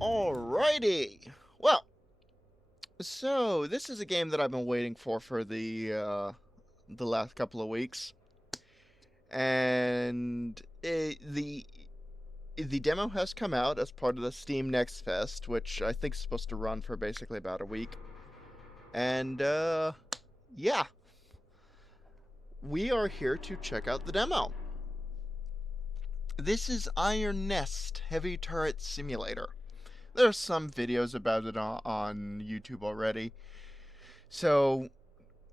Alrighty. Well, so this is a game that I've been waiting for the last couple of weeks, and the demo has come out as part of the Steam Next Fest, which I think is supposed to run for basically about a week. And yeah, we are here to check out the demo. This is Iron Nest Heavy Turret Simulator. There's some videos about it on YouTube already. So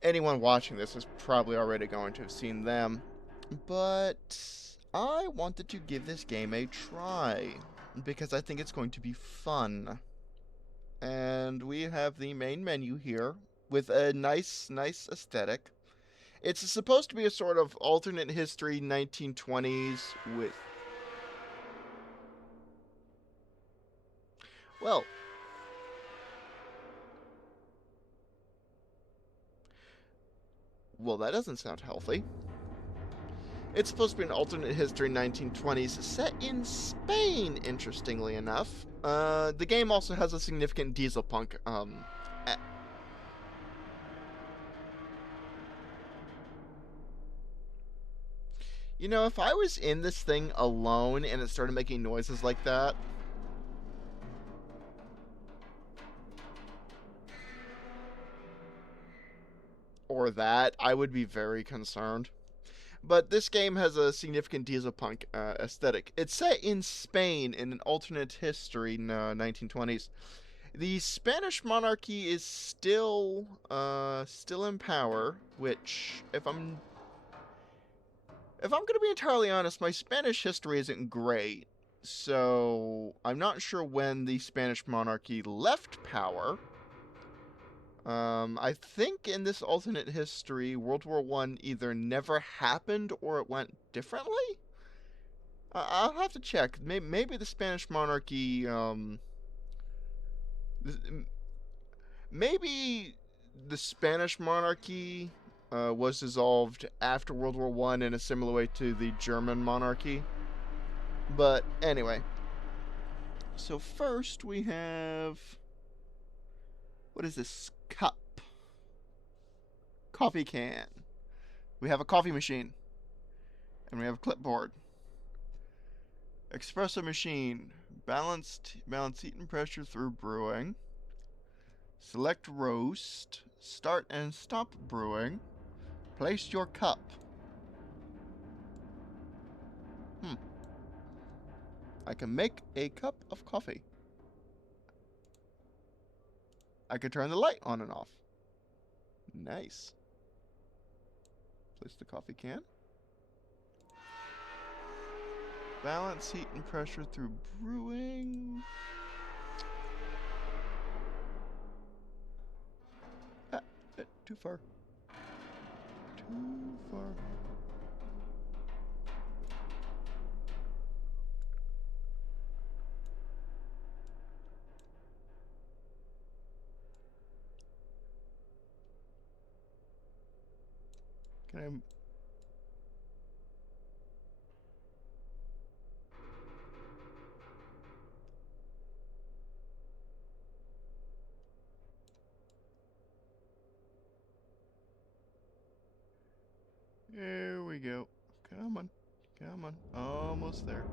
anyone watching this is probably already going to have seen them, but I wanted to give this game a try because I think it's going to be fun. And we have the main menu here with a nice aesthetic. It's supposed to be a sort of alternate history 1920s with, well, that doesn't sound healthy. It's supposed to be an alternate history 1920s set in Spain, interestingly enough. The game also has a significant diesel punk. You know, if I was in this thing alone and it started making noises like that, or that, I would be very concerned. But this game has a significant diesel punk aesthetic. It's set in Spain in an alternate history in 1920s. The Spanish monarchy is still in power, which if I'm going to be entirely honest, my Spanish history isn't great. So, I'm not sure when the Spanish monarchy left power. I think in this alternate history, World War One either never happened or it went differently. I'll have to check. Maybe the Spanish monarchy, maybe the Spanish monarchy was dissolved after World War One in a similar way to the German monarchy. But anyway, so first we have, what is this? Cup, coffee can. We have a coffee machine, and we have a clipboard. Espresso machine, balance heat and pressure through brewing. Select roast, start and stop brewing. Place your cup. I can make a cup of coffee. I can turn the light on and off. Nice. Place the coffee can. Balance heat and pressure through brewing. Too far. Too far. Can I... There we go. Come on. Come on. Almost there.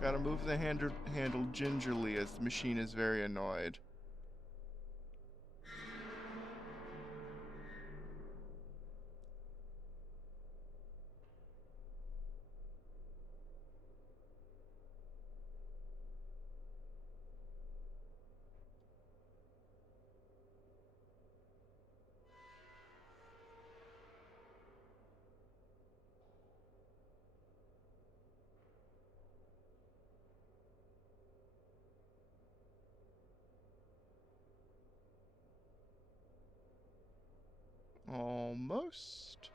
Gotta move the handle gingerly as the machine is very annoyed. Almost.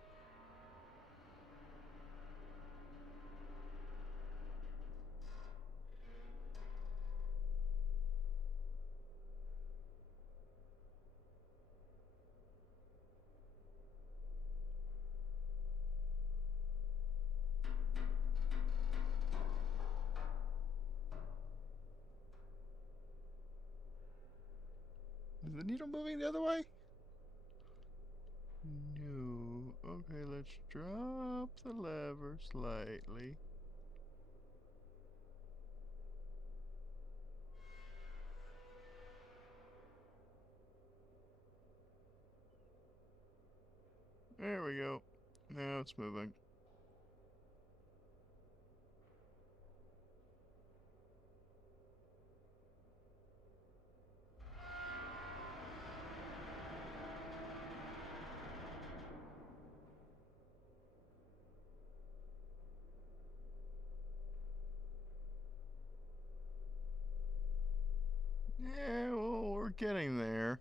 Is the needle moving the other way? No. Okay, let's drop the lever slightly. There we go. Now it's moving. Yeah, well, we're getting there.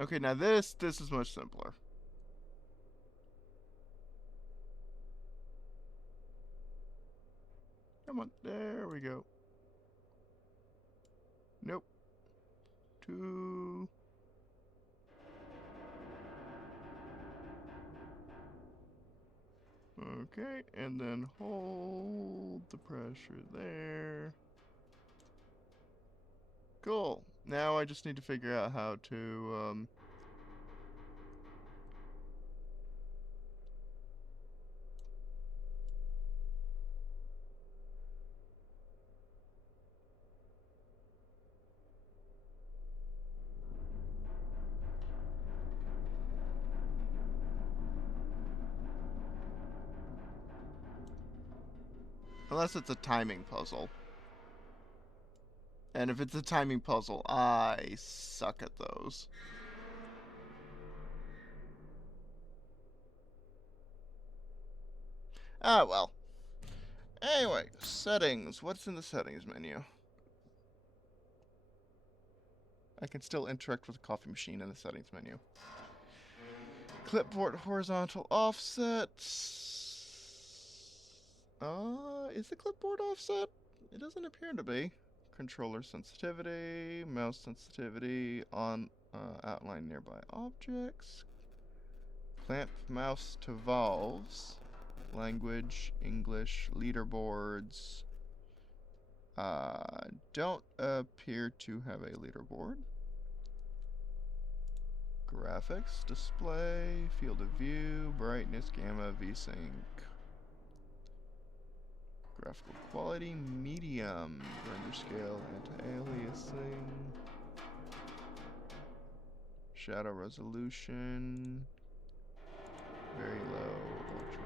Okay, now this is much simpler. Come on, there we go. Nope. 2. Okay, and then hold the pressure there. Cool. Now I just need to figure out how to, unless it's a timing puzzle. And if it's a timing puzzle, I suck at those. Ah, well. Anyway, settings. What's in the settings menu? I can still interact with the coffee machine in the settings menu. Clipboard horizontal offset. Is the clipboard offset? It doesn't appear to be. Controller sensitivity, mouse sensitivity, on outline nearby objects. Clamp mouse to valves. Language, English, leaderboards. Don't appear to have a leaderboard. Graphics, display, field of view, brightness, gamma, VSync. Graphical quality, medium, render scale, anti-aliasing. Shadow resolution, very low, ultra,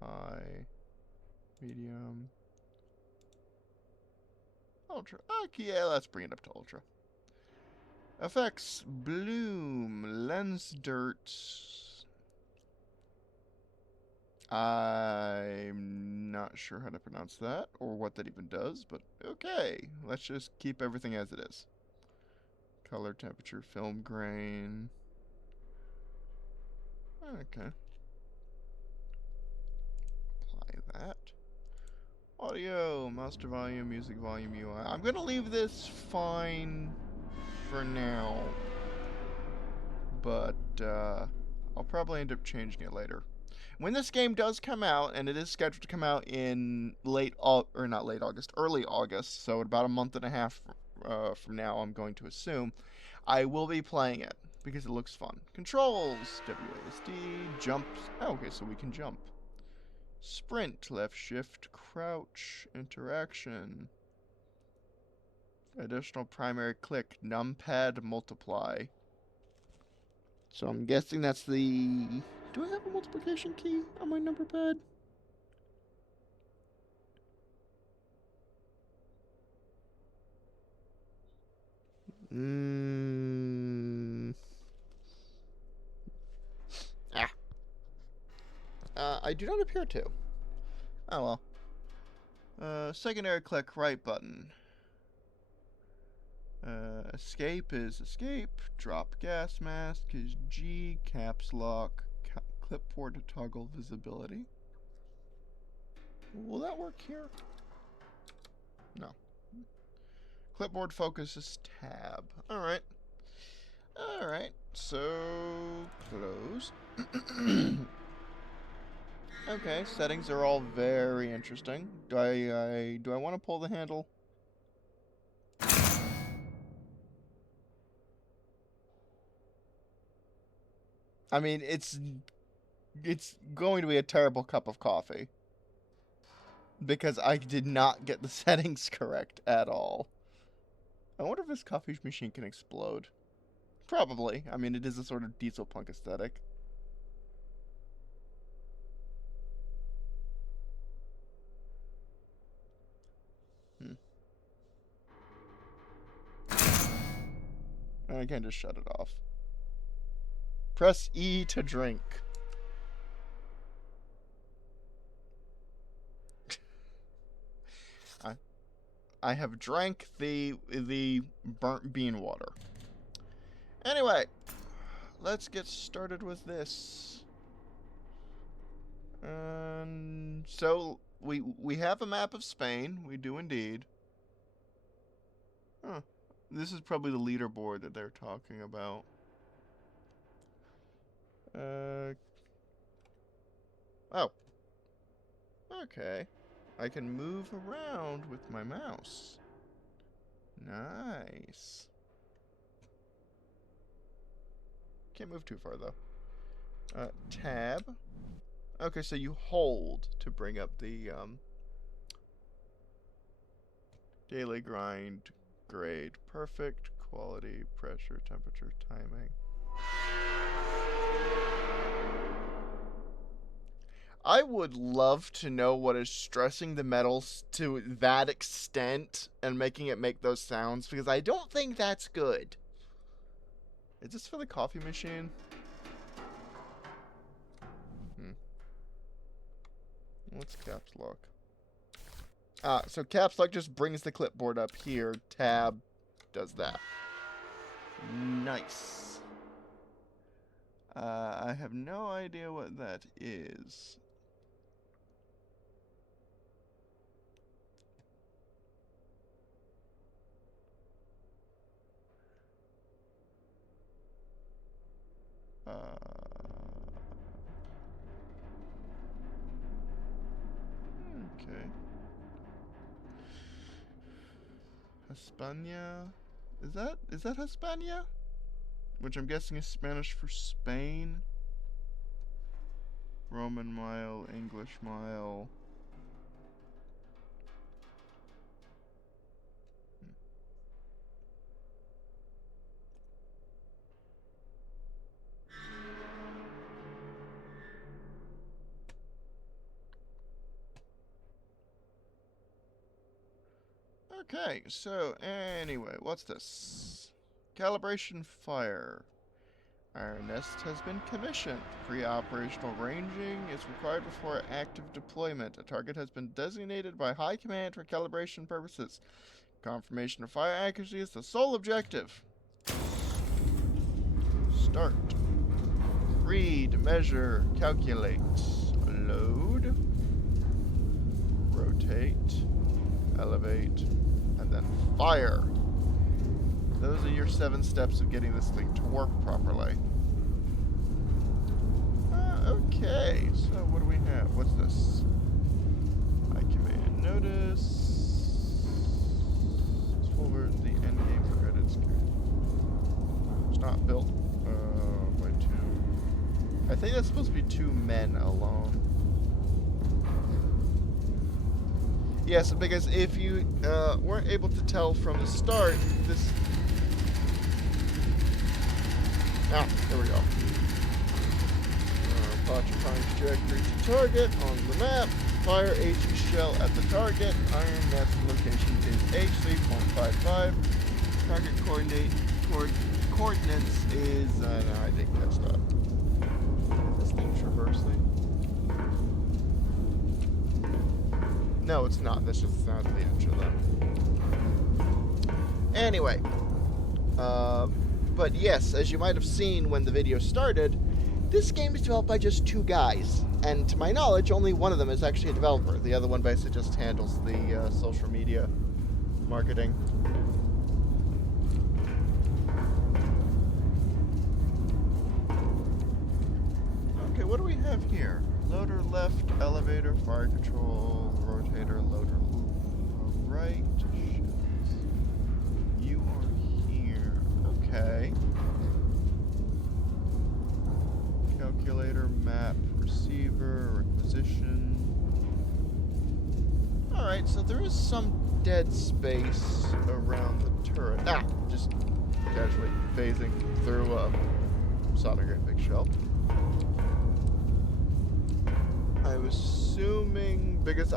high, medium, ultra. Okay, yeah, let's bring it up to ultra. Effects, bloom, lens dirt. I'm not sure how to pronounce that or what that even does, but okay. Let's just keep everything as it is. Color, temperature, film grain. Okay. Apply that. Audio, master volume, music volume, UI. I'm gonna leave this fine for now, but I'll probably end up changing it later. When this game does come out, and it is scheduled to come out in early August, so about a month and a half from now, I'm going to assume, I will be playing it because it looks fun. Controls, WASD, jumps. Oh, okay, so we can jump. Sprint, left shift, crouch, interaction. Additional primary click, numpad multiply. So I'm guessing that's the... Do I have a multiplication key on my number pad? Mm. Ah. I do not appear to. Oh well. Secondary click right button. Escape is escape. Drop gas mask is G. Caps lock. Clipboard to toggle visibility. Will that work here? No. Clipboard focus is tab. Alright. Alright. So, close. Okay, settings are all very interesting. Do I want to pull the handle? I mean, it's going to be a terrible cup of coffee. Because I did not get the settings correct at all. I wonder if this coffee machine can explode. Probably. I mean, it is a sort of diesel punk aesthetic. I can just shut it off. Press E to drink. I have drank the burnt bean water. Anyway, let's get started with this. So we have a map of Spain. We do indeed. Huh. This is probably the leaderboard that they're talking about. Oh. Okay. I can move around with my mouse. Nice. Can't move too far, though. Tab. Okay, so you hold to bring up the, daily grind, grade, perfect, quality, pressure, temperature, timing. I would love to know what is stressing the metals to that extent and making it make those sounds, because I don't think that's good. Is this for the coffee machine? What's caps lock? So caps lock just brings the clipboard up here. Tab does that. Nice. I have no idea what that is. Okay. Hispania? Is that Hispania? Which I'm guessing is Spanish for Spain. Roman mile, English mile. Okay, so anyway, what's this? Calibration fire. Iron Nest has been commissioned. Pre-operational ranging is required before active deployment. A target has been designated by High Command for calibration purposes. Confirmation of fire accuracy is the sole objective. Start. Read, measure, calculate. Load. Rotate. Elevate. And then fire. Those are your 7 steps of getting this thing to work properly. Okay, so what do we have? What's this? I command notice. Forward the endgame credits. It's not built by 2. I think that's supposed to be 2 men alone. Yes, because if you weren't able to tell from the start, this... there we go. Electrifying trajectory to target on the map. Fire HE shell at the target. Iron Nest location is HC.55. Target coordinates is... no, I didn't catch that. Is this thing traversing? No, it's not. That's just not the intro, then. Anyway. But yes, as you might have seen when the video started, this game is developed by just 2 guys. And to my knowledge, only one of them is actually a developer. The other one basically just handles the social media marketing. Okay, what do we have here? Loader left, elevator, fire control, rotator, loader right. You are here. Okay. Calculator, map, receiver, requisition. Alright, so there is some dead space around the turret. Just casually phasing through a soldering great big shell. I'm assuming, because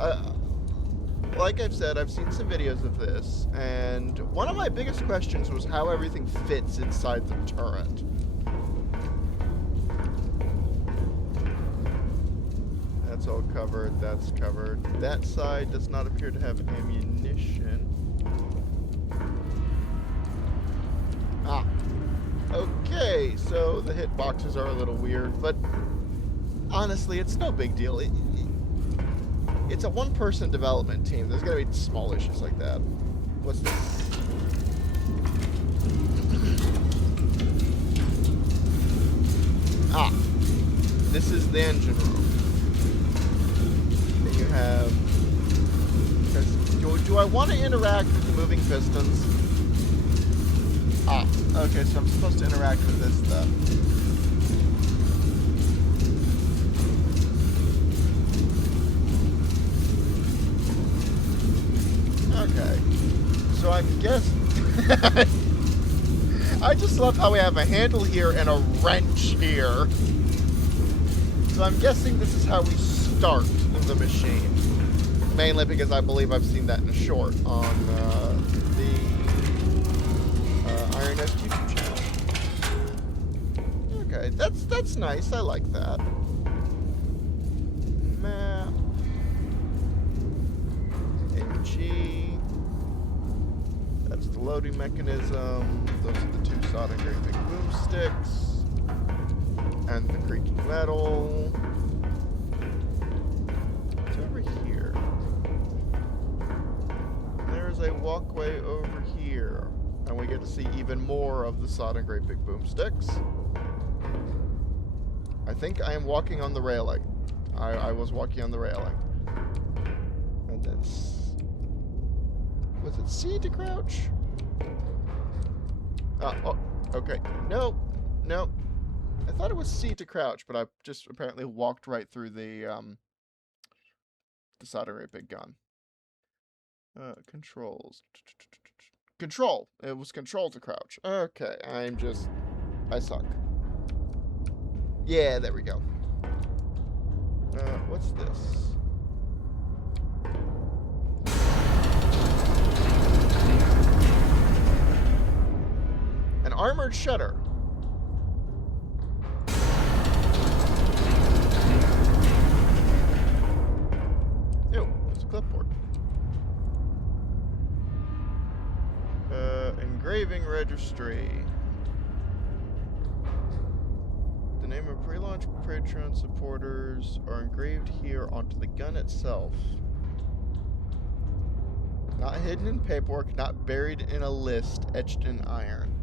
like I've said, I've seen some videos of this, and one of my biggest questions was how everything fits inside the turret. That's all covered, that's covered. That side does not appear to have ammunition. Okay, so the hitboxes are a little weird, but honestly, it's no big deal. It's a one-person development team. There's gonna be small issues like that. What's this? This is the engine room. And you have... Do I want to interact with the moving pistons? Okay, so I'm supposed to interact with this stuff. Okay, so I'm guessing... I just love how we have a handle here and a wrench here. So I'm guessing this is how we start the machine. Mainly because I believe I've seen that in a short on the Iron Nest YouTube channel. Okay, that's nice. I like that. Map. MG. That's the loading mechanism. Those are the 2 soldering great big boom sticks. And the creaking metal. It's over here. There's a walkway over here. And we get to see even more of the soldering great big boom sticks. I think I am walking on the railing. I was walking on the railing. And that's... Was it C to crouch? Oh, okay. No. I thought it was C to crouch, but I just apparently walked right through the soldering great big gun. Controls. Control. It was control to crouch. Okay, I suck. Yeah, there we go. What's this? An armored shutter. Ew, it's a clipboard. Engraving registry. The name of pre-launch Patreon supporters are engraved here onto the gun itself. Not hidden in paperwork, not buried in a list, etched in iron.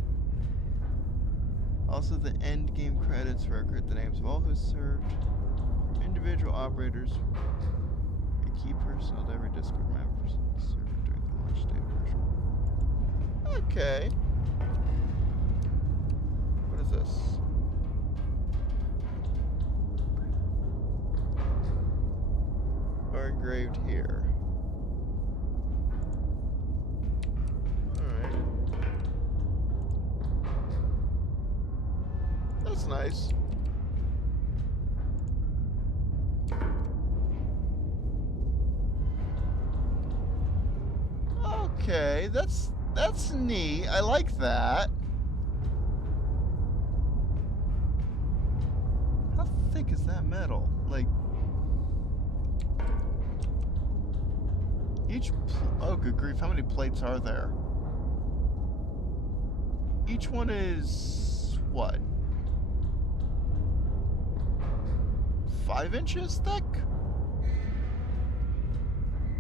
Also the end game credits record the names of all who served, from individual operators, and key personnel to every Discord member served during the launch day version. Okay. What is this? Are engraved here. Alright. That's nice. Okay, that's That's neat. I like that. How thick is that metal? Like, oh, good grief. How many plates are there? Each one is, what? 5 inches thick?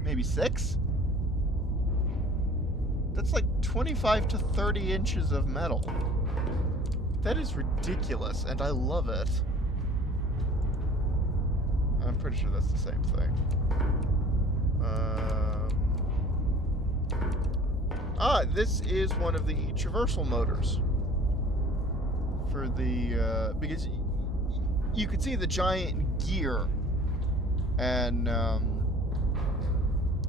Maybe 6? That's like 25 to 30 inches of metal. That is ridiculous, and I love it. I'm pretty sure that's the same thing. This is one of the traversal motors. For the, because you could see the giant gear. And,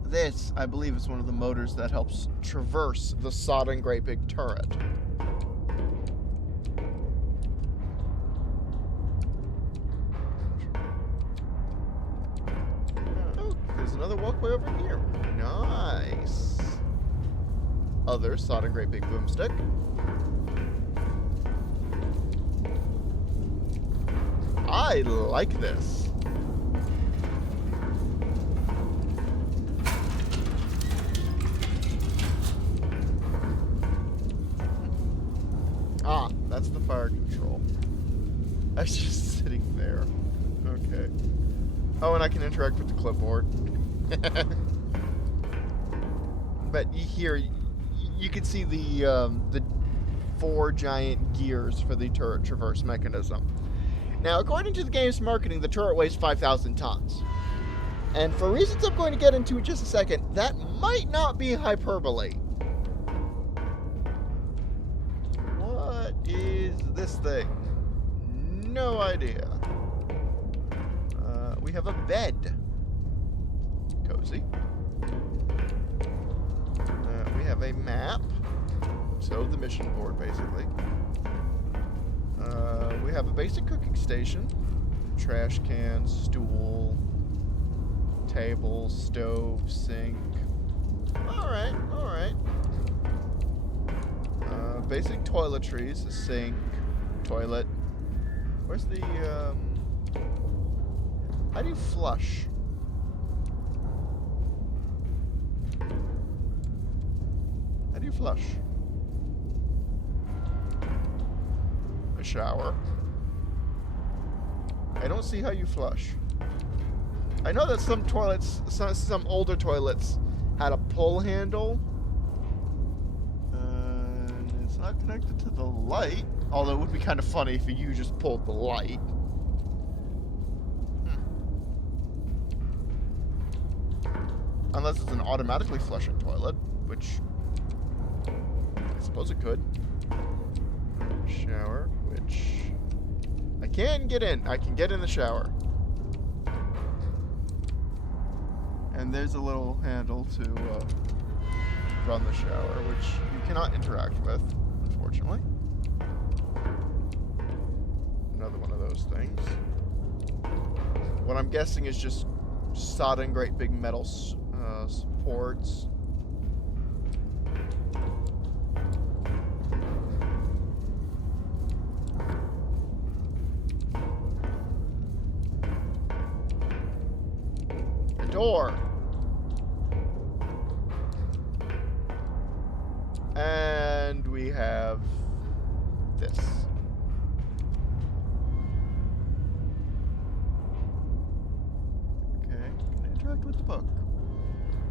this, I believe, is one of the motors that helps traverse the Sodden Great Big Turret. Oh, there's another walkway over here. Nice. Other Sodden Great Big Boomstick. I like this. Ah, that's the fire control. I was just sitting there. Okay. Oh, and I can interact with the clipboard. But here, you can see the 4 giant gears for the turret traverse mechanism. Now, according to the game's marketing, the turret weighs 5,000 tons. And for reasons I'm going to get into in just a second, that might not be hyperbole. What is this thing? No idea. We have a bed. Cozy. We have a map. So, the mission board, basically. We have a basic cooking station. Trash can, stool, table, stove, sink. Alright, alright. Basic toiletries, a sink, toilet. Where's the, how do you flush? How do you flush? A shower. I don't see how you flush. I know that some toilets, some older toilets had a pull handle. And it's not connected to the light. Although it would be kind of funny if you just pulled the light. Unless it's an automatically flushing toilet, which I suppose it could. Shower, which I can get in. I can get in the shower. And there's a little handle to run the shower, which you cannot interact with, unfortunately. Another one of those things. What I'm guessing is just Sodden Great Big Metal supports. A door. And we have this. Okay, can I interact with the book?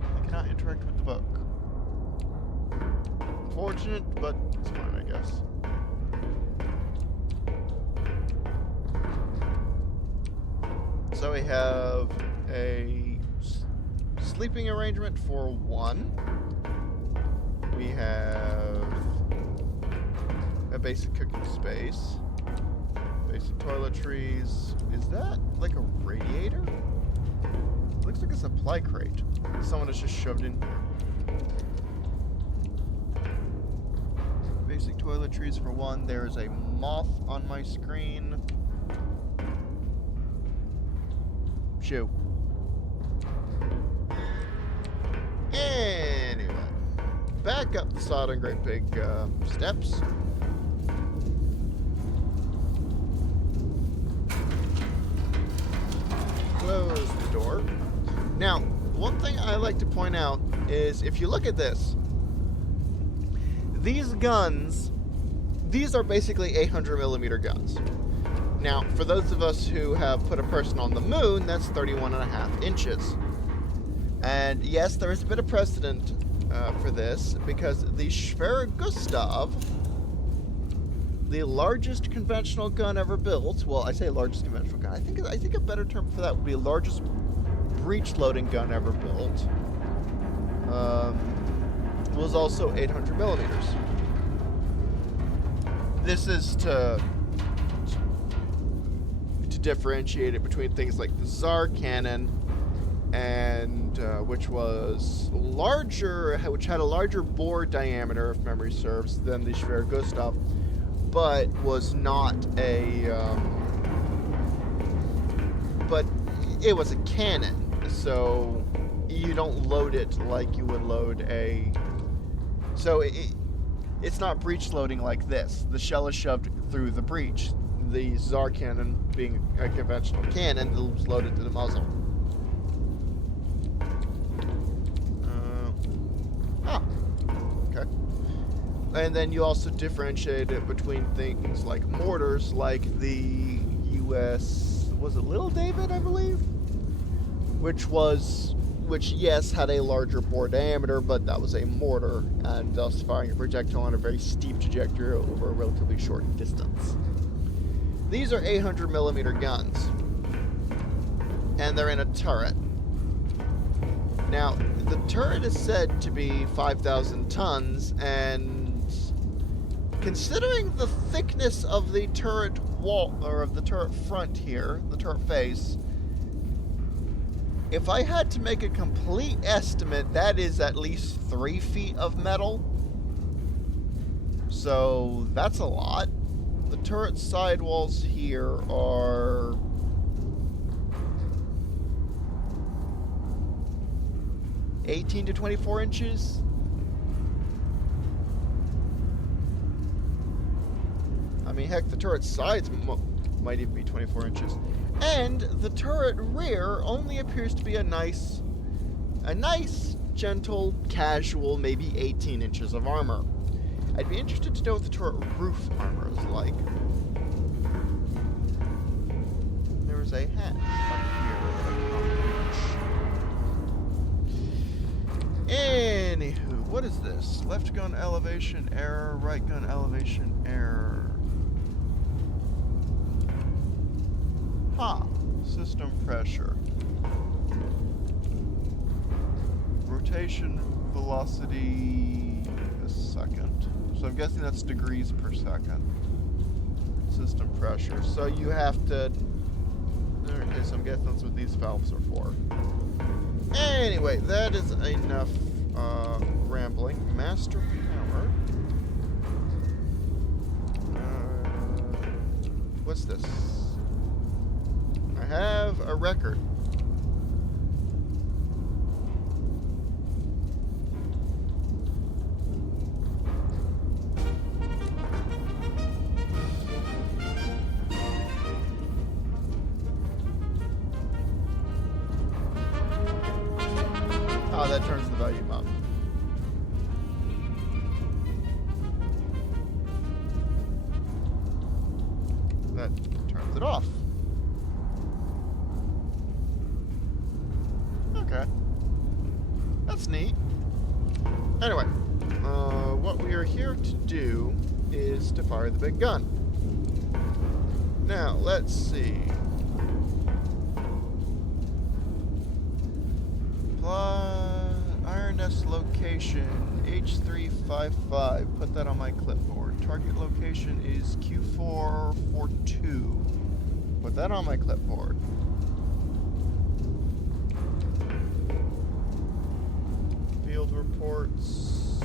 I cannot interact with the book. Unfortunate, but it's fine, I guess. So we have a sleeping arrangement for 1. We have a basic cooking space. Basic toiletries. Is that like a radiator? Looks like a supply crate. Someone has just shoved in here. Basic toiletries for 1. There is a moth on my screen. Shoo. Anyway. back up the side on great big steps. Close the door. Now, one thing I like to point out is if you look at this, these guns, these are basically 800mm guns. Now, for those of us who have put a person on the moon, that's 31.5 inches. And yes, there is a bit of precedent for this, because the Schwer Gustav, the largest conventional gun ever built, well, I say largest conventional gun, I think a better term for that would be largest breech-loading gun ever built, was also 800mm. This is to differentiate it between things like the Tsar cannon, and which was larger, which had a larger bore diameter, if memory serves, than the Schwer Gustav, but was not a, but it was a cannon, so you don't load it like you would load a, so it's not breech loading like this. The shell is shoved through the breech. The Tsar cannon, being a conventional cannon, is loaded to the muzzle. Okay. And then you also differentiate it between things like mortars, like the U.S., was it Little David, I believe? Which yes, had a larger bore diameter, but that was a mortar, and thus firing a projectile on a very steep trajectory over a relatively short distance. These are 800mm guns, and they're in a turret. Now, the turret is said to be 5,000 tons, and considering the thickness of the turret wall, or of the turret front here, the turret face, if I had to make a complete estimate, that is at least 3 feet of metal. So, that's a lot. The turret sidewalls here are 18 to 24 inches. I mean, heck, the turret sides might even be 24 inches. And the turret rear only appears to be a nice, gentle, casual, maybe 18 inches of armor. I'd be interested to know what the turret roof armor is like. There's a hatch up here. Anywho, what is this? Left gun elevation error, right gun elevation error. System pressure. Rotation velocity a second. So I'm guessing that's degrees per second. System pressure. So you have to... Okay, so I'm guessing that's what these valves are for. Anyway, that is enough rambling. Master power. What's this? I have a record. Oh, that turns the volume up. That turns it off. Okay. That's neat. Anyway, what we are here to do is to fire the big gun. Now, let's see. Iron Nest location, H355. Put that on my clipboard. Target location is Q442. Put that on my clipboard. Field reports.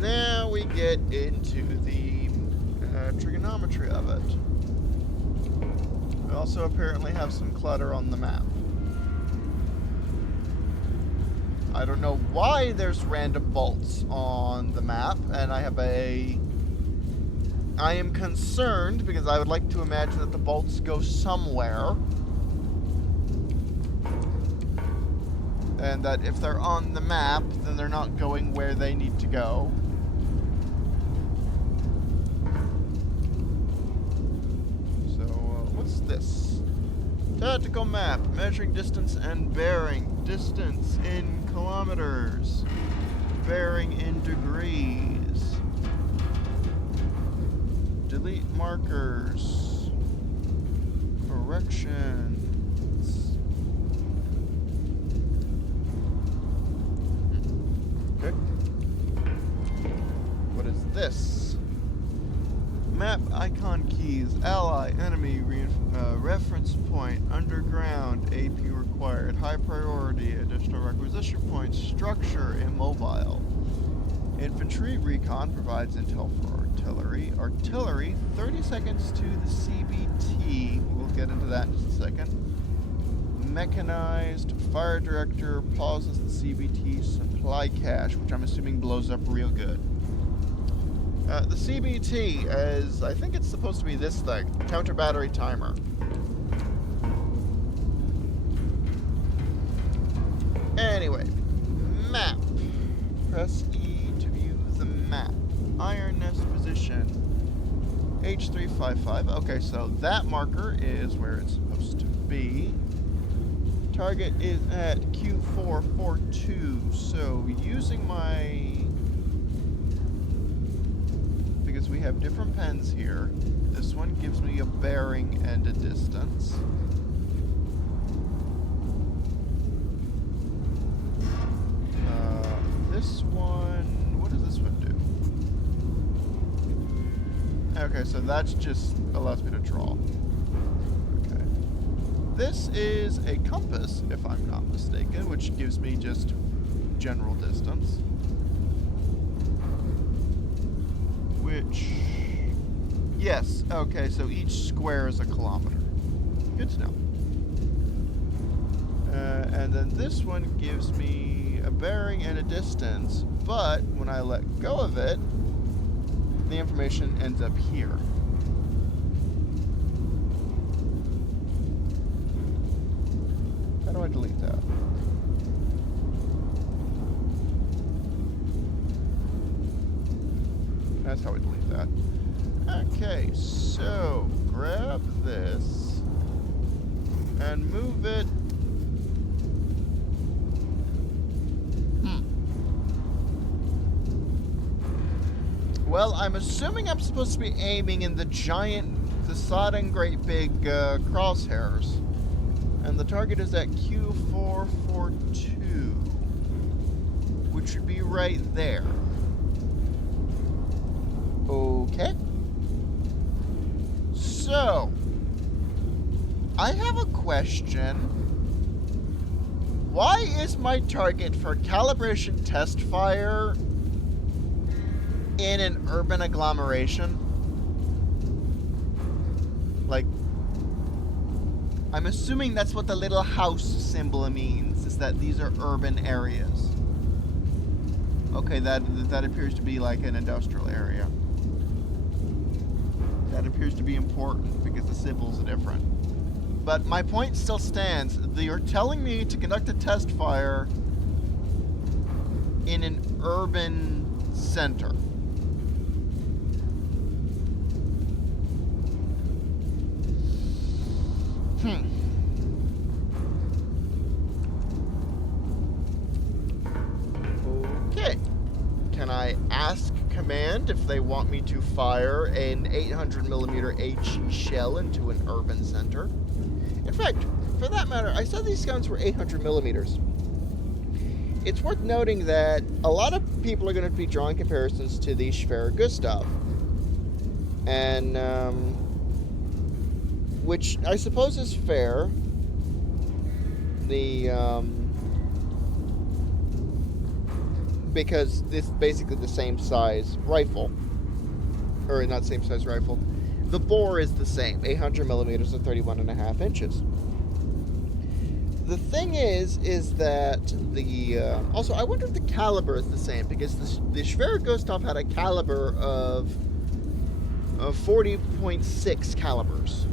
Now we get into the trigonometry of it. We also apparently have some clutter on the map. I don't know why there's random bolts on the map, and I am concerned because I would like to imagine that the bolts go somewhere. And that if they're on the map, then they're not going where they need to go. So, what's this? Tactical map, measuring distance and bearing. Distance in kilometers. Bearing in degrees. Delete markers. Corrections. Okay. What is this? Map icon keys, ally, enemy, reference point, underground, AP required, high priority, additional requisition points, structure, immobile. Infantry recon provides intel for artillery. Artillery, 30 seconds to the CBT. We'll get into that in just a second. Mechanized, fire director pauses the CBT supply cache, which I'm assuming blows up real good. The CBT is, I think it's supposed to be this thing, counter battery timer. Anyway, map. Press E to view the map. Iron Nest position. H355. Okay, so that marker is where it's supposed to be. Target is at Q442. So using my... because we have different pens here. This one gives me a bearing and a distance. This one... what does this one do? Okay, so that's just allows me to draw. Okay. This is a compass, if I'm not mistaken, which gives me just general distance. Which... yes, okay, so each square is a kilometer. Good to know. And then this one gives me a bearing and a distance, but when I let go of it, the information ends up here. How do I delete that? That's how I delete that. Okay, so grab this and move it. Well, I'm assuming I'm supposed to be aiming in the sodden great big crosshairs. And the target is at Q442, which would be right there. Okay. So, I have a question. Why is my target for calibration test fire in an urban agglomeration? Like, I'm assuming that's what the little house symbol means, is that these are urban areas. Okay, that appears to be like an industrial area. That appears to be important because the symbols are different. But my point still stands. You're telling me to conduct a test fire in an urban center. Okay. Can I ask command if they want me to fire an 800mm HE shell into an urban center? In fact, for that matter, I said these guns were 800mm. It's worth noting that a lot of people are going to be drawing comparisons to the Schwerer Gustav. And, which I suppose is fair. Because it's basically the same size rifle. Or not same size rifle. The bore is the same, 800mm or 31.5 inches. The thing is that the also I wonder if the caliber is the same, because the Schwer-Gustav had a caliber of 40.6 calibers.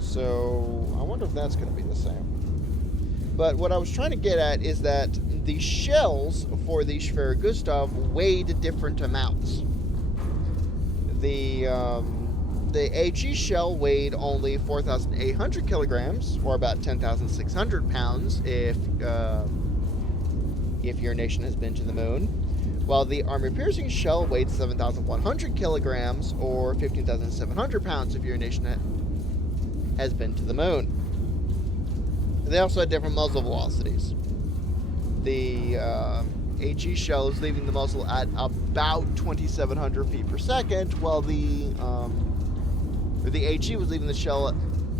So I wonder if that's going to be the same. But what I was trying to get at is that the shells for the Schwer-Gustav weighed different amounts. The AG shell weighed only 4,800 kilograms, or about 10,600 pounds if your nation has been to the moon, while the armor-piercing shell weighed 7,100 kilograms, or 15,700 pounds if your nation has been to the moon. They also had different muzzle velocities. The AG shell is leaving the muzzle at about 2,700 feet per second, while the AG was leaving the shell.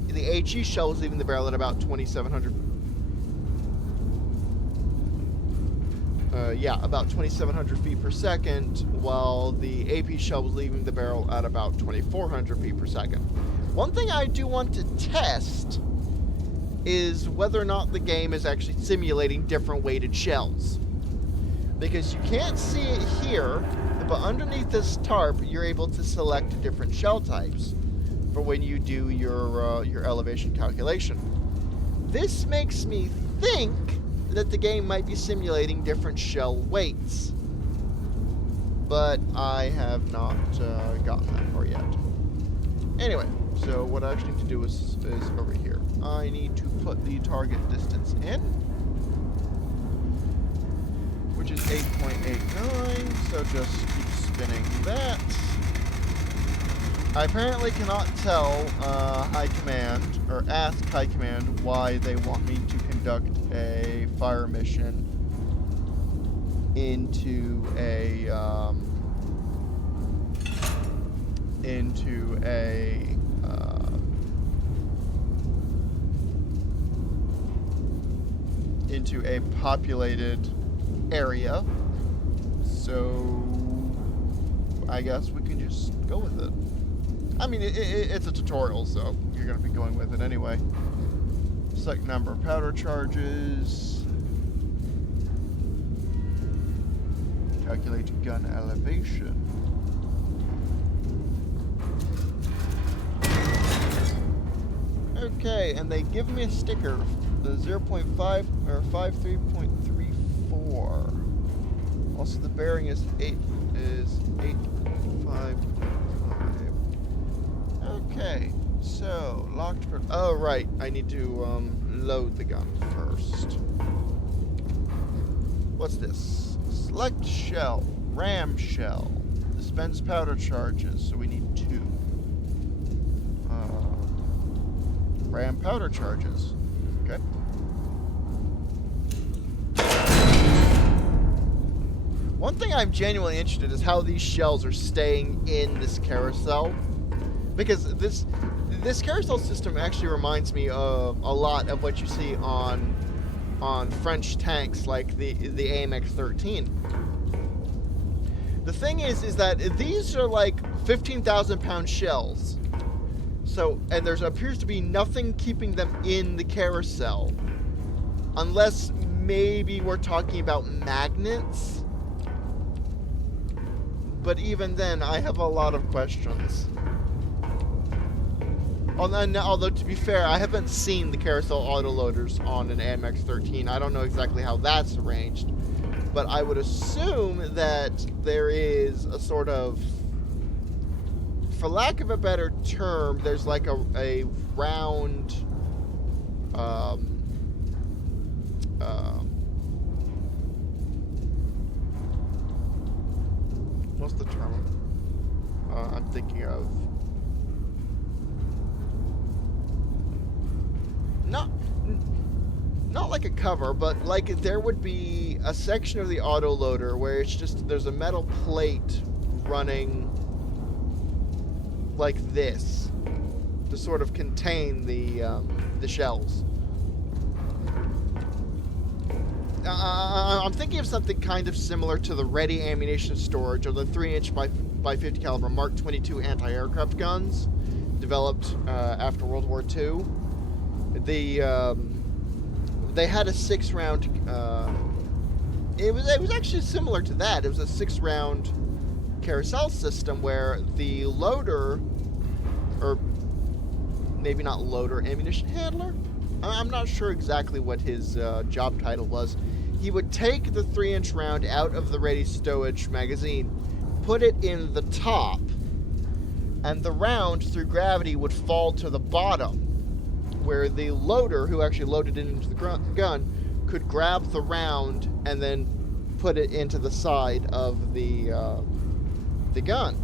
The AG shell was leaving the barrel at about 2,700. About 2,700 feet per second, while the AP shell was leaving the barrel at about 2,400 feet per second. One thing I do want to test is whether or not the game is actually simulating different weighted shells. Because you can't see it here, but underneath this tarp, you're able to select different shell types for when you do your elevation calculation. This makes me think that the game might be simulating different shell weights, but I have not gotten that far yet. Anyway, so what I actually need to do is over here. I need to put the target distance in, which is 8.89, so just keep spinning that. I apparently cannot tell High Command, or ask High Command, why they want me to conduct a fire mission into a populated area. So I guess we can just go with it. I mean, it's a tutorial, so you're going to be going with it anyway. Select number of powder charges. Calculate gun elevation. Okay, and they give me a sticker, the 0.5 or 53.34. Also, the bearing is 8.55. Okay, so locked for. Oh right, I need to load the gun first. What's this? Select shell, ram shell, dispense powder charges. So we need 2. Ram powder charges. Okay. One thing I'm genuinely interested in is how these shells are staying in this carousel. Because this carousel system actually reminds me of a lot of what you see on French tanks like the AMX-13. The thing is that these are like 15,000 pound shells. So, and there appears to be nothing keeping them in the carousel. Unless maybe we're talking about magnets. But even then, I have a lot of questions. Although, to be fair, I haven't seen the carousel autoloaders on an AMX-13. I don't know exactly how that's arranged. But I would assume that there is a sort of, for lack of a better term, there's like a round, what's the term I'm thinking of? Not like a cover, but like there would be a section of the autoloader where it's just, there's a metal plate running like this to sort of contain the shells. I'm thinking of something kind of similar to the ready ammunition storage, or the 3-inch by 50 caliber Mark 22 anti-aircraft guns developed after World War II. they had a 6-round. It was actually similar to that. It was a 6-round carousel system where the loader, or maybe not loader, ammunition handler. I'm not sure exactly what his job title was. He would take the 3-inch round out of the ready stowage magazine, put it in the top, and the round, through gravity, would fall to the bottom, where the loader, who actually loaded it into the gun, could grab the round and then put it into the side of the gun.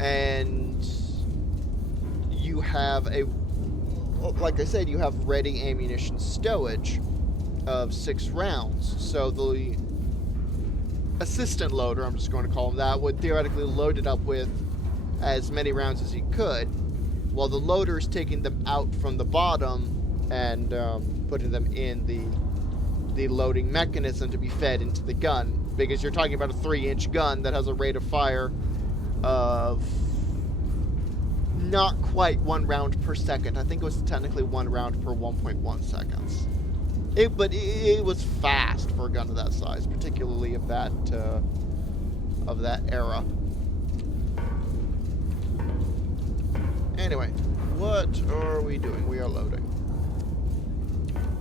And you have like I said, you have ready ammunition stowage of 6 rounds. So the assistant loader, I'm just going to call him that, would theoretically load it up with as many rounds as he could, while the loader is taking them out from the bottom and putting them in the loading mechanism to be fed into the gun, because you're talking about a 3-inch gun that has a rate of fire of not quite 1 round per second. I think it was technically 1 round per 1.1 seconds. But it was fast for a gun of that size, particularly of that era. Anyway, what are we doing? We are loading.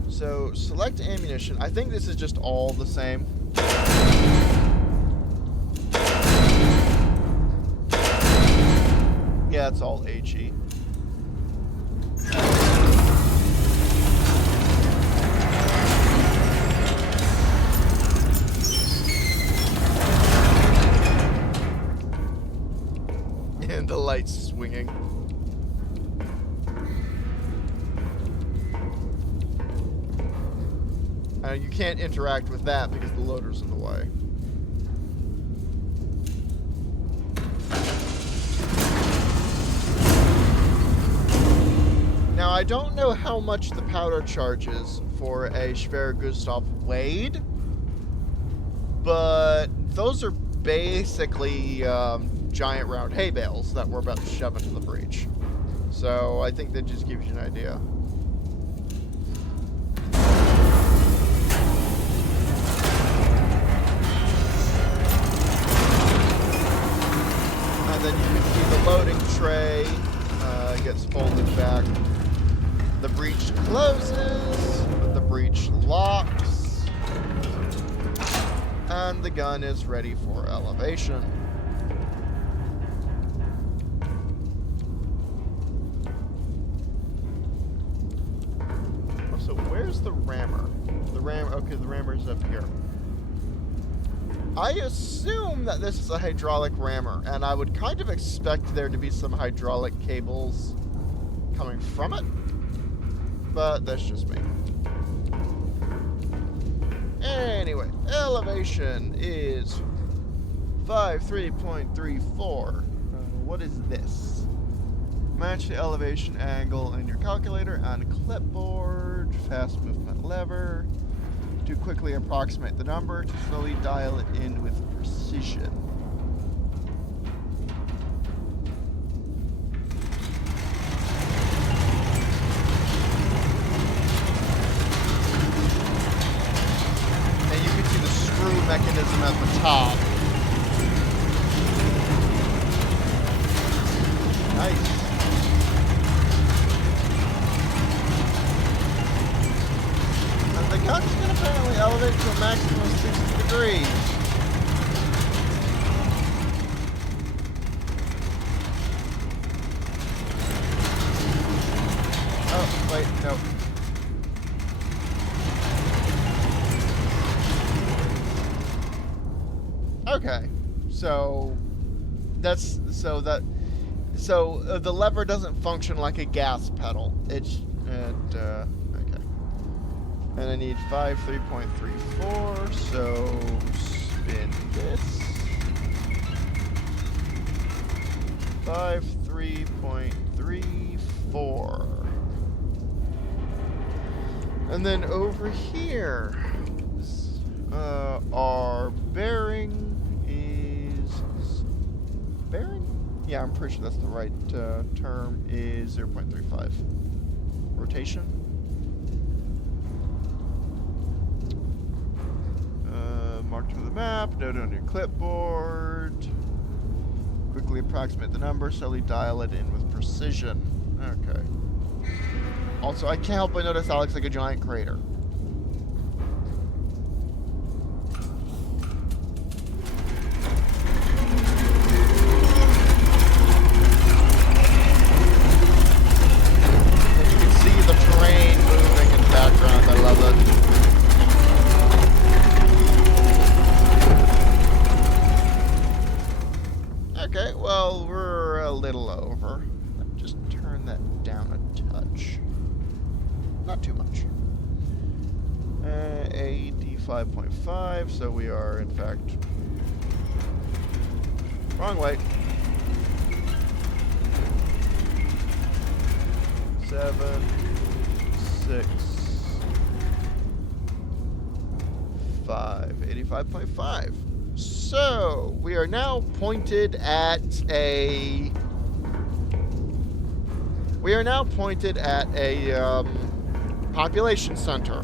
So, select ammunition. I think this is just all the same. Yeah, it's all HE. And the lights swinging. You can't interact with that because the loader's in the way. Now, I don't know how much the powder charges for a Schwer Gustav Wade, but those are basically giant round hay bales that we're about to shove into the breech. So I think that just gives you an idea. And then you can see the loading tray gets folded back. The breech closes, the breech locks, and the gun is ready for elevation. So where's the rammer? Okay, the rammer's up here. I assume that this is a hydraulic rammer, and I would kind of expect there to be some hydraulic cables coming from it, but that's just me. Anyway, elevation is 53.34. What is this? Match the elevation angle in your calculator on clipboard. Fast movement lever. To quickly approximate the number, to slowly dial it in with precision. And you can see the screw mechanism at the top. Nice. The gun's going to apparently elevate to a maximum of 60 degrees. Oh, wait, no. Okay, so the lever doesn't function like a gas pedal. Okay. And I need 53.34, so spin this. 53.34. And then over here, our bearing is... Bearing? Yeah, I'm pretty sure that's the right term, is 0.35. Rotation? To the map, note on your clipboard. Quickly approximate the number, slowly dial it in with precision. Okay. Also, I can't help but notice that looks like a giant crater. And you can see the terrain moving in the background. I love it. Okay, well, we're a little over. Just turn that down a touch. Not too much. AD 5.5, so we are, in fact... Wrong way. 7, 6, 5. 85.5. So, we are now pointed at a... population center.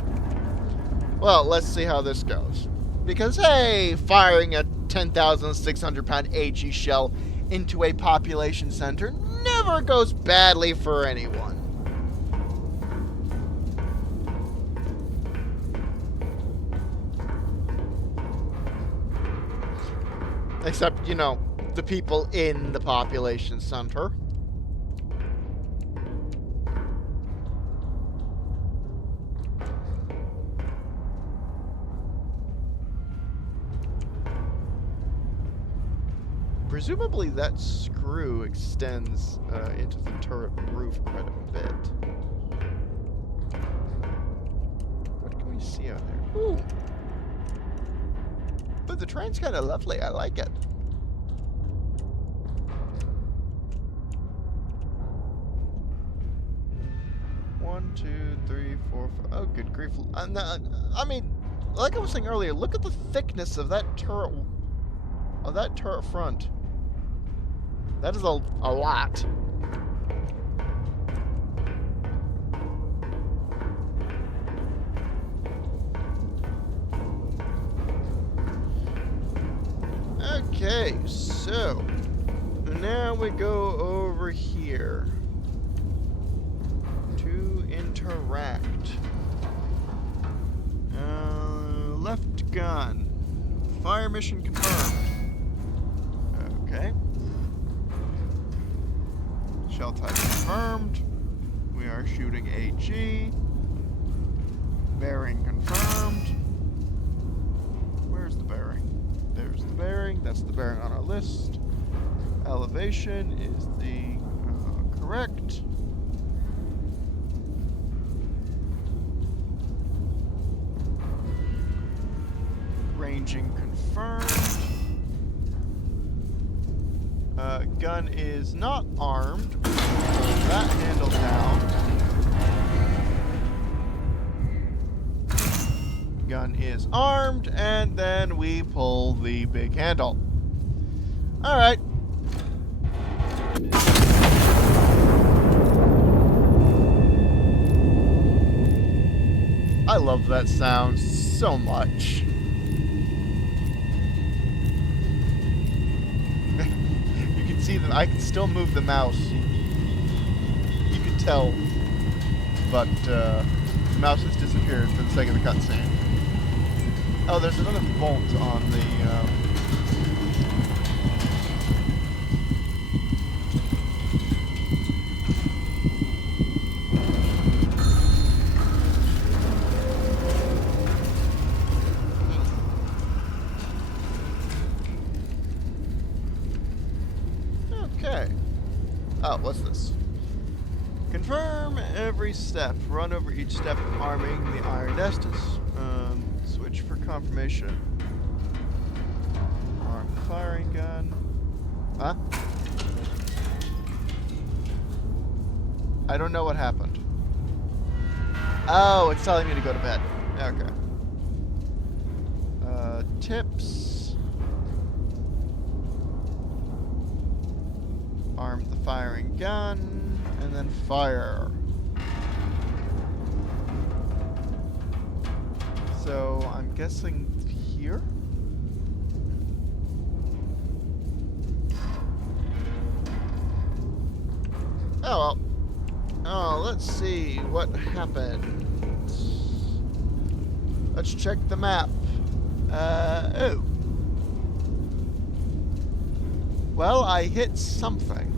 Well, let's see how this goes. Because, hey, firing a 10,600-pound AG shell into a population center never goes badly for anyone. Except, you know, the people in the population center. Presumably that screw extends into the turret roof quite a bit. What can we see out there? Ooh! But the train's kind of lovely. I like it. One, two, three, four, five. Oh, good grief. I mean, like I was saying earlier, look at the thickness of that turret. Of that turret front. That is a lot. Okay, so now we go over here to interact. Left gun. Fire mission confirmed. Okay. Shell type confirmed. We are shooting AG. Bearing confirmed. Where's the bearing? There's the bearing. That's the bearing on our list. Elevation is the correct. Ranging confirmed. Gun is not armed. Pull that handle down. Gun is armed, and then we pull the big handle. Alright. I love that sound so much. See that I can still move the mouse. You can tell, but the mouse has disappeared for the sake of the cutscene. Oh, there's another bolt on the. Okay. Oh, what's this? Confirm every step. Run over each step arming the Iron Estus. Switch for confirmation. Arm the firing gun. Huh? I don't know what happened. Oh, it's telling me to go to bed. Okay. Tips. Arm the firing gun, and then fire. So, I'm guessing here? Oh, well. Oh, let's see what happened. Let's check the map. Oh. Well, I hit something.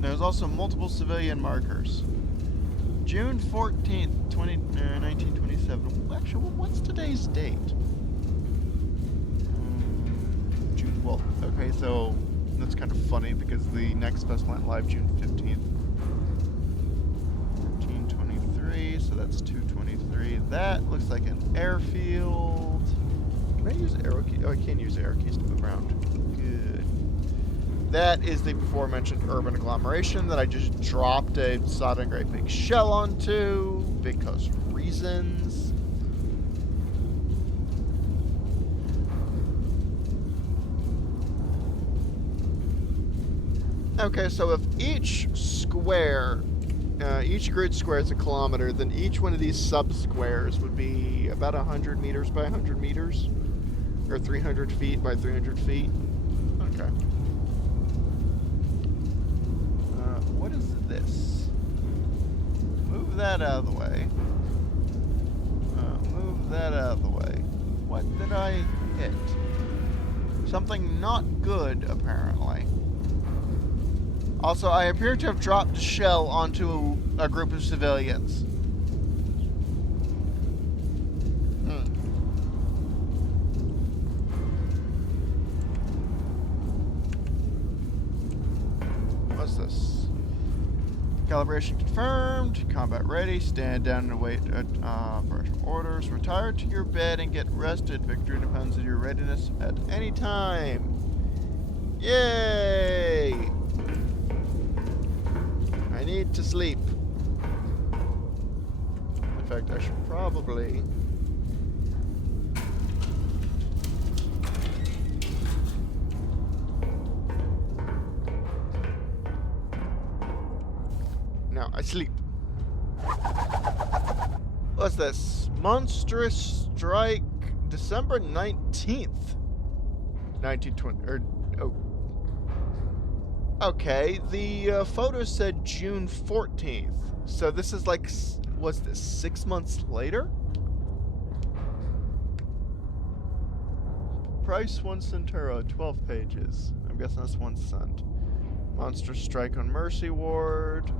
There's also multiple civilian markers. June 14th, 1927. Actually, what's today's date? June, well, okay, so that's kind of funny because the next best went live June 15th. 1323, so that's 223. That looks like an airfield. Can I use arrow keys? Oh, I can use arrow keys to move around. Good. That is the before mentioned urban agglomeration that I just dropped a soldering great big shell onto because reasons. Okay, so if each square, each grid square is a kilometer, then each one of these sub-squares would be about 100 meters by 100 meters, or 300 feet by 300 feet. Okay. What is this? Move that out of the way. Move that out of the way. What did I hit? Something not good, apparently. Also, I appear to have dropped a shell onto a group of civilians. What's this? Calibration confirmed. Combat ready. Stand down and await operational orders. Retire to your bed and get rested. Victory depends on your readiness at any time. Yay! I need to sleep. In fact, I should probably... Now, I sleep. What's this? Monstrous Strike, December 19th. 1920, oh. Okay, the photo said June 14th. So this is like, what's this, 6 months later? Price 1 Centuro, 12 pages. I'm guessing that's 1 cent. Monstrous Strike on Mercy Ward.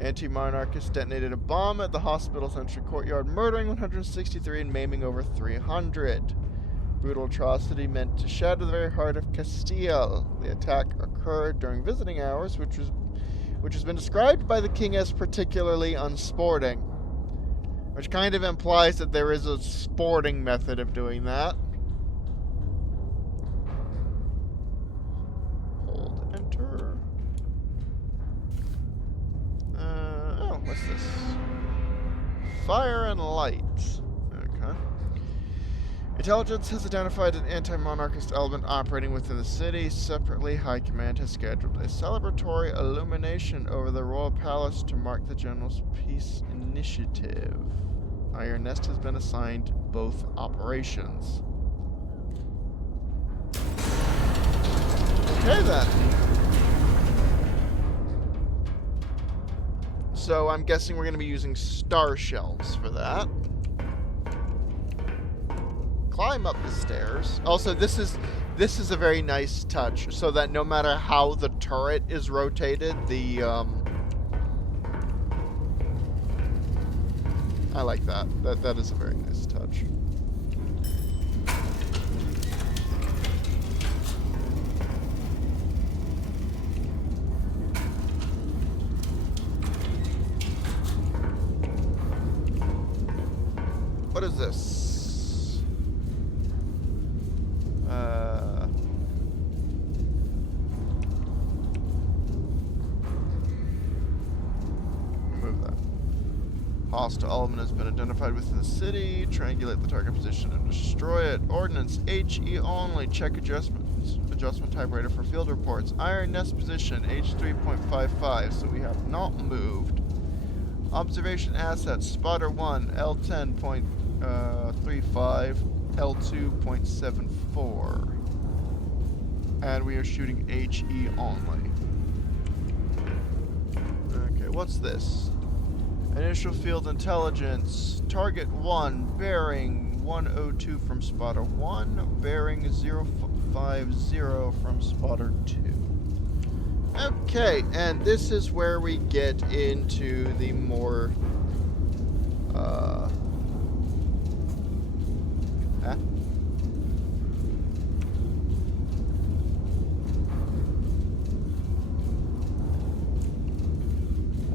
Anti-monarchist detonated a bomb at the hospital central courtyard, murdering 163 and maiming over 300. Brutal atrocity meant to shatter the very heart of Castile. The attack occurred during visiting hours, which has been described by the king as particularly unsporting, which kind of implies that there is a sporting method of doing that. Hold enter. Oh, what's this? Fire and light. Okay. Intelligence has identified an anti-monarchist element operating within the city. Separately, High Command has scheduled a celebratory illumination over the Royal Palace to mark the General's Peace Initiative. Iron Nest has been assigned both operations. Okay then. So I'm guessing we're going to be using star shells for that. Climb up the stairs. Also, this is a very nice touch, so that no matter how the turret is rotated, the I like that. That is a very nice touch. What is this? Remove that. Hostile element has been identified within the city. Triangulate the target position and destroy it. Ordnance HE only. Check adjustments. Adjustment typewriter for field reports. Iron Nest position H3.55. So we have not moved. Observation assets. Spotter 1 L10.35. L2.74. And we are shooting HE only. Okay, what's this? Initial field intelligence. Target 1, bearing 102 from spotter 1, bearing 050 from spotter 2. Okay, and this is where we get into the more,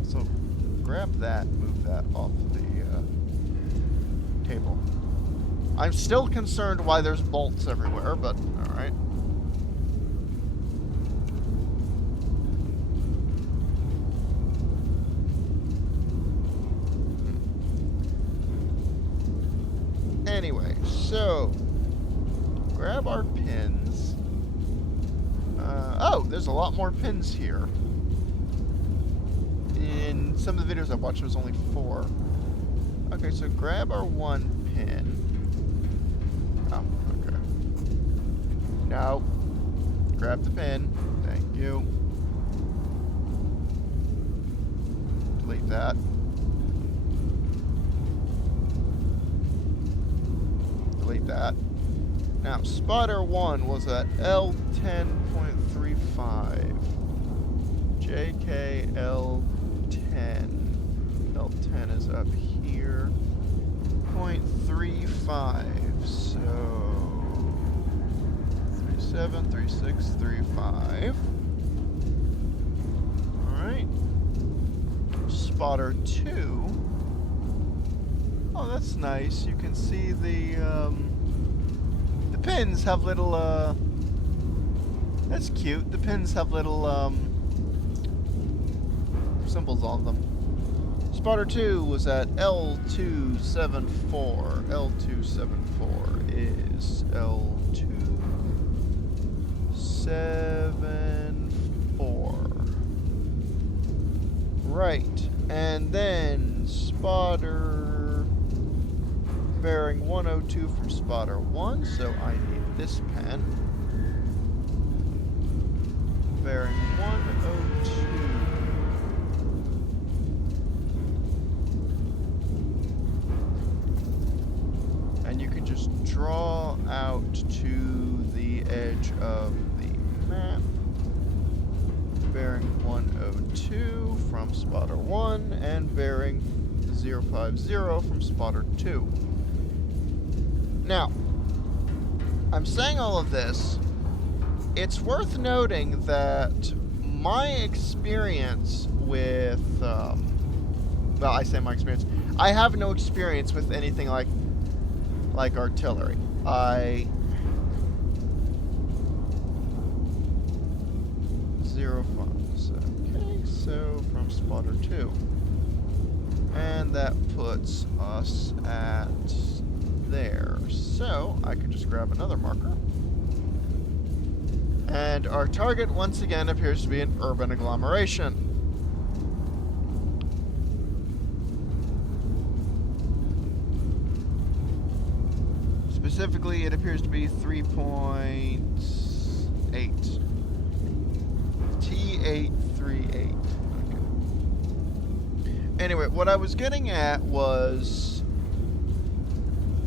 So, grab that, move that off the, table. I'm still concerned why there's bolts everywhere, but, alright. Anyway, so grab our pins. Oh, there's a lot more pins here. In some of the videos I've watched, there was only 4. Okay, so grab our 1 pin. Oh, okay. No. Grab the pin. Thank you. Delete that. Delete that. Now, spotter 1 was at L10.35. JK L10. L10 is up here. 0.35. So 37, 36, 35. Alright. Spotter 2. Oh, that's nice. You can see the pins have little, that's cute. The pins have little, symbols on them. Spotter 2 was at L274. L274 is L274. Right. And then spotter bearing 102 from spotter 1, so I need this pen. Bearing 102. And you can just draw out to the edge of the map. Bearing 102 from spotter 1 and bearing 050 from spotter 2. Now, I'm saying all of this. It's worth noting that my experience with, well, I say my experience. I have no experience with anything like artillery. Okay, so from spotter 2. And that puts us at there. So I could just grab another marker. And our target once again appears to be an urban agglomeration. Specifically, it appears to be 3.8. T838. Okay. Anyway, what I was getting at was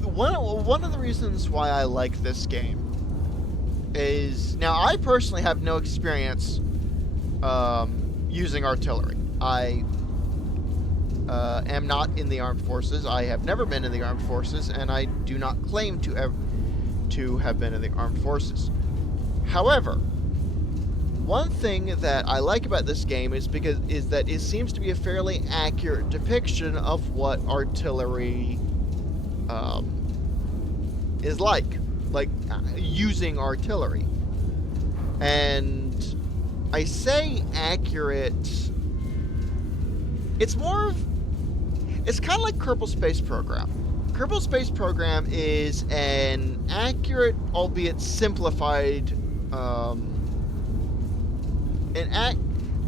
one of the reasons why I like this game is, now I personally have no experience using artillery. I am not in the armed forces. I have never been in the armed forces, and I do not claim to have been in the armed forces. However, one thing that I like about this game is that it seems to be a fairly accurate depiction of what artillery is like using artillery. And I say accurate. It's kind of like Kerbal Space Program. Kerbal Space Program is an accurate, albeit simplified,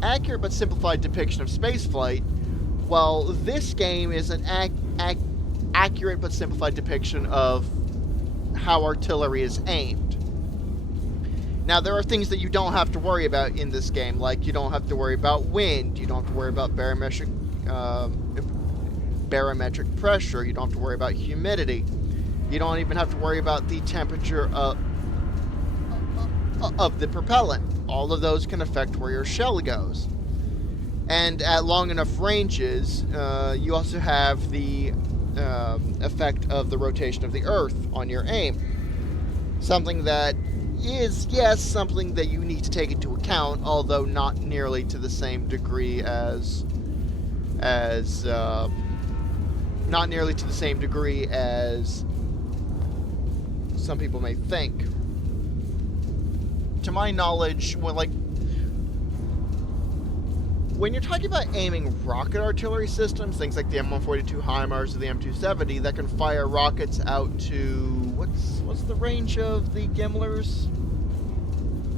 accurate but simplified depiction of spaceflight, while this game is an accurate but simplified depiction of how artillery is aimed. Now, there are things that you don't have to worry about in this game, like you don't have to worry about wind, you don't have to worry about barometric pressure, you don't have to worry about humidity, you don't even have to worry about the temperature of the propellant. All of those can affect where your shell goes. And at long enough ranges, you also have the effect of the rotation of the Earth on your aim. Something that is, yes, something that you need to take into account, although not nearly to the same degree as some people may think. To my knowledge, when you're talking about aiming rocket artillery systems, things like the M142 HIMARS or the M270 that can fire rockets out to what's the range of the Gimlers?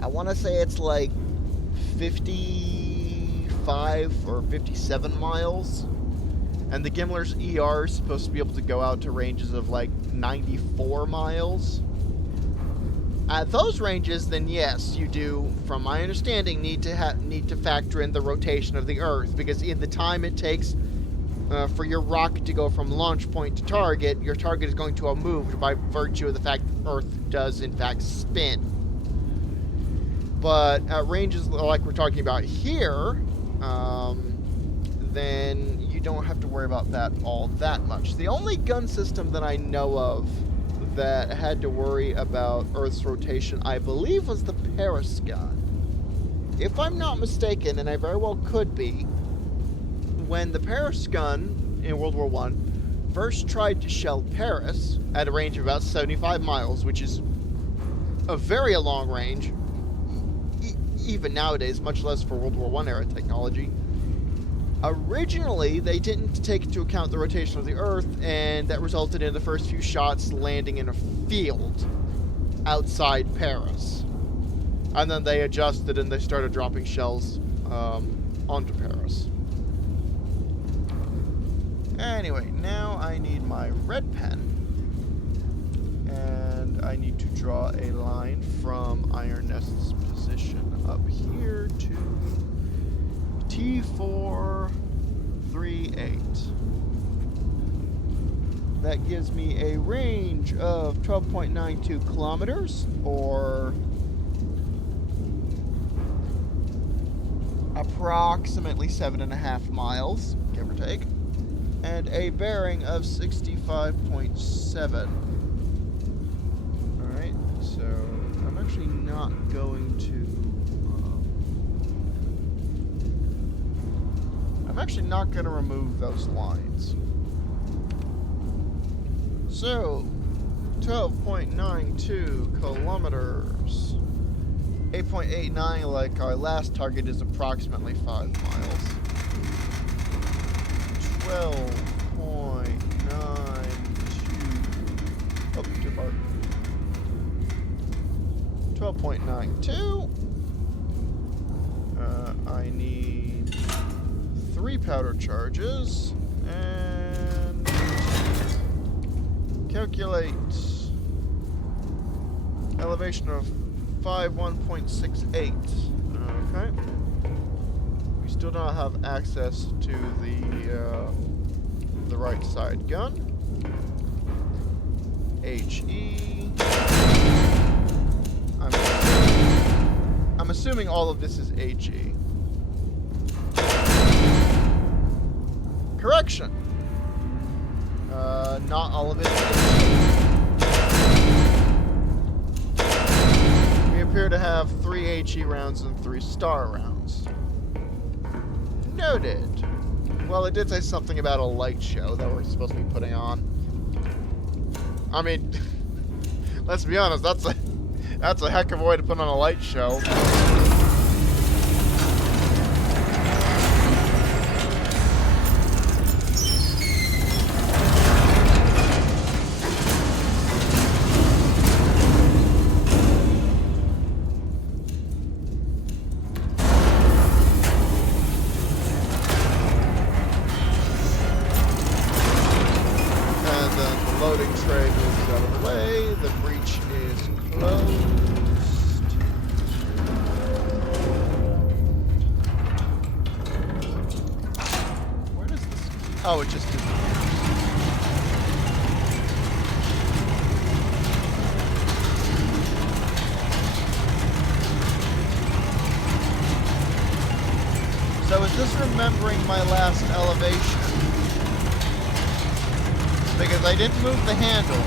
I want to say it's like 55 or 57 miles. And the Gimler's ER is supposed to be able to go out to ranges of like 94 miles. At those ranges, then yes, you do, from my understanding, need to factor in the rotation of the Earth, because in the time it takes for your rocket to go from launch point to target, your target is going to have moved by virtue of the fact that Earth does in fact spin. But at ranges like we're talking about here, then you don't have to worry about that all that much. The only gun system that I know of that had to worry about Earth's rotation, I believe, was the Paris gun. If I'm not mistaken, and I very well could be, when the Paris gun in World War I first tried to shell Paris at a range of about 75 miles, which is a very long range, even nowadays, much less for World War I era technology. Originally, they didn't take into account the rotation of the Earth, and that resulted in the first few shots landing in a field outside Paris. And then they adjusted and they started dropping shells onto Paris. Anyway, now I need my red pen. And I need to draw a line from Iron Nest's position up here to T438. That gives me a range of 12.92 kilometers, or approximately 7.5 miles, give or take, and a bearing of 65.7. Alright, so I'm actually not going to remove those lines. So, 12.92 kilometers. 8.89, like our last target, is approximately 5 miles. 12.92. Oh, too far. 12.92. I need 3 powder charges, and calculate elevation of 51.68. Okay. We still don't have access to the right side gun. HE. I'm assuming all of this is HE. Correction. Not all of it is HE. We appear to have 3 HE rounds and 3 star rounds. Noted. Well, it did say something about a light show that we're supposed to be putting on. I mean, let's be honest, that's a heck of a way to put on a light show. Loading tray moves out of the way. The breach is closed. Oh, it just disappears. So is this remembering my last elevation? Because I didn't move the handle.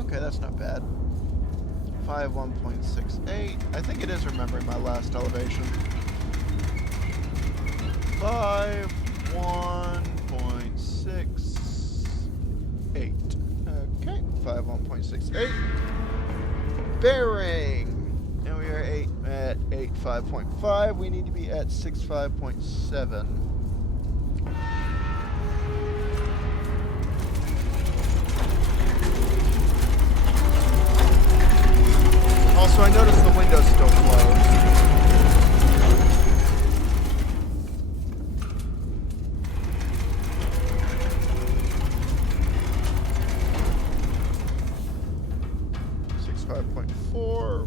Okay, that's not bad. 51.68. I think it is remembering my last elevation. 51.68. Okay, 51.68. Bearing. And we are at 85.5. We need to be at 65.7. Also, I noticed the window's still closed.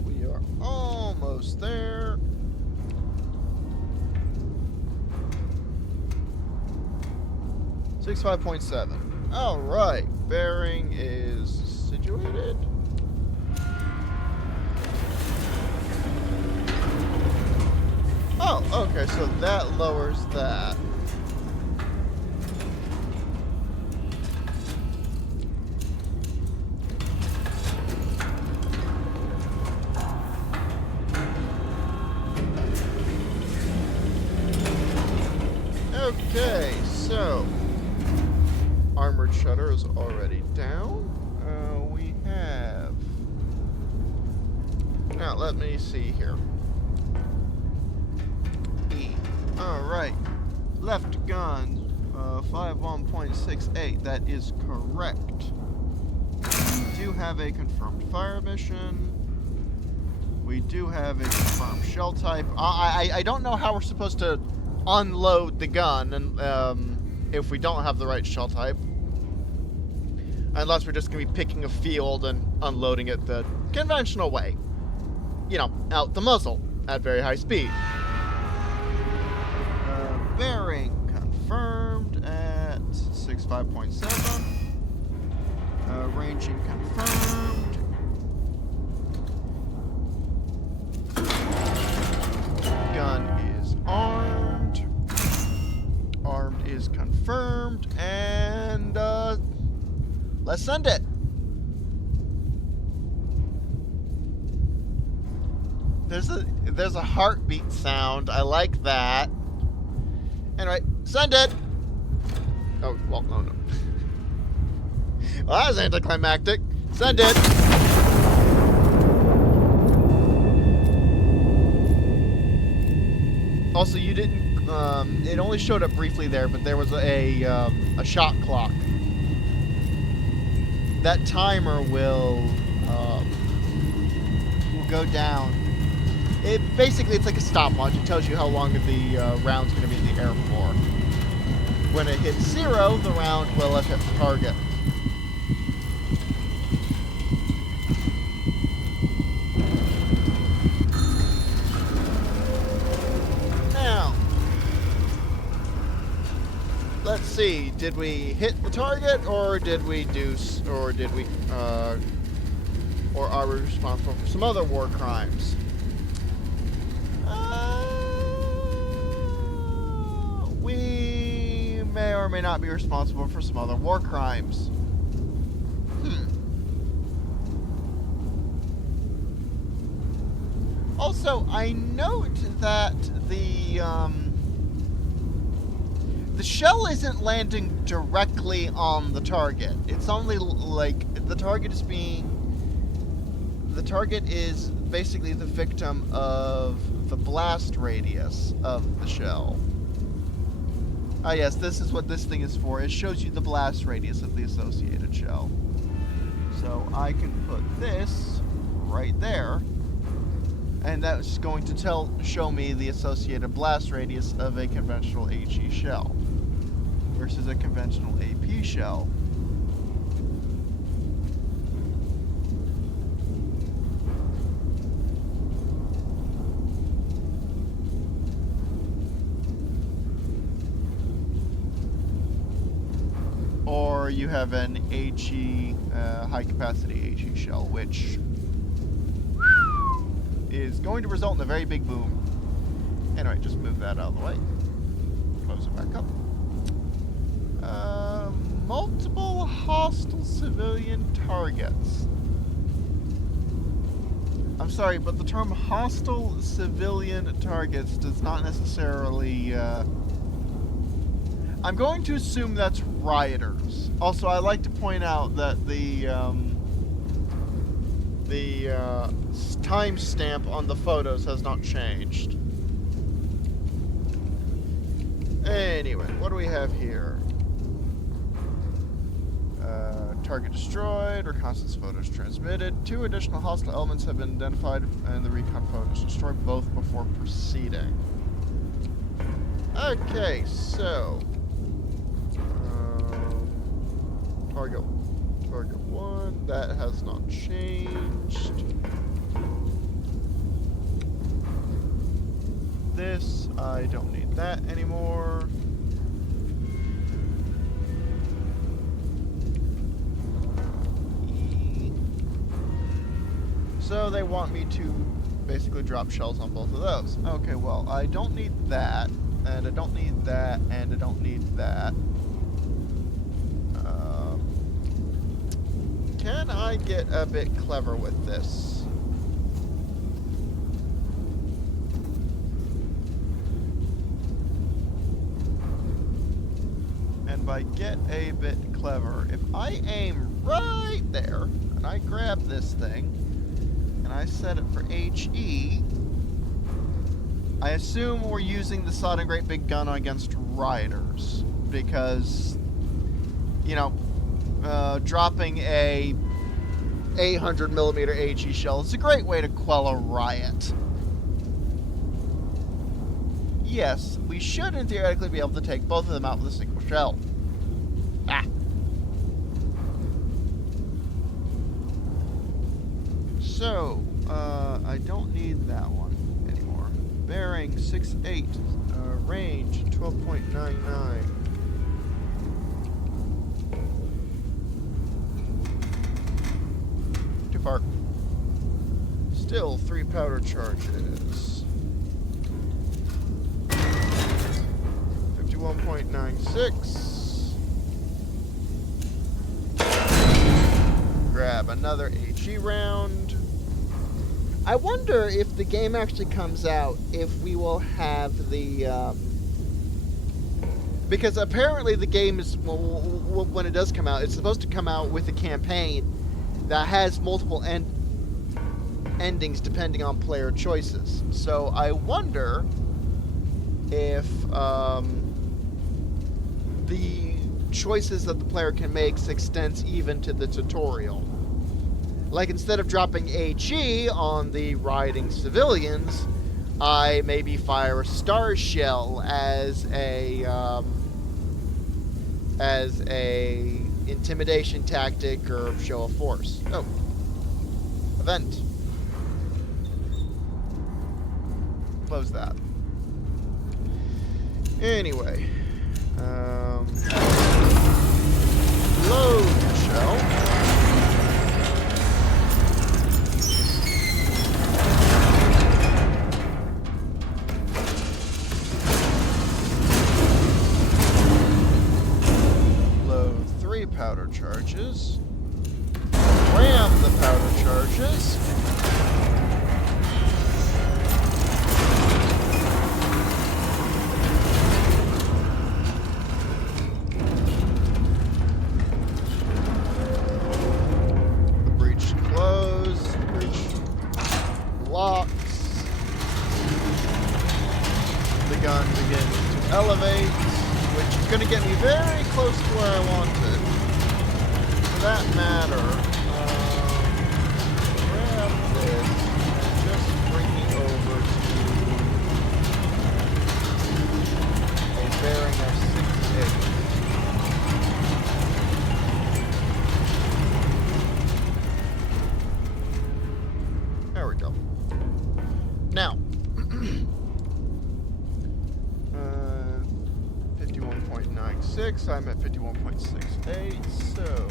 We are almost there. $65.7. All right, bearing is situated. Oh, okay, so that lowers that. Okay, so armored shutter is already down. We have. Now let me see here. E. All right, left gun, 51.68. That is correct. We do have a confirmed fire mission. We do have a confirmed shell type. I don't know how we're supposed to unload the gun and if we don't have the right shell type, unless we're just gonna be picking a field and unloading it the conventional way, you know, out the muzzle at very high speed. Bearing confirmed at 65.7. Ranging confirmed. Gun is armed. Armed is confirmed, and let's send it. There's a heartbeat sound. I like that. Anyway, send it. Oh well, no. Well, that was anticlimactic. Send it. Also, you didn't. It only showed up briefly there, but there was a shot clock. That timer will go down. Basically, it's like a stopwatch. It tells you how long the round's going to be in the air for. When it hits 0, the round will have hit the target. Let's see, did we hit the target, or did we or are we responsible for some other war crimes? We may or may not be responsible for some other war crimes. Also, I note that the shell isn't landing directly on the target. It's only like the target is basically the victim of the blast radius of the shell. Ah yes, this is what this thing is for. It shows you the blast radius of the associated shell. So I can put this right there, and that's going to show me the associated blast radius of a conventional HE shell versus a conventional AP shell. or you have an HE, high-capacity HE shell, which is going to result in a very big boom. Anyway, just move that out of the way. Close it back up. Multiple hostile civilian targets. I'm sorry, but the term hostile civilian targets does not necessarily, I'm going to assume that's rioters. Also, I like to point out that the timestamp on the photos has not changed. Anyway, what do we have here? Target destroyed, reconnaissance photos transmitted. 2 additional hostile elements have been identified in the recon photos. Destroy both before proceeding. Okay, so target 1, that has not changed. This, I don't need that anymore. So they want me to basically drop shells on both of those. Okay, well, I don't need that, and I don't need that, and I don't need that. Can I get a bit clever with this? And by get a bit clever, if I aim right there, and I grab this thing, and I set it for HE, I assume we're using the Sodden Great Big Gun against rioters, because, you know, dropping a 800mm HE shell is a great way to quell a riot. Yes, we should theoretically be able to take both of them out with a single shell. Ah. So, I don't need that one anymore. Bearing 6.8, range 12.99. Too far. Still 3 powder charges. 51.96. Grab another HE round. I wonder if the game actually comes out, if we will have the, because apparently the game is, well, when it does come out, it's supposed to come out with a campaign that has multiple endings depending on player choices. So I wonder if the choices that the player can make extends even to the tutorial. Like, instead of dropping HE on the rioting civilians, I maybe fire a star shell as a intimidation tactic or show of force. Oh, event. Close that. Anyway, load shell. Powder charges. Ram the powder charges. The breach closed. The breach locks. The gun begins to elevate, which is going to get me very close to where I want it. For that matter, grab this and just bring me over to a bearing of 6.8. There we go. Now, 51.96. 51.6. I'm at 51.68. So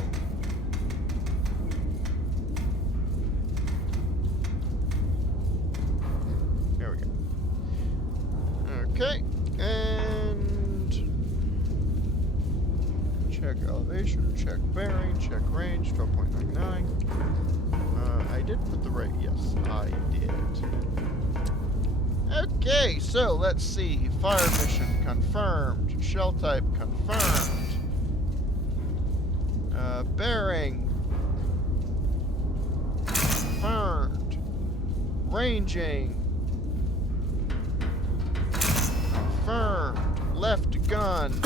there we go. Okay, and check elevation, check bearing, check range. 12.99. I did put the right. Yes, I did. Okay, so let's see. Fire mission confirmed. Shell type confirmed. Bearing confirmed. Ranging confirmed. Left gun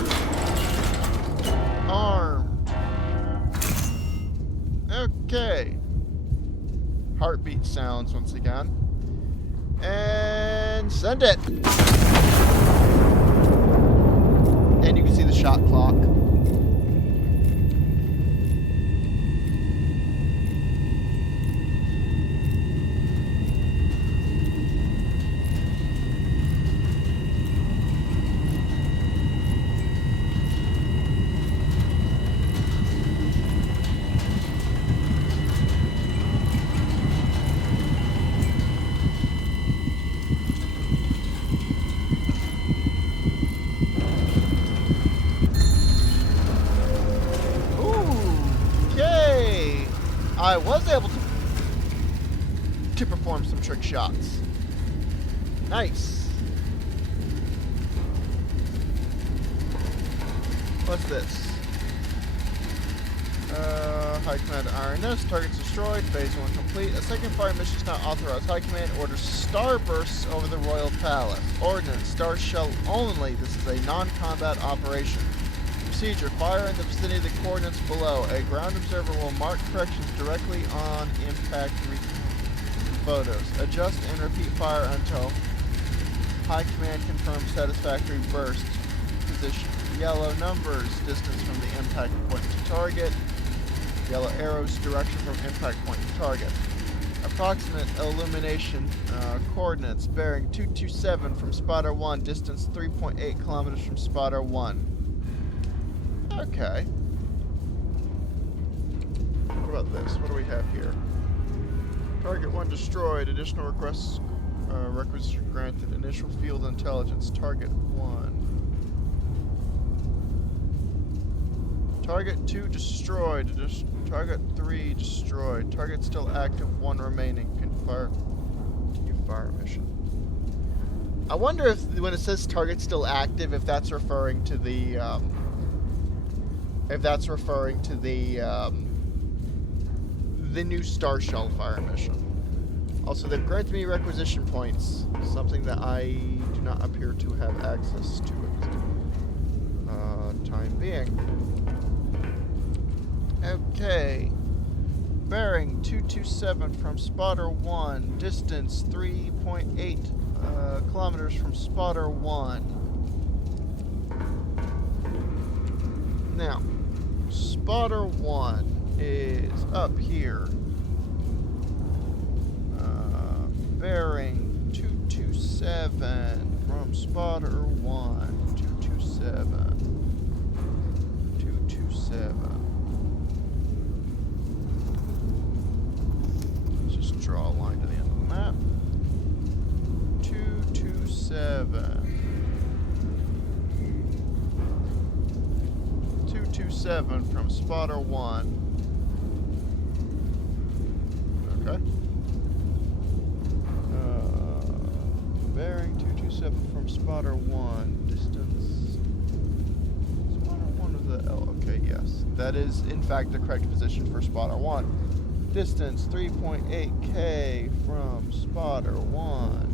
armed. Okay. Heartbeat sounds once again. And send it. And you can see the shot clock. I was able to perform some trick shots. Nice. What's this? High Command IRNS, targets destroyed, phase 1 complete. A second fire mission is now authorized. High Command orders starbursts over the Royal Palace. Ordnance, star shell only. This is a non-combat operation. Procedure, fire in the vicinity of the coordinates below. A ground observer will mark corrections directly on impact photos. Adjust and repeat fire until High Command confirms satisfactory burst position. Yellow numbers, distance from the impact point to target. Yellow arrows, direction from impact point to target. Approximate illumination coordinates, bearing 227 from spotter 1, distance 3.8 kilometers from spotter 1. Okay. What about this? What do we have here? Target 1 destroyed. Additional requests requisition granted. Initial field intelligence. Target 1. Target 2 destroyed. Target 3 destroyed. Target still active. 1 remaining. Continue fire mission. I wonder if when it says target still active, if that's referring to the new Star Shell fire mission. Also, they've granted me requisition points, something that I do not appear to have access to at time being. Okay. Bearing 227 from spotter 1, distance 3.8 kilometers from spotter 1. Now, spotter 1 is up here. Bearing 227 from spotter 1. 227. 227. Let's just draw a line to the end of the map. 227. 227 from spotter 1. Okay. Bearing 227 from spotter 1. Distance. Spotter 1 is the L. Okay, yes. That is, in fact, the correct position for spotter 1. Distance 3.8K from spotter 1.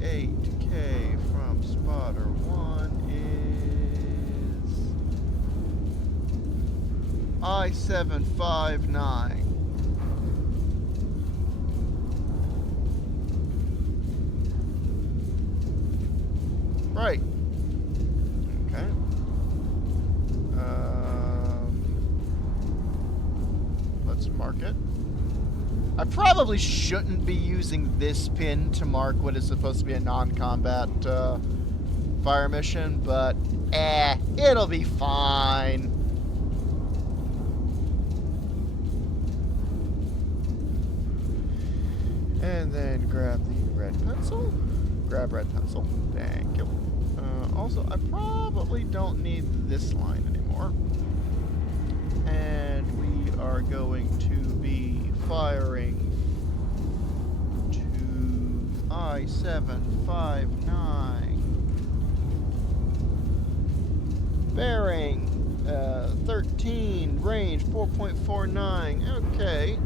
8K from spotter 1 is I-759. Right. Okay. Let's mark it. I probably shouldn't be using this pin to mark what is supposed to be a non-combat fire mission, but it'll be fine. And then grab the red pencil. Grab red pencil. Thank you. Also, I probably don't need this line anymore. And we are going to be firing to I-759. Bearing 13, range 4.49. Okay.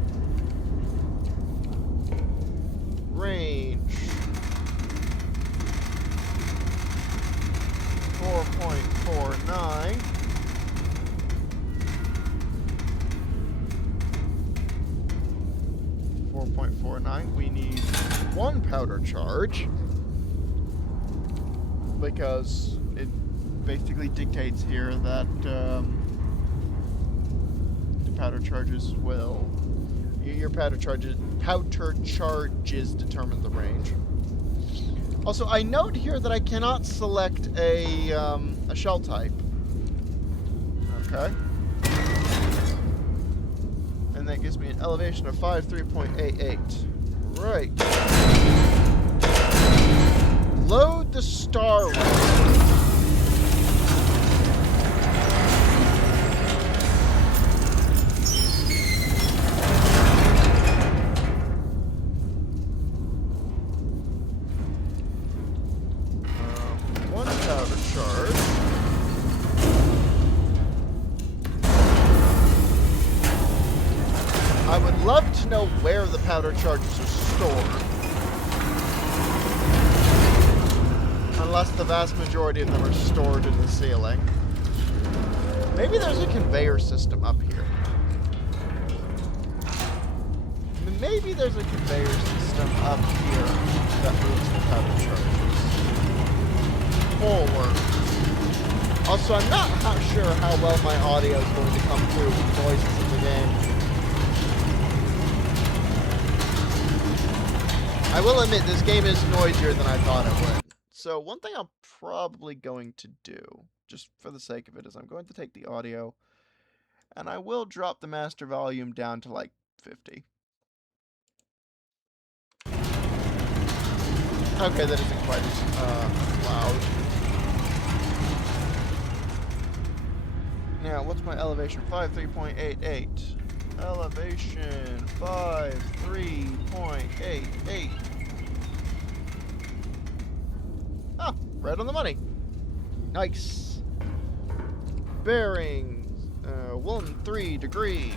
Range 4.49. We need one powder charge because it basically dictates here that the powder charges will your powder charges determine the range. Also, I note here that I cannot select a shell type. Okay. And that gives me an elevation of 53.88. Right. Load the star rocket. I would love to know where the powder charges are stored. Unless the vast majority of them are stored in the ceiling. Maybe there's a conveyor system up here. Maybe there's a conveyor system up here that moves the powder charges forward. Also, I'm not sure how well my audio is going to come through with the noises in the game. I will admit, this game is noisier than I thought it would. So one thing I'm probably going to do, just for the sake of it, is I'm going to take the audio, and I will drop the master volume down to like 50. Okay, that isn't quite as loud. Now, what's my elevation? 53.88. Elevation 53.88. Ah, right on the money. Nice. Bearing 13 degrees.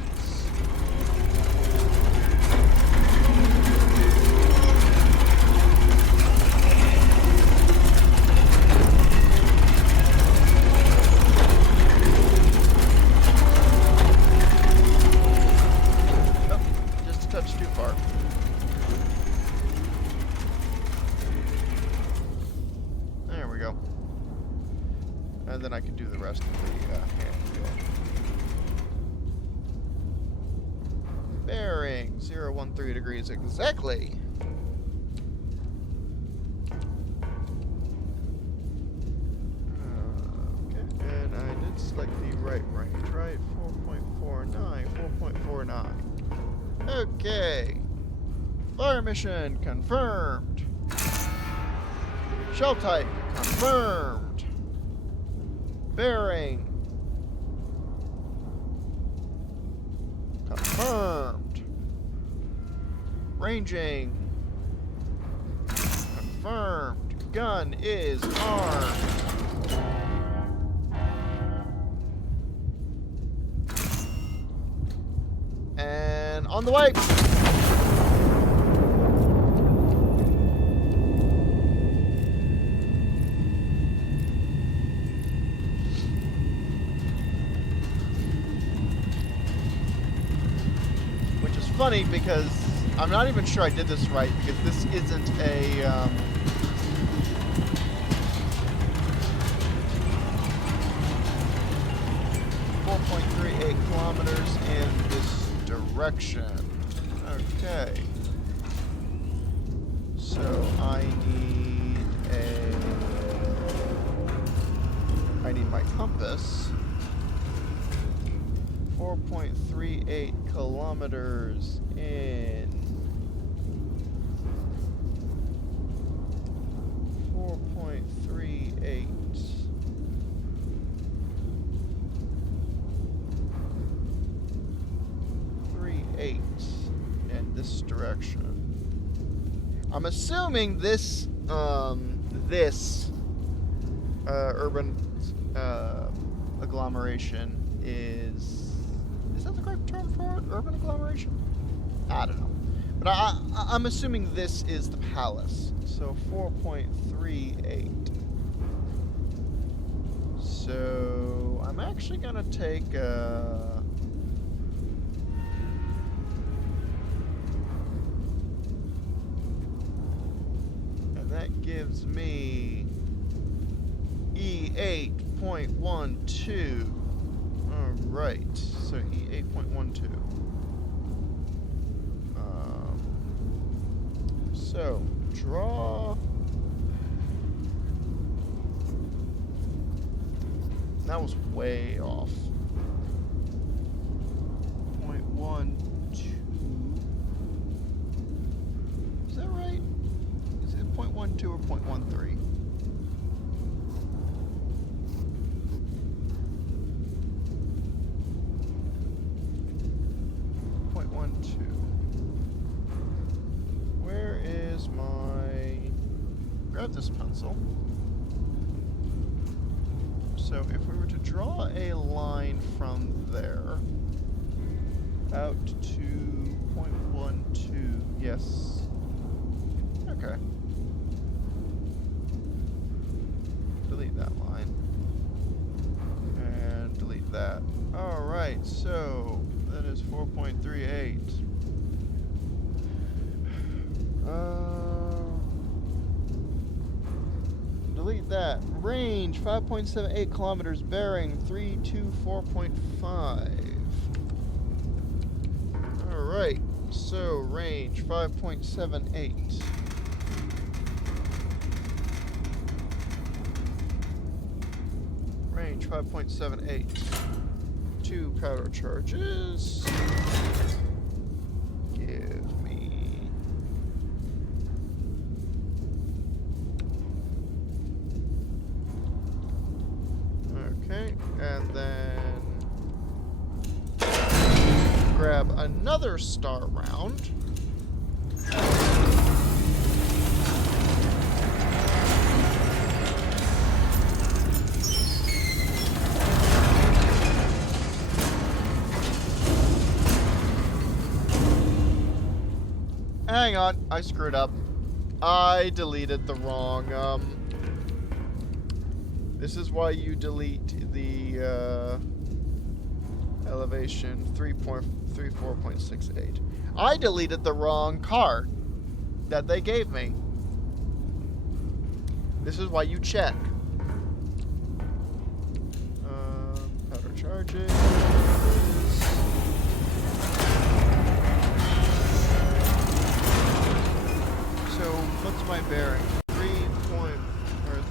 And then I can do the rest of the hand wheel. Bearing 013 degrees exactly. Okay, and I did select the right range, right? 4.49, 4.49. Okay. Fire mission confirmed. Shell type confirmed. Bearing confirmed. Ranging confirmed. Gun is armed. And on the way. Funny because I'm not even sure I did this right, because this isn't a 4.38 kilometers in this direction. Okay. So I need my compass. 4.38 kilometers in 4.38 in this direction. I'm assuming this urban agglomeration is that the correct term for it? Urban agglomeration? I don't know. But I'm assuming this is the palace. So 4.38. So I'm actually gonna take and that gives me E8.12. Alright, so E8.12. So, draw. That was way off. 0.12. Is that right? Is it 0.12 or 0.13? 0.12. Where is my... Grab this pencil. So if we were to draw a line from there out to 0.12, yes. Okay. Delete that line. And delete that. Alright, so that is 4.38. Delete that. Range 5.78 kilometers, bearing 324.5. Alright, so range 5.78. Range 5.78. 2 powder charges. Give me. Okay, and then grab another star round. Hang on, I screwed up. I deleted the wrong, this is why you delete the, elevation 3.34.68. I deleted the wrong card that they gave me. This is why you check. Powder charges. So what's my bearing?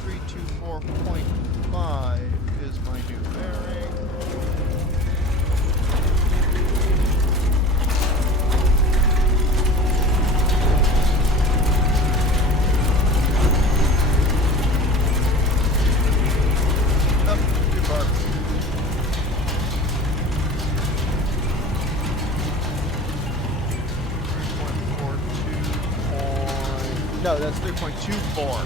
324.5 is my new bearing. Oh, too far. No, that's 3.24.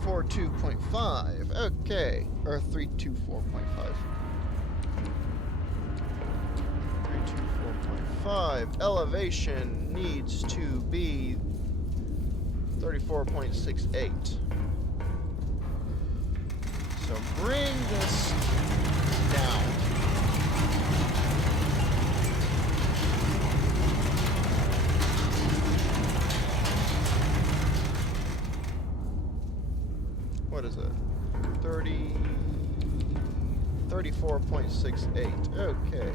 .42.5. Okay, or 324.5. 324.5. Elevation needs to be 34.68. So bring this down. What is it? 34.68. Okay.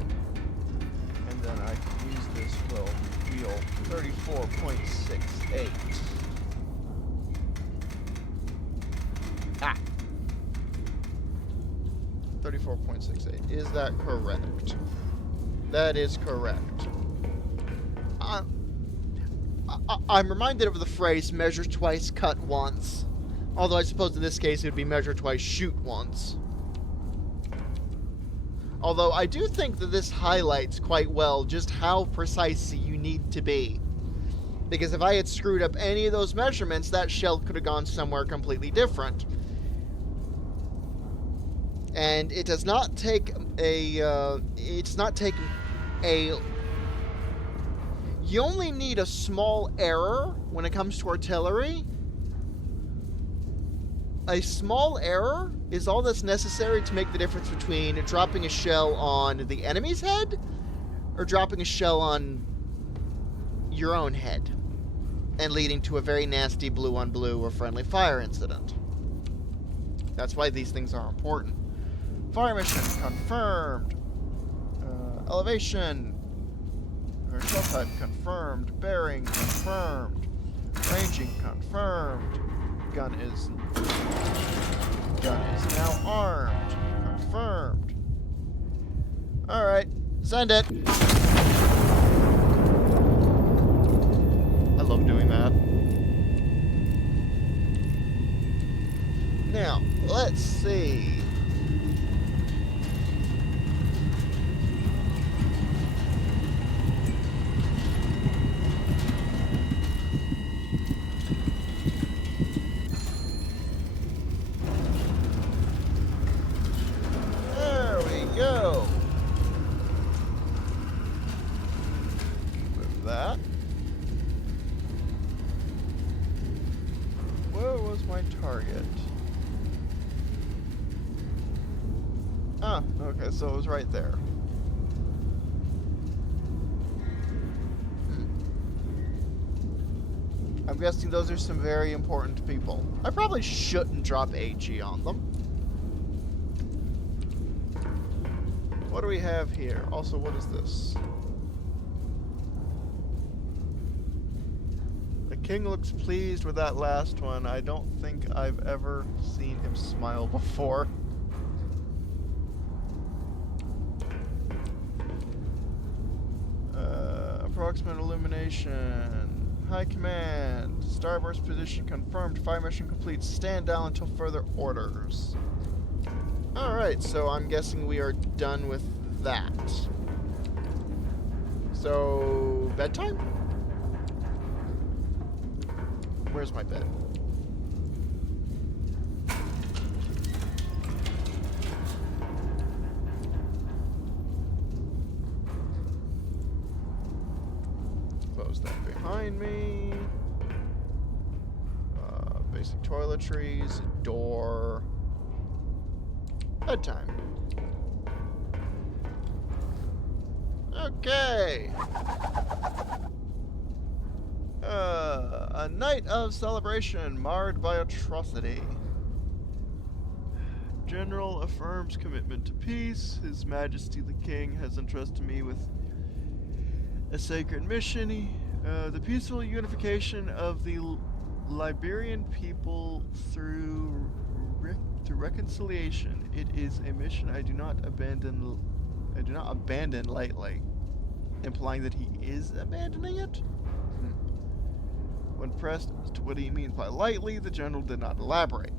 And then I can use this wheel. 34.68. Ah! 34.68. Is that correct? That is correct. I'm reminded of the phrase, measure twice, cut once. Although I suppose in this case it would be measure twice, shoot once. Although I do think that this highlights quite well just how precise you need to be. Because if I had screwed up any of those measurements, that shell could have gone somewhere completely different. And it does not take a... You only need a small error when it comes to artillery. A small error is all that's necessary to make the difference between dropping a shell on the enemy's head or dropping a shell on your own head and leading to a very nasty blue-on-blue or friendly fire incident. That's why these things are important. Fire mission confirmed. Elevation. Shell type confirmed. Bearing confirmed. Ranging confirmed. Gun is now armed. Confirmed. Alright. Send it. I love doing that. Now, let's see. Go. With that. Where was my target? Ah, okay, so it was right there. I'm guessing those are some very important people. I probably shouldn't drop AG on them. What do we have here? Also, what is this? The king looks pleased with that last one. I don't think I've ever seen him smile before. Approximate illumination. High command. Starburst position confirmed. Fire mission complete. Stand down until further orders. Alright, so I'm guessing we are done with that. So, bedtime? Where's my bed? Close that behind me. Basic toiletries, door. Bedtime. Okay. A night of celebration marred by atrocity. General affirms commitment to peace. His Majesty the King has entrusted me with a sacred mission. The peaceful unification of the Liberian people through reconciliation. It is a mission I do not abandon lightly. Implying that he is abandoning it? When pressed as to what he means by lightly, the general did not elaborate.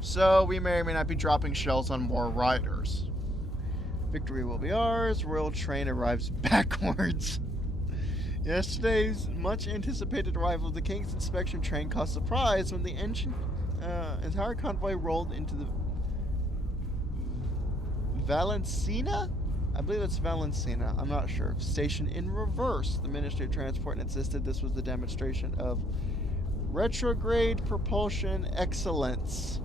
So, we may or may not be dropping shells on more riders. Victory will be ours. Royal train arrives backwards. Yesterday's much-anticipated arrival of the King's inspection train caused surprise when the entire convoy rolled into the Valencina? I believe it's Valencina. I'm not sure. Station in reverse. The Ministry of Transport insisted this was the demonstration of retrograde propulsion excellence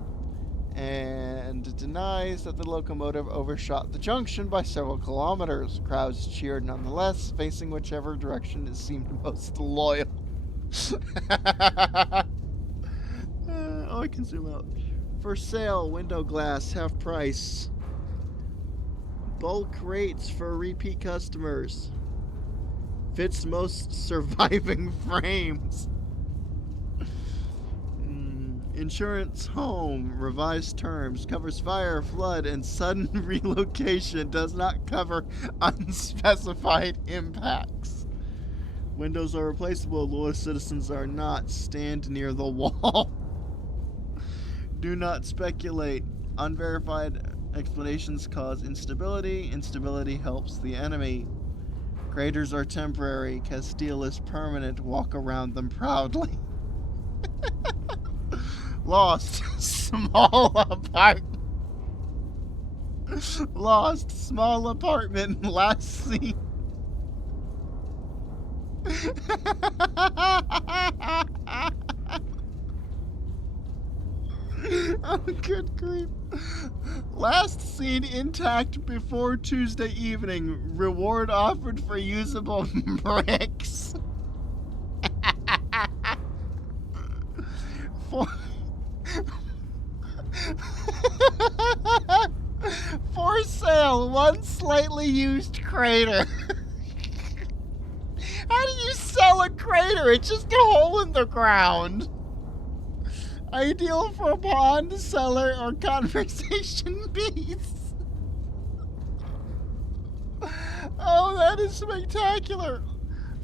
and denies that the locomotive overshot the junction by several kilometers. Crowds cheered nonetheless, facing whichever direction it seemed most loyal. Oh, I can zoom out. For sale, window glass, half price. Bulk rates for repeat customers. Fits most surviving frames. Insurance home, revised terms, covers fire, flood, and sudden relocation, does not cover unspecified impacts. Windows are replaceable, loyal citizens are not. Stand near the wall. Do not speculate. Unverified explanations cause instability. Instability helps the enemy. Craters are temporary. Castile is permanent. Walk around them proudly. Lost. Small apartment. Lost. Small apartment. Last scene. Oh, good grief. Last seen intact before Tuesday evening. Reward offered for usable bricks. For sale, one slightly used crater. How do you sell a crater? It's just a hole in the ground. Ideal for pond, cellar, or conversation piece. Oh, that is spectacular.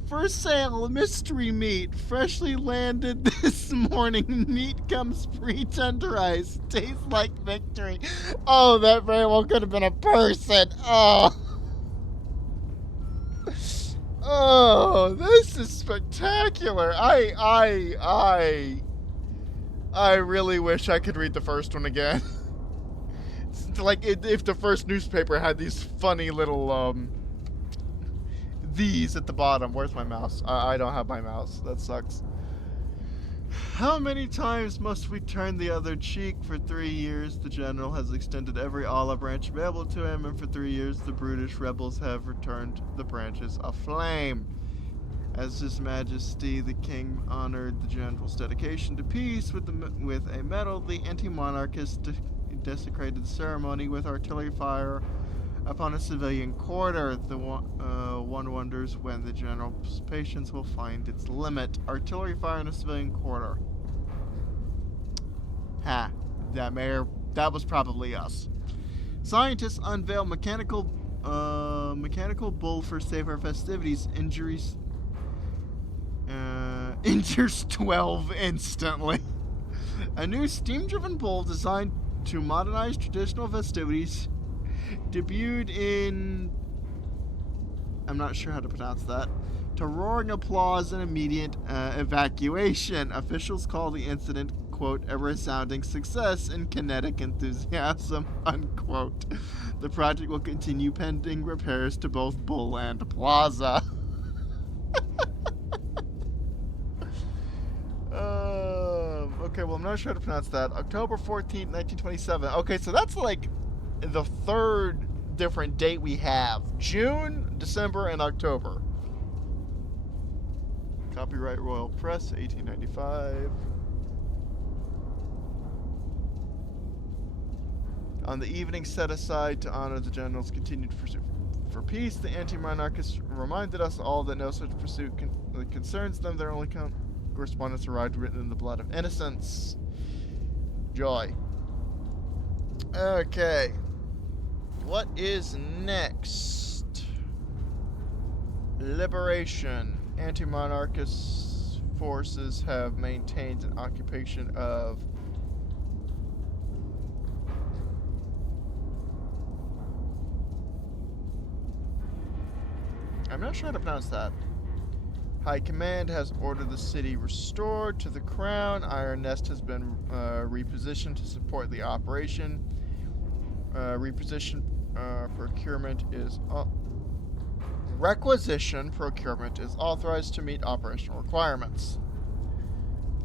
For sale, mystery meat. Freshly landed this morning. Meat comes pre-tenderized. Tastes like victory. Oh, that very well could have been a person. Oh. Oh, this is spectacular. I really wish I could read the first one again. It's like if the first newspaper had these funny little these at the bottom. Where's my mouse? I don't have my mouse. That sucks. How many times must we turn the other cheek? For 3 years, the general has extended every olive branch available to him, and for 3 years, the brutish rebels have returned the branches aflame. As His Majesty the King honored the general's dedication to peace with a medal, the anti-monarchists desecrated the ceremony with artillery fire upon a civilian quarter. One wonders when the general's patience will find its limit. Artillery fire in a civilian quarter. Ha! That was probably us. Scientists unveil mechanical bull for safer festivities. Injures 12 instantly. A new steam-driven bull designed to modernize traditional festivities debuted in... I'm not sure how to pronounce that. To roaring applause and immediate evacuation. Officials call the incident, quote, a resounding success and kinetic enthusiasm, unquote. The project will continue pending repairs to both bull and plaza. Okay, well, I'm not sure how to pronounce that. October 14th, 1927. Okay, so that's like the third different date we have. June, December, and October. Copyright Royal Press, 1895. On the evening set aside to honor the general's continued pursuit for peace, the anti-monarchists reminded us all that no such pursuit concerns them. Their only correspondence arrived written in the blood of innocence. Joy. Okay. What is next? Liberation. Anti-monarchist forces have maintained an occupation of I'm not sure how to pronounce that. High Command has ordered the city restored to the crown. Iron Nest has been repositioned to support the operation. Requisition procurement is authorized to meet operational requirements.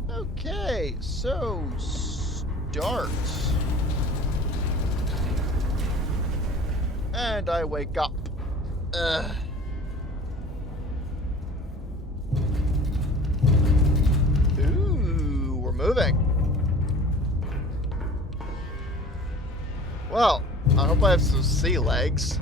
Okay, so start. And I wake up. Ugh. Ooh, we're moving. Well, I hope I have some sea legs.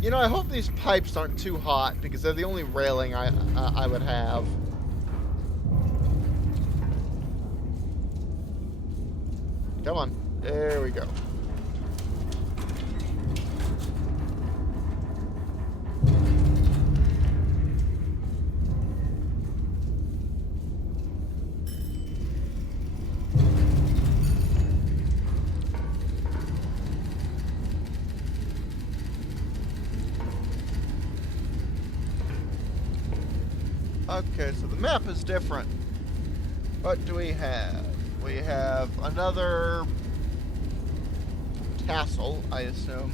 You know, I hope these pipes aren't too hot because they're the only railing I would have. Come on. There we go. Okay, so the map is different. What do we have? We have another castle, I assume.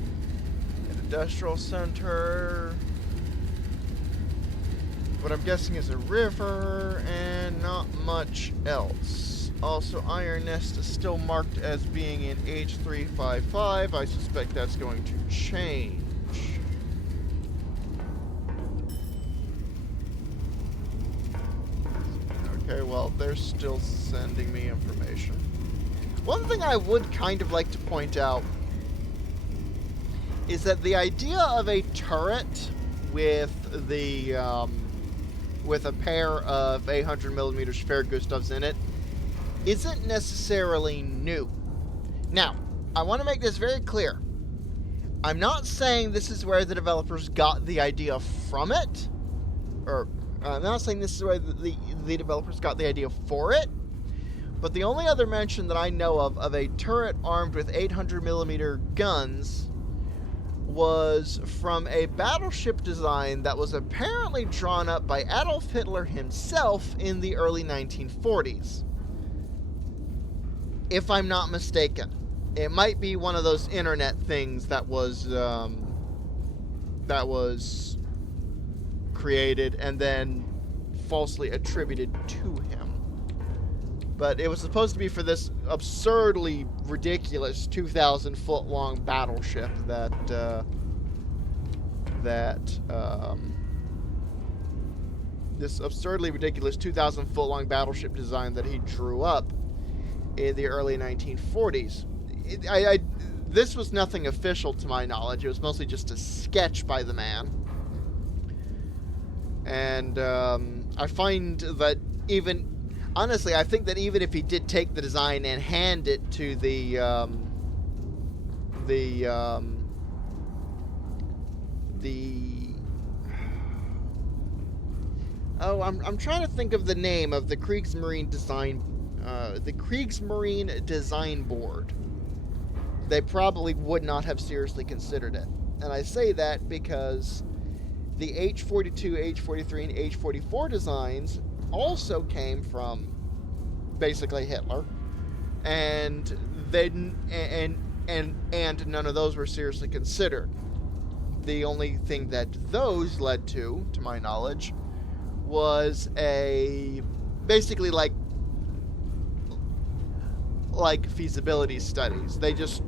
An industrial center. What I'm guessing is a river, and not much else. Also, Iron Nest is still marked as being in H355. I suspect that's going to change. Okay, well, they're still sending me information. One thing I would kind of like to point out is that the idea of a turret with the with a pair of 800mm Schwer Gustavs in it isn't necessarily new. Now, I want to make this very clear. I'm not saying this is where the developers got the idea from it, or I'm not saying this is where the developers got the idea for it, but the only other mention that I know of a turret armed with 800mm guns was from a battleship design that was apparently drawn up by Adolf Hitler himself in the early 1940s. If I'm not mistaken. It might be one of those internet things that was created and then falsely attributed to him. But it was supposed to be for this absurdly ridiculous 2,000-foot long battleship this absurdly ridiculous 2,000-foot long battleship design that he drew up in the early 1940s. This was nothing official to my knowledge. It was mostly just a sketch by the man. And I find that honestly, I think that even if he did take the design and hand it to I'm trying to think of the name of the Kriegsmarine Design Board. They probably would not have seriously considered it. And I say that because the H-42, H-43, and H-44 designs also came from basically Hitler, and none of those were seriously considered. The only thing that those led to my knowledge, was basically like feasibility studies. They just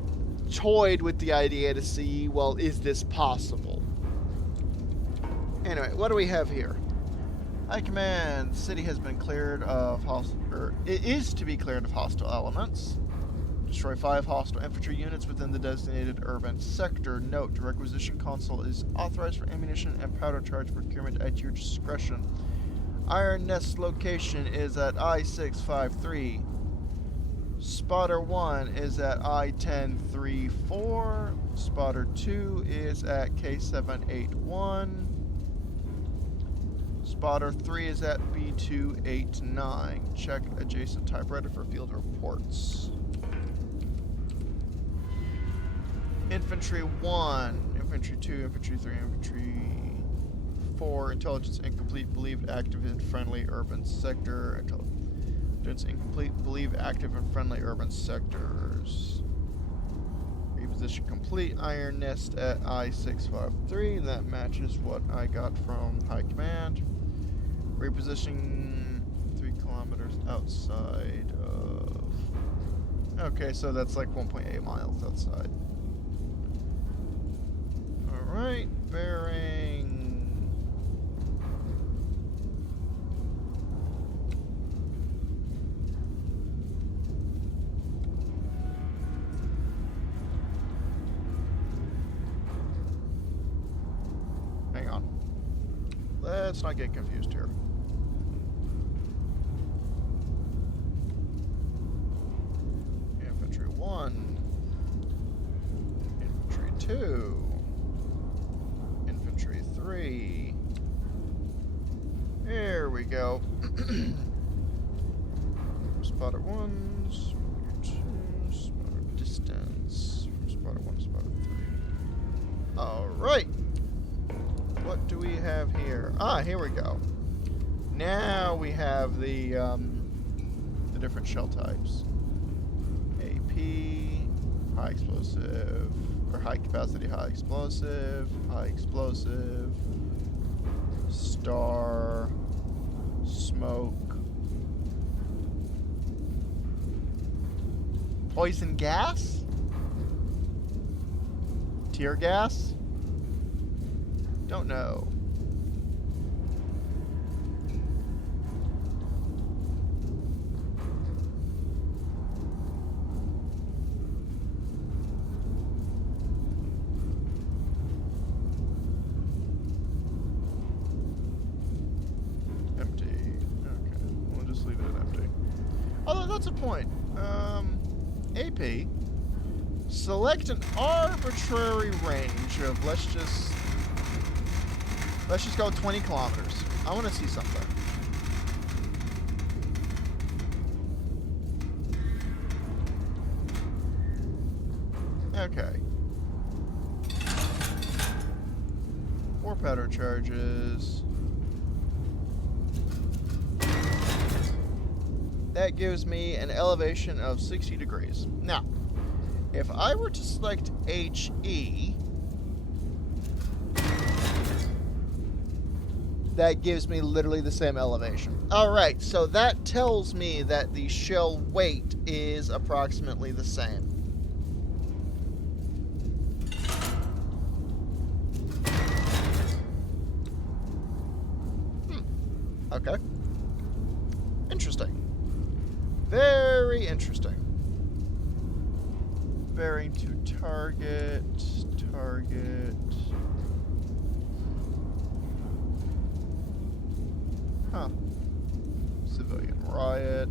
toyed with the idea to see, well, is this possible? Anyway, what do we have here? High Command, city has been cleared of it is to be cleared of hostile elements. Destroy 5 hostile infantry units within the designated urban sector. Note, requisition console is authorized for ammunition and powder charge procurement at your discretion. Iron Nest location is at I-653. Spotter 1 is at I-1034. Spotter 2 is at K781. Spotter 3 is at B289. Check adjacent typewriter for field reports. Infantry 1, Infantry 2, Infantry 3, Infantry 4. Intelligence incomplete. Believed active in friendly urban sector. Intelligence incomplete. Believed active in friendly urban sectors. Reposition complete. Iron Nest at I-653. That matches what I got from High Command. Repositioning 3 kilometers outside of... Okay, so that's like 1.8 miles outside. Alright, bearing... Hang on. Let's not get confused here. Infantry 1. Infantry 2. Infantry 3. There we go. Spotter 1, spotter 2, spotter distance. From spotter 1 to spotter 3. Alright. What do we have here? Ah, here we go. Now we have the different shell types. AP, high explosive, or high capacity high explosive, star, smoke, poison gas, tear gas. Don't know. Empty. Okay, we'll just leave it at empty. Although that's a point. AP. Select an arbitrary range of let's just go 20 kilometers. I want to see something. Okay. 4 powder charges. That gives me an elevation of 60 degrees. Now, if I were to select HE, that gives me literally the same elevation. Alright, so that tells me that the shell weight is approximately the same. Okay. Interesting. Very interesting. Bearing to target. Huh. Civilian riot.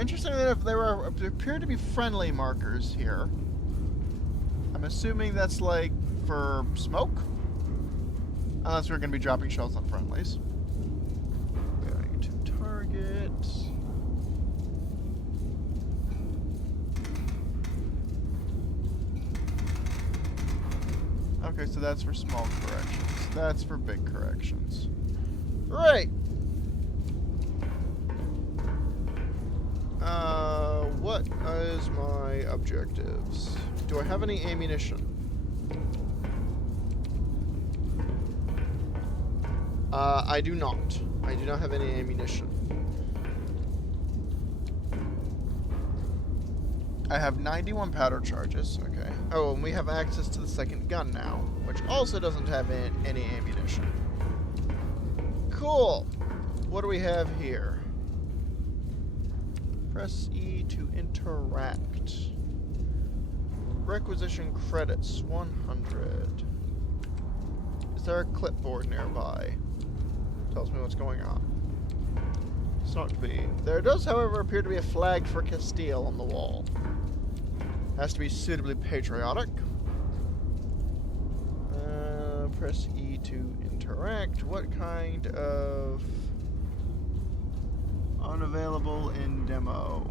Interesting that if there appear to be friendly markers here. I'm assuming that's like for smoke? Unless we're going to be dropping shells on friendlies. Going to target. Okay, so that's for small corrections. That's for big corrections. Right. What is my objectives? Do I have any ammunition? I do not. I do not have any ammunition. I have 91 powder charges. Okay. Oh, and we have access to the second gun now, which also doesn't have any ammunition. Cool. What do we have here? Press E to interact. Requisition credits, 100. Is there a clipboard nearby? Tells me what's going on. It's not to be. There does, however, appear to be a flag for Castile on the wall. Has to be suitably patriotic. Press E to interact. What kind of... Unavailable in demo.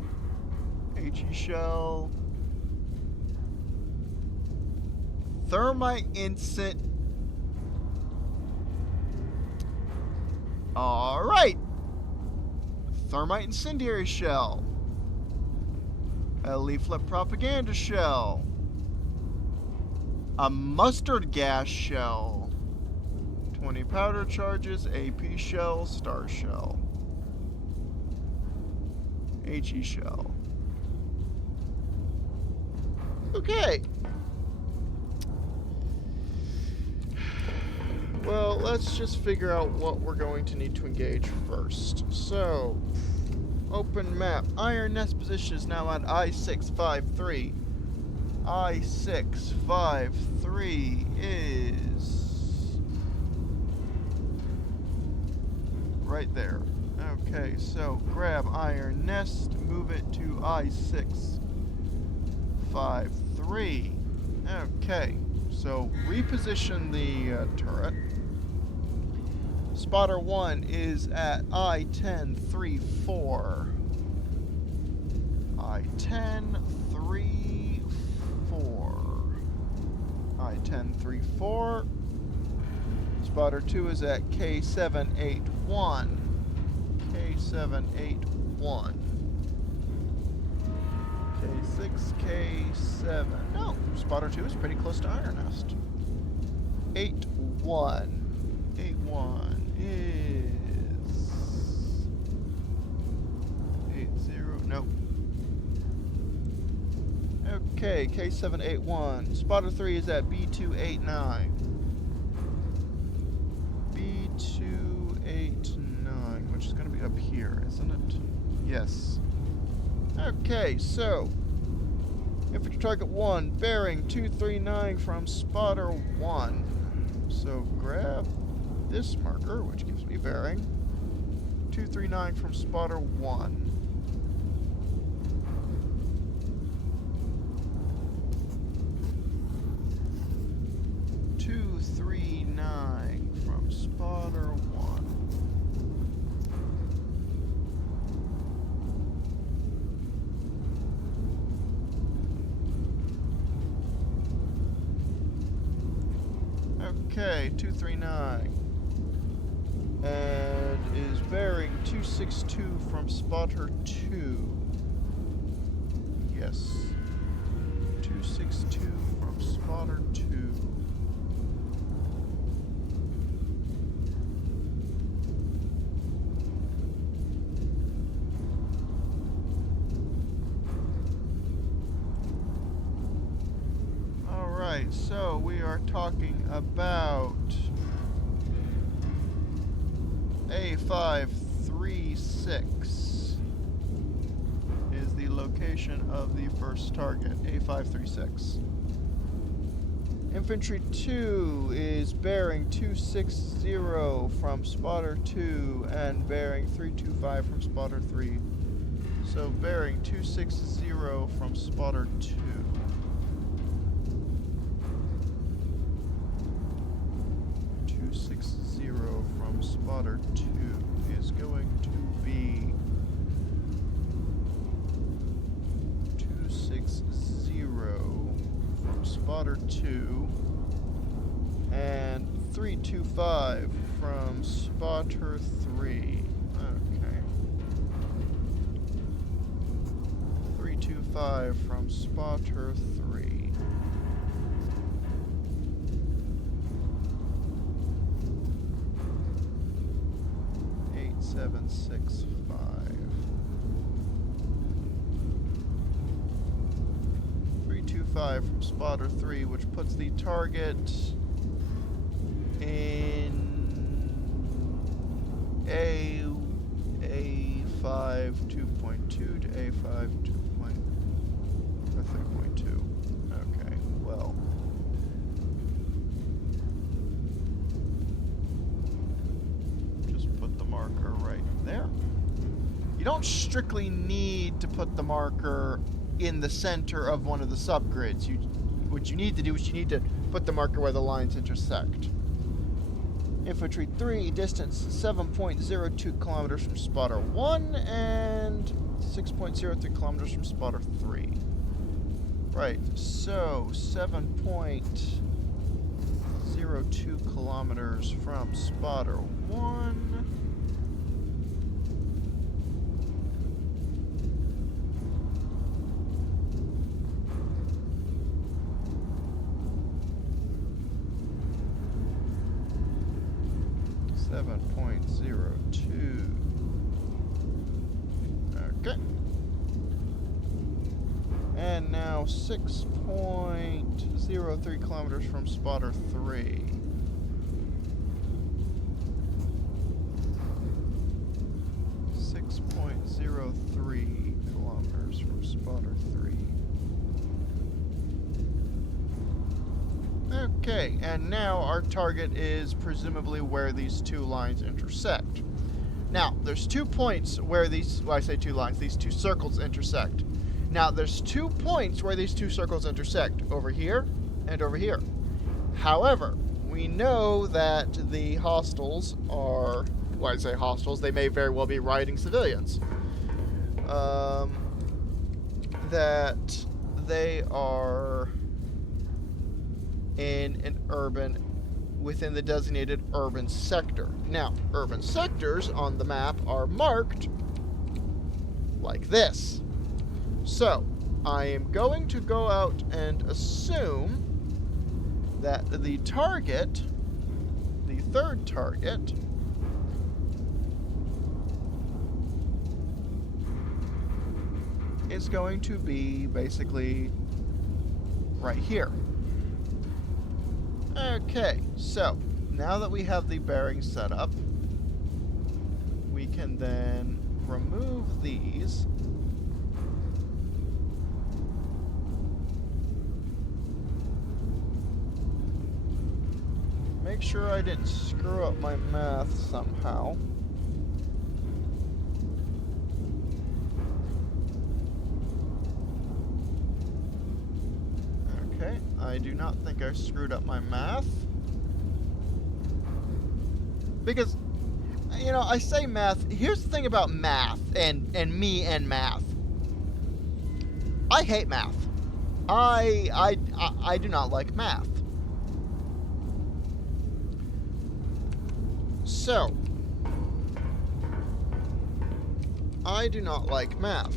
HE shell. Thermite instant. Alright. Thermite incendiary shell. A leaflet propaganda shell. A mustard gas shell. 20 powder charges, AP shell, star shell. HE shell. Okay. Well, let's just figure out what we're going to need to engage first. So, open map. Iron Nest position is now at I-653. I-653 is right there. Okay, so grab Iron Nest, move it to I-653. Okay, so reposition the turret. Spotter 1 is at I-1034. I-1034. I-1034. Spotter 2 is at K781. K781. K6, K7. No, Spotter 2 is pretty close to Iron Nest. 81. 81 is 80. Nope. Okay, K781. Spotter 3 is at B289. B289, which is going to be up here, isn't it? Yes. Okay, so infantry target 1, bearing 239 from spotter 1. So grab this marker, which gives me bearing 239 from spotter 1. From spotter 1. Okay, 239. And is bearing 262 from spotter 2. Yes. 262 from spotter 2. So we are talking about A536 is the location of the first target, A536. Infantry 2 is bearing 260 from spotter 2 and bearing 325 from spotter 3. So bearing 260 from spotter 2. 260 from spotter 2 is going to be 260 from spotter 2 and 325 from spotter 3. Okay. 325 from spotter 3. 765. 325 from spotter 3, which puts the target in A5 2.2 to A5 3.2. Okay, well. Marker right there. You don't strictly need to put the marker in the center of one of the subgrids. What you need to do is you need to put the marker where the lines intersect. Infantry 3, distance 7.02 kilometers from spotter 1 and 6.03 kilometers from spotter 3. Right, so 7.02 6.02 kilometers from spotter 1. Okay. And now 6.03 kilometers from spotter 3. Kilometers from spotter 3. Okay, and now our target is presumably where these two lines intersect. Now, there's 2 points where these, well, I say 2 lines, these 2 circles intersect. Now, there's 2 points where these 2 circles intersect, over here and over here. However, we know that the hostiles are, well, I say hostiles, they may very well be rioting civilians. That they are in an urban, within the designated urban sector. Now, urban sectors on the map are marked like this. So, I am going to go out and assume that the target, the third target, is going to be basically right here. Okay, so now that we have the bearings set up, we can then remove these. Make sure I didn't screw up my math somehow. Okay, I do not think I screwed up my math. Because, you know, I say math. Here's the thing about math and me and math. I hate math. I do not like math. So, I do not like math.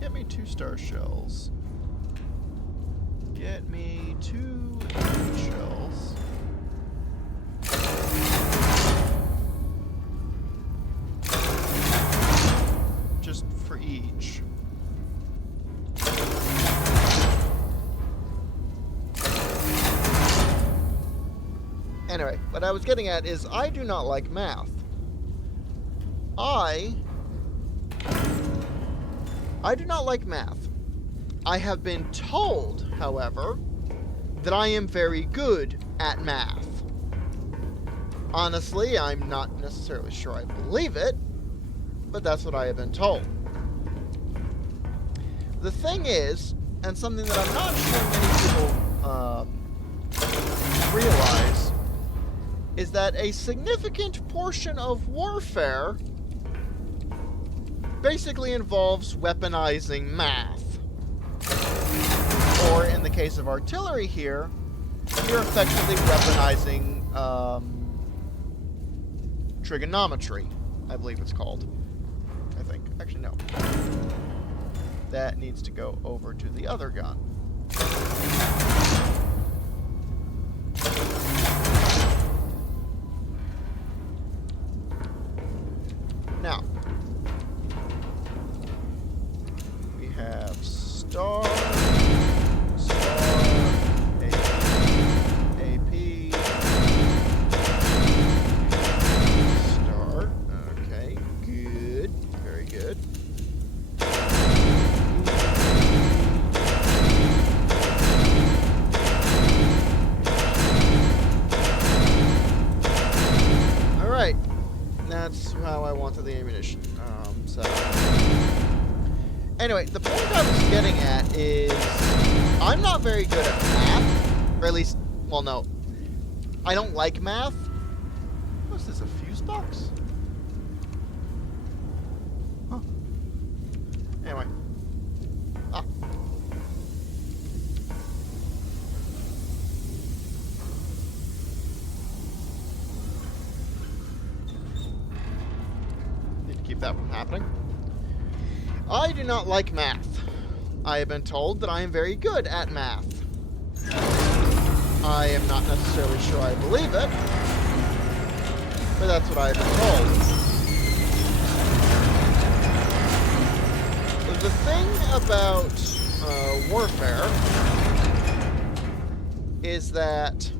Get me 2-star shells. Get me 2 shells. Just for each. Anyway, what I was getting at is I do not like math. I do not like math. I have been told, however, that I am very good at math. Honestly, I'm not necessarily sure I believe it, but that's what I have been told. The thing is, and something that I'm not sure many people realize, is that a significant portion of warfare basically involves weaponizing math. Or in the case of artillery here, you're effectively weaponizing trigonometry, I believe it's called. I think. Actually, no. That needs to go over to the other gun. Now, we have star, AP, star. Okay, good, very good. All right, that's how I wanted the ammunition. So. Anyway, the point I was getting at is I'm not very good at math. Or at least, well, no. I don't like math. What's this, a fuse box? Huh. Anyway. Ah. Need to keep that from happening. I do not like math. I have been told that I am very good at math. I am not necessarily sure I believe it, but that's what I have been told. The thing about warfare is that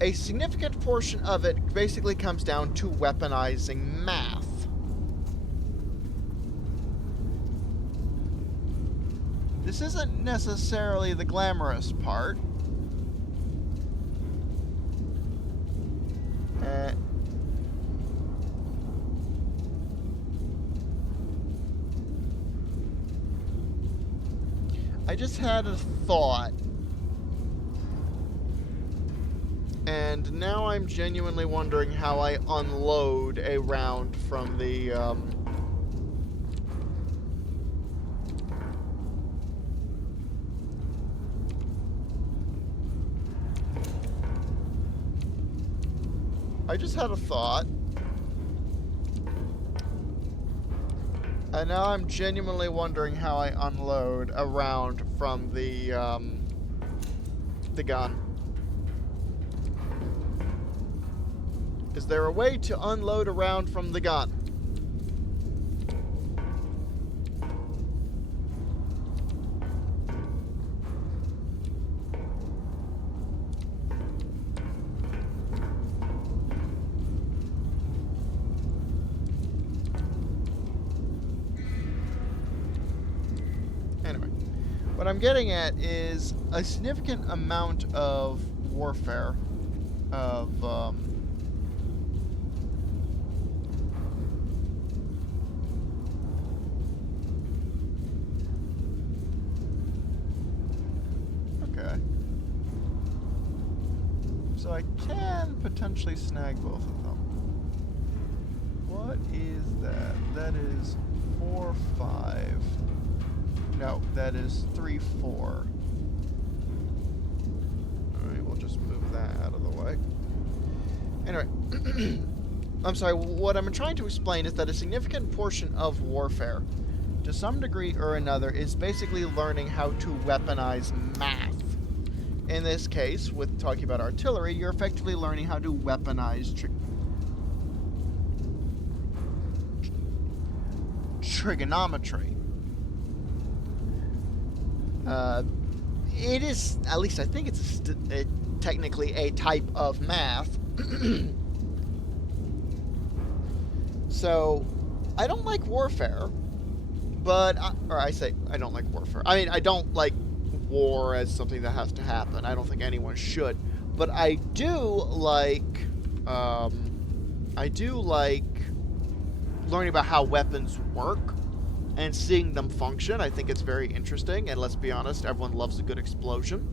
a significant portion of it basically comes down to weaponizing math. This isn't necessarily the glamorous part. I just had a thought. And now I'm genuinely wondering how I unload a round from the, I just had a thought. And now I'm genuinely wondering how I unload a round from the gun. Is there a way to unload a round from the gun? Anyway, what I'm getting at is a significant amount of warfare, of okay. So I can potentially snag both of them. What is that? That is 4, 5. No, that is 3, 4. Alright, we'll just move that out of the way. Anyway, I'm sorry, what I'm trying to explain is that a significant portion of warfare, to some degree or another, is basically learning how to weaponize math. In this case, with talking about artillery, you're effectively learning how to weaponize trigonometry. It is, at least I think it's technically a type of math. So, I don't like warfare, but, I say I don't like warfare. I mean, I don't like war as something that has to happen. I don't think anyone should. But I do like learning about how weapons work and seeing them function. I think it's very interesting, and let's be honest, everyone loves a good explosion.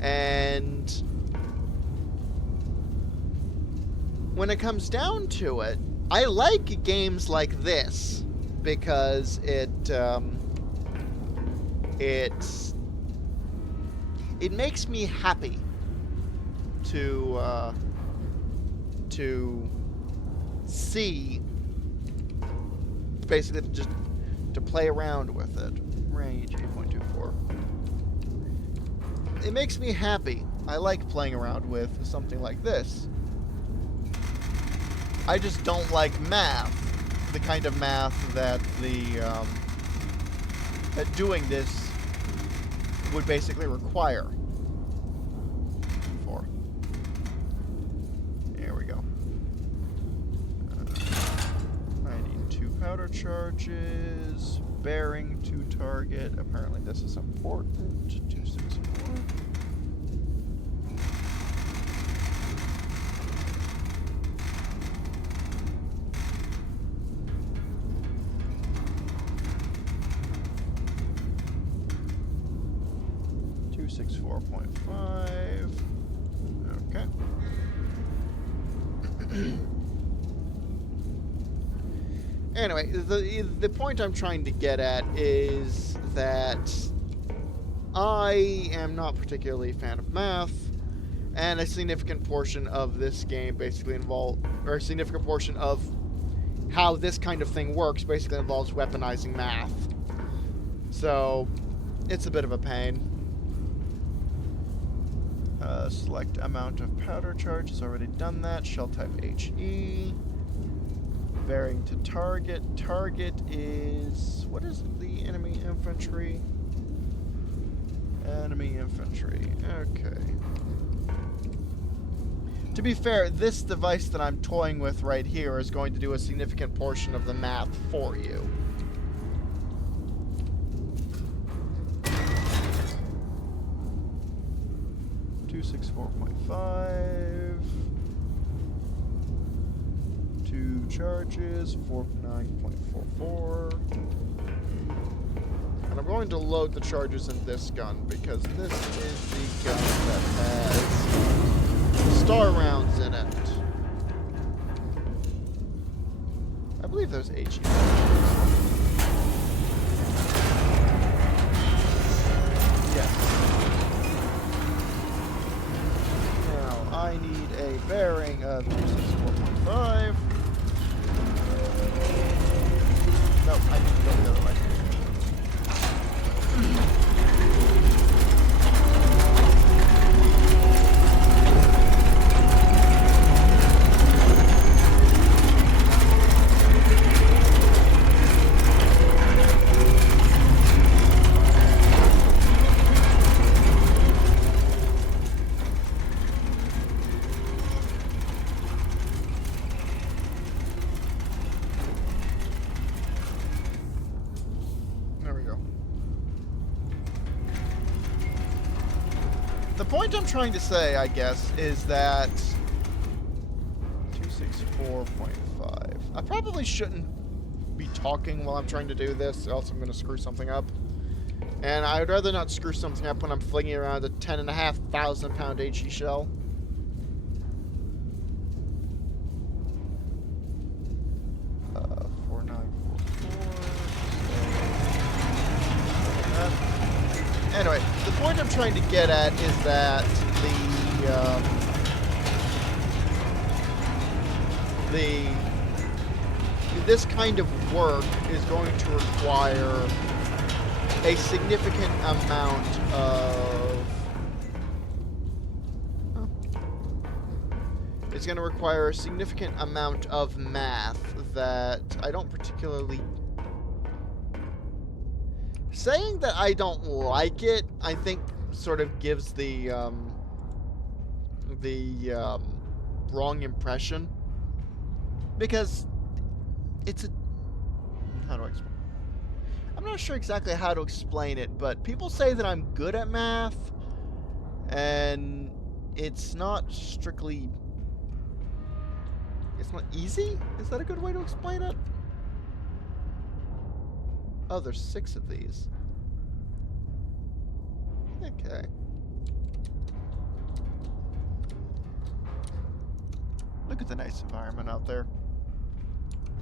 And when it comes down to it, I like games like this because it makes me happy to see, basically just to play around with it. Range 8.24. It makes me happy. I like playing around with something like this. I just don't like math, the kind of math that that doing this would basically require. There we go. I need 2 powder charges, bearing to target. Apparently this is important. 264. 264.5. Okay. Anyway, the point I'm trying to get at is that I am not particularly a fan of math, and a significant portion of this game basically a significant portion of how this kind of thing works basically involves weaponizing math. So, it's a bit of a pain. Select amount of powder charge has already done that. Shell type HE. Bearing to target. Target is... what is the enemy infantry? Enemy infantry. Okay. To be fair, this device that I'm toying with right here is going to do a significant portion of the math for you. .5. 2 charges, 49.44. And I'm going to load the charges in this gun because this is the gun that has star rounds in it. I believe those HE. Yes. I need a bearing of 264.5. Nope, I need to go the other way. The point I'm trying to say, I guess, is that 264.5. I probably shouldn't be talking while I'm trying to do this, else I'm going to screw something up. And I would rather not screw something up when I'm flinging around a 10,500 pound HE shell. Anyway, the point I'm trying to get at is that this kind of work is going to require a significant amount of... It's going to require a significant amount of math that I don't particularly... Saying that I don't like it, I think, sort of gives the wrong impression. Because it's a... How do I explain? I'm not sure exactly how to explain it, but people say that I'm good at math, and it's not strictly... It's not easy? Is that a good way to explain it? Oh, there's 6 of these. Okay. Look at the nice environment out there.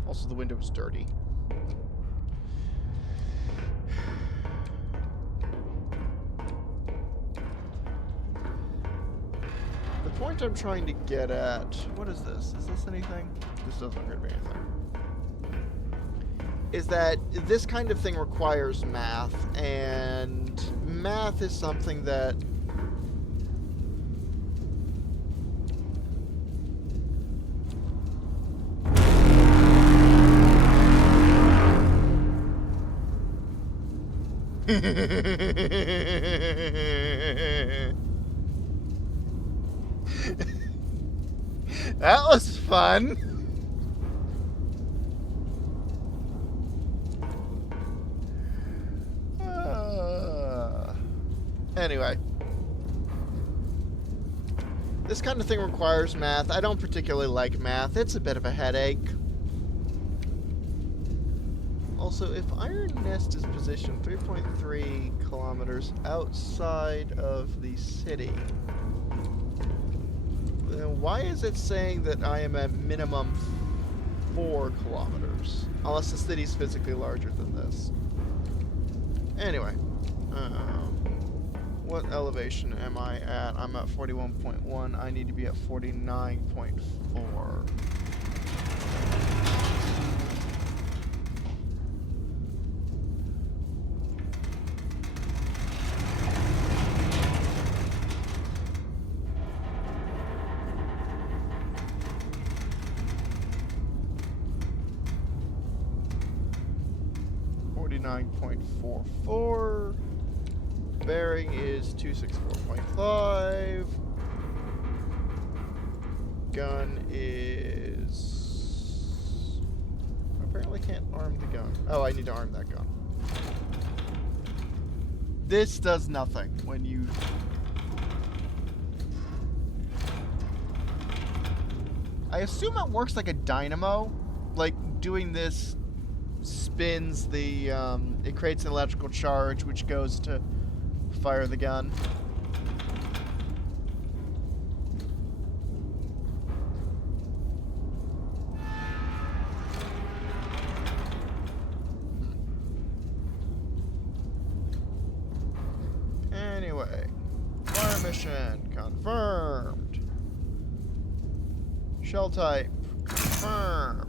Also, the window is dirty. The point I'm trying to get at... What is this? Is this anything? This doesn't appear to be anything. Is that this kind of thing requires math, and math is something that that was fun. Anyway, this kind of thing requires math. I don't particularly like math. It's a bit of a headache. Also, if Iron Nest is positioned 3.3 kilometers outside of the city, then why is it saying that I am at minimum 4 kilometers? Unless the city's physically larger than this. Anyway, what elevation am I at? I'm at 41.1. I need to be at 49.4. .44. Bearing is 264.5. Gun is... apparently can't arm the gun. Oh, I need to arm that gun. This does nothing when you... I assume it works like a dynamo. Like, doing this spins the, it creates an electrical charge which goes to fire the gun. Anyway, fire mission confirmed. Shell type confirmed.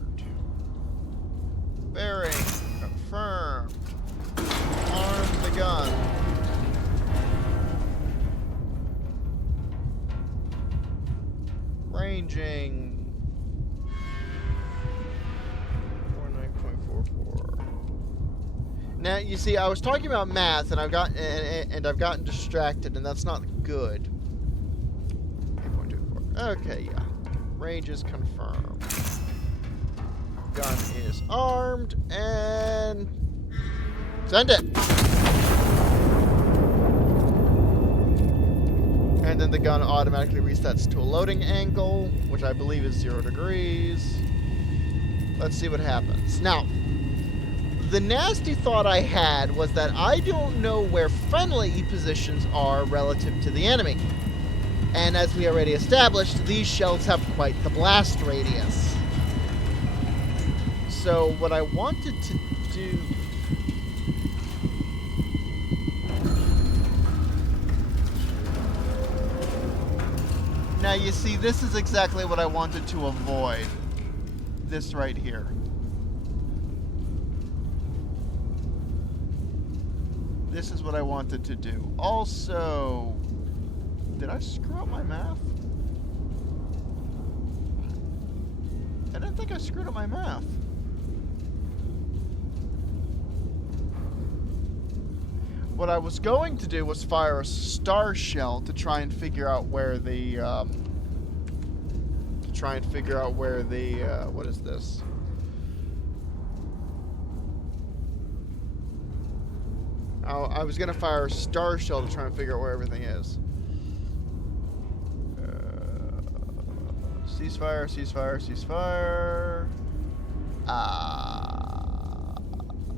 Bearing confirmed. Arm the gun. Ranging 49.44. Now you see, I was talking about math, and I've gotten distracted, and that's not good. 8.24. Okay, yeah. Range is confirmed. Gun is armed, and send it. And then the gun automatically resets to a loading angle, which I believe is 0 degrees. Let's see what happens. Now, the nasty thought I had was that I don't know where friendly positions are relative to the enemy. And as we already established, these shells have quite the blast radius. So what I wanted to do... Now you see, this is exactly what I wanted to avoid. This right here. This is what I wanted to do. Also, did I screw up my math? I didn't think I screwed up my math. What I was going to do was fire a star shell to try and figure out where the, what is this? I was gonna fire a star shell to try and figure out where everything is. Ceasefire, ceasefire, ceasefire.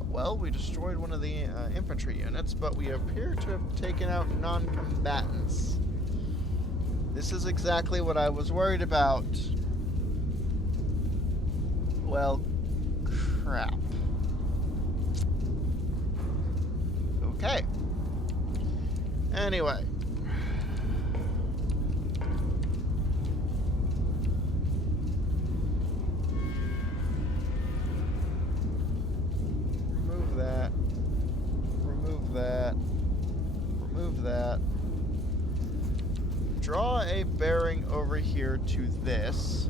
Well, we destroyed one of the infantry units, but we appear to have taken out non-combatants. This is exactly what I was worried about. Well, crap. Okay. Anyway. Remove that. Remove that. Remove that. Draw a bearing over here to this.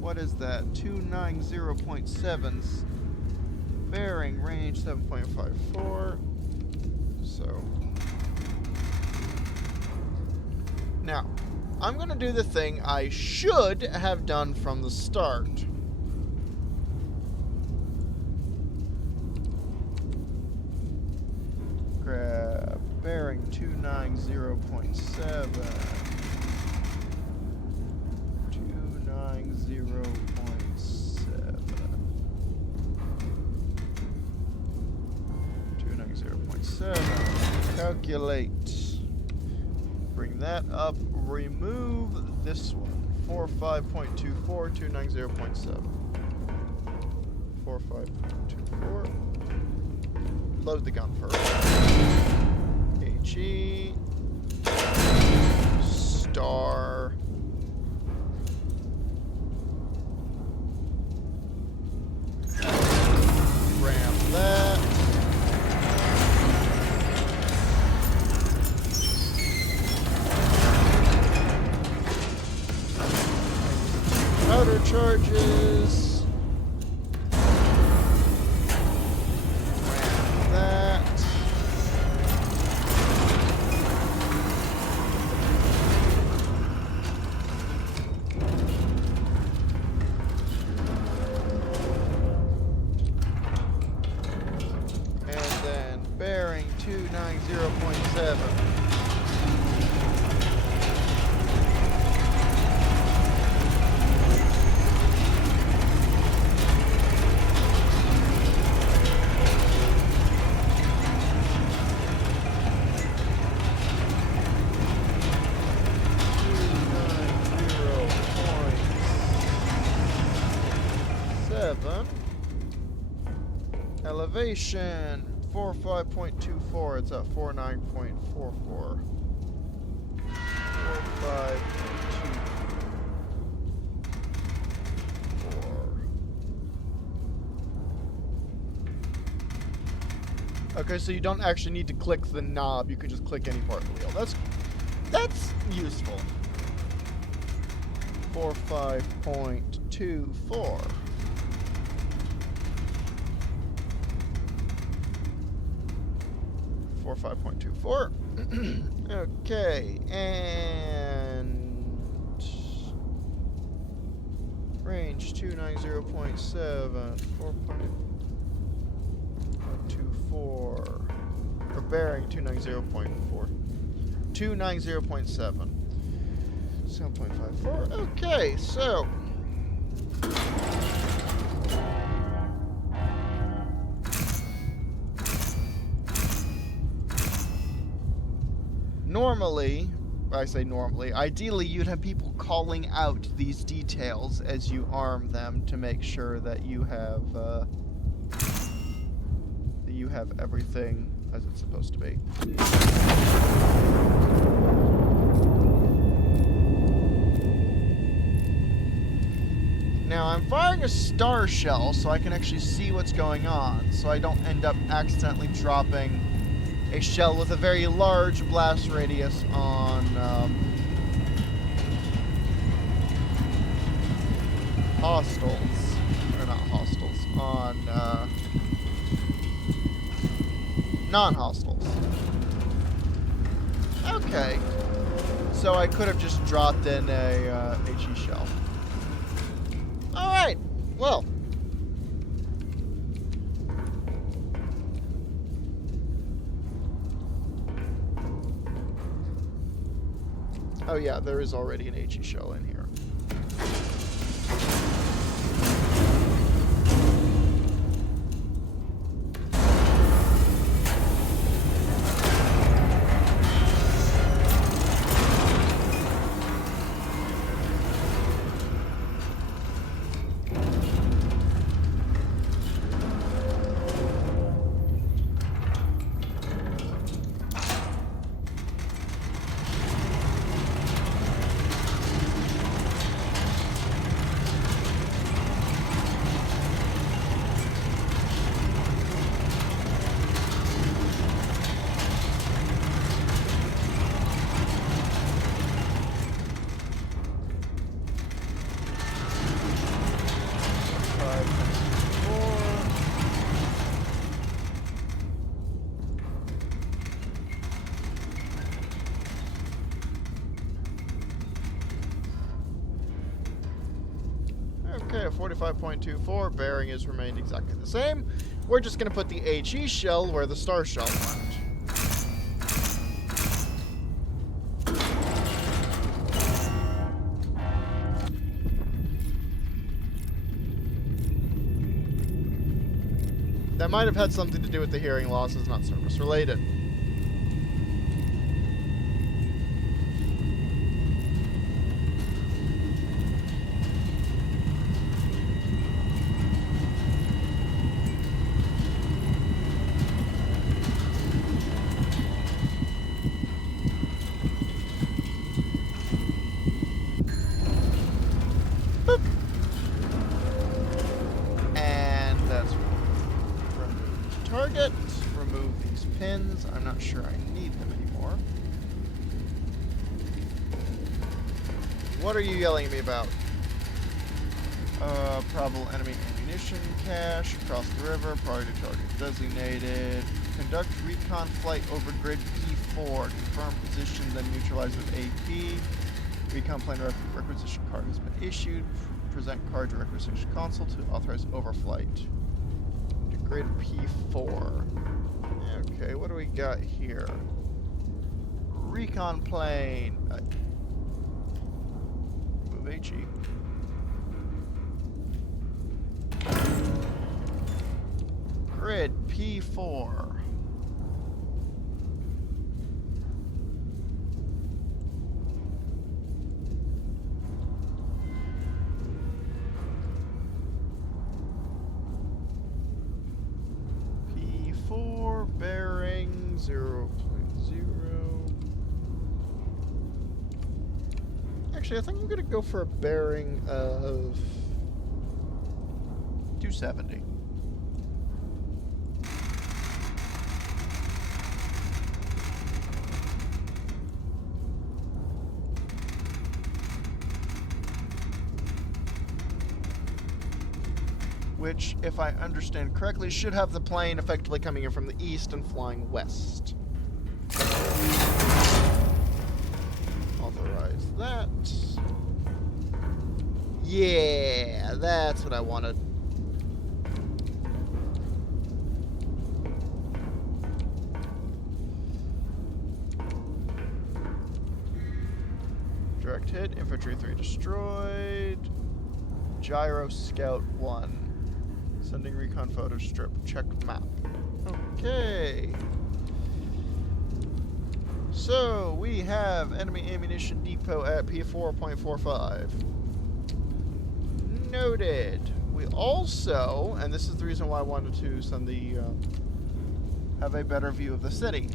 What is that? 290.7. Bearing range 7.54. So. Now, I'm going to do the thing I should have done from the start. Grab bearing 290.7. 290.7. 0.7. Calculate. Bring that up. Remove this one. 45.24, 290.7. 45.24. Load the gun first. HE. Star. Ram that. Powder charges. Ram that. And then bearing 290.7. Elevation 45.24. It's at 49.44. 45.24. Okay, so you don't actually need to click the knob. You can just click any part of the wheel. That's useful. 45.24. Or 5.24. Okay, and range 290.7, 4.24, or bearing 290.4, 290.7, 7.54. Okay, so. Normally, I say normally, ideally you'd have people calling out these details as you arm them to make sure that you have everything as it's supposed to be. Now I'm firing a star shell so I can actually see what's going on, so I don't end up accidentally dropping a shell with a very large blast radius on hostiles, or not hostiles, on non-hostiles. Okay, so I could have just dropped in a HE shell. All right, well. Oh yeah, there is already an HE shell in here. Okay, a 45.24, bearing has remained exactly the same. We're just going to put the HE shell where the star shell went. That That might have had something to do with the hearing losses, not service related. Boop. And that's remove target. Remove these pins. I'm not sure I need them anymore. What are you yelling at me about? Probable enemy ammunition cache across the river. Priority target designated. Conduct recon flight over grid P4. Confirm position, then neutralize with AP. Recon plane requisition card has been issued. Present card to requisition console to authorize overflight. To grid P4. Okay, what do we got here? Recon plane. Move HE. Grid P4. P4 bearing 0.0. Actually, I think I'm gonna go for a bearing of 270. Which, if I understand correctly, should have the plane effectively coming in from the east and flying west. Authorize that. Yeah, that's what I wanted. Direct hit, infantry 3 destroyed. Gyro scout 1. Sending recon photo strip. Check map. Okay. So, we have enemy ammunition depot at P4.45. Noted. We also, and this is the reason why I wanted to send the, have a better view of the city.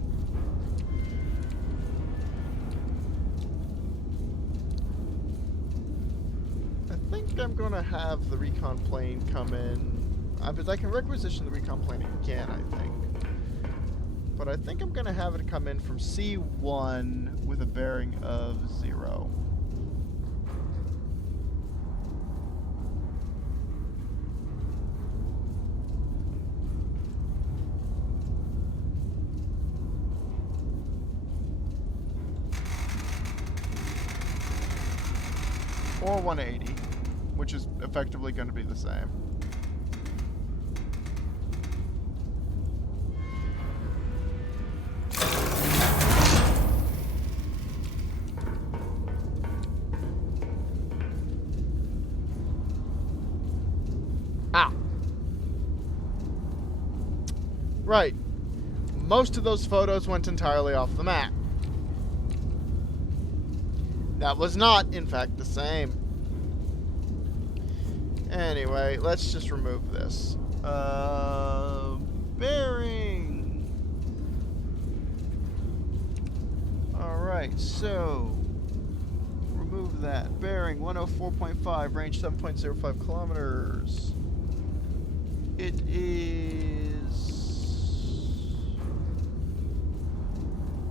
I think I'm going to have the recon plane come in. But I can requisition the recon plane again, I think. But I think I'm going to have it come in from C1 with a bearing of 0. Or 180, which is effectively going to be the same. Right. Most of those photos went entirely off the map. That was not, in fact, the same. Anyway, let's just remove this. Bearing. Alright, so remove that. Bearing 104.5, range 7.05 kilometers. It is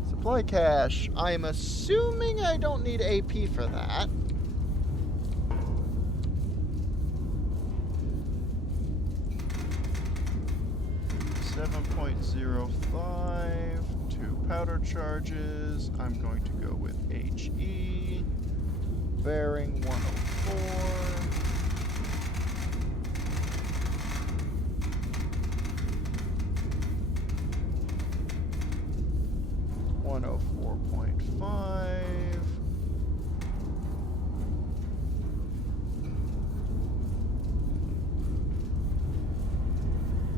supply cache. I'm assuming I don't need AP for that. .05, 2 powder charges. I'm going to go with HE. Bearing 104. .5.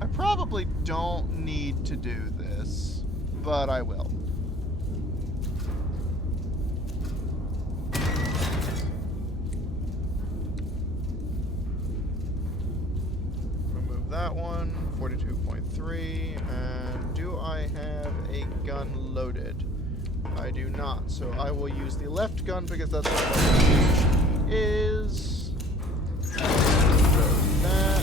I probably probably don't need to do this, but I will. Remove that one, 42.3, and do I have a gun loaded? I do not, so I will use the left gun because that's where my is. That.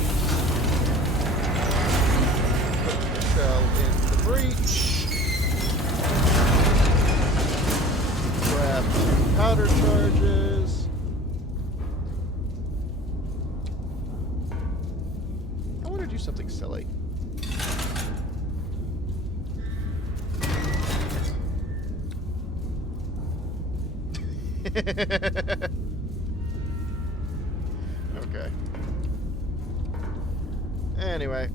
Put the shell in the breech. Grab 2 powder charges. I want to do something silly. Okay. Anyway.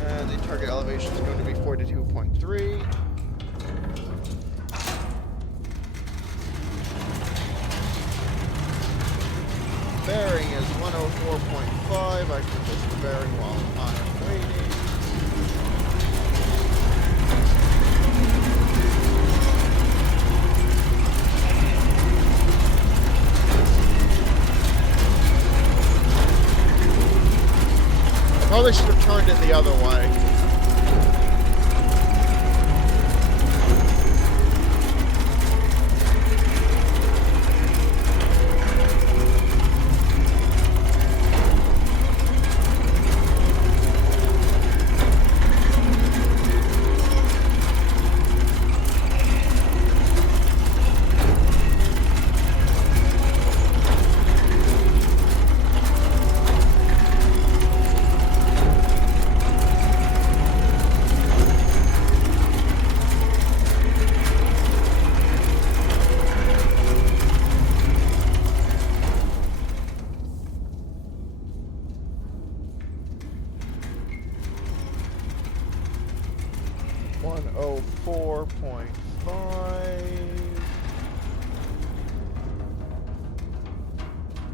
And the target elevation is going to be 42.3. Bearing is 104.5. I can adjust the bearing while I'm waiting. I probably should have turned it the other way.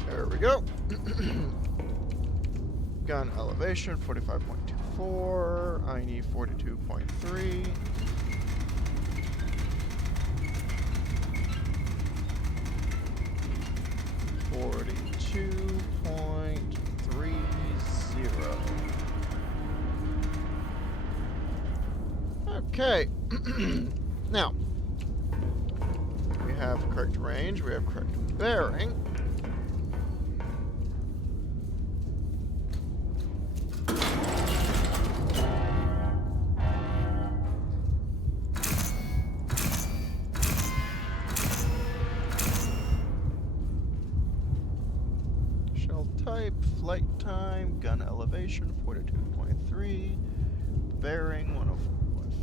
There we go. Gun elevation 45.24. I need 42.3. Okay. Now, we have correct range, we have correct bearing. Shell type, flight time, gun elevation 42.3, bearing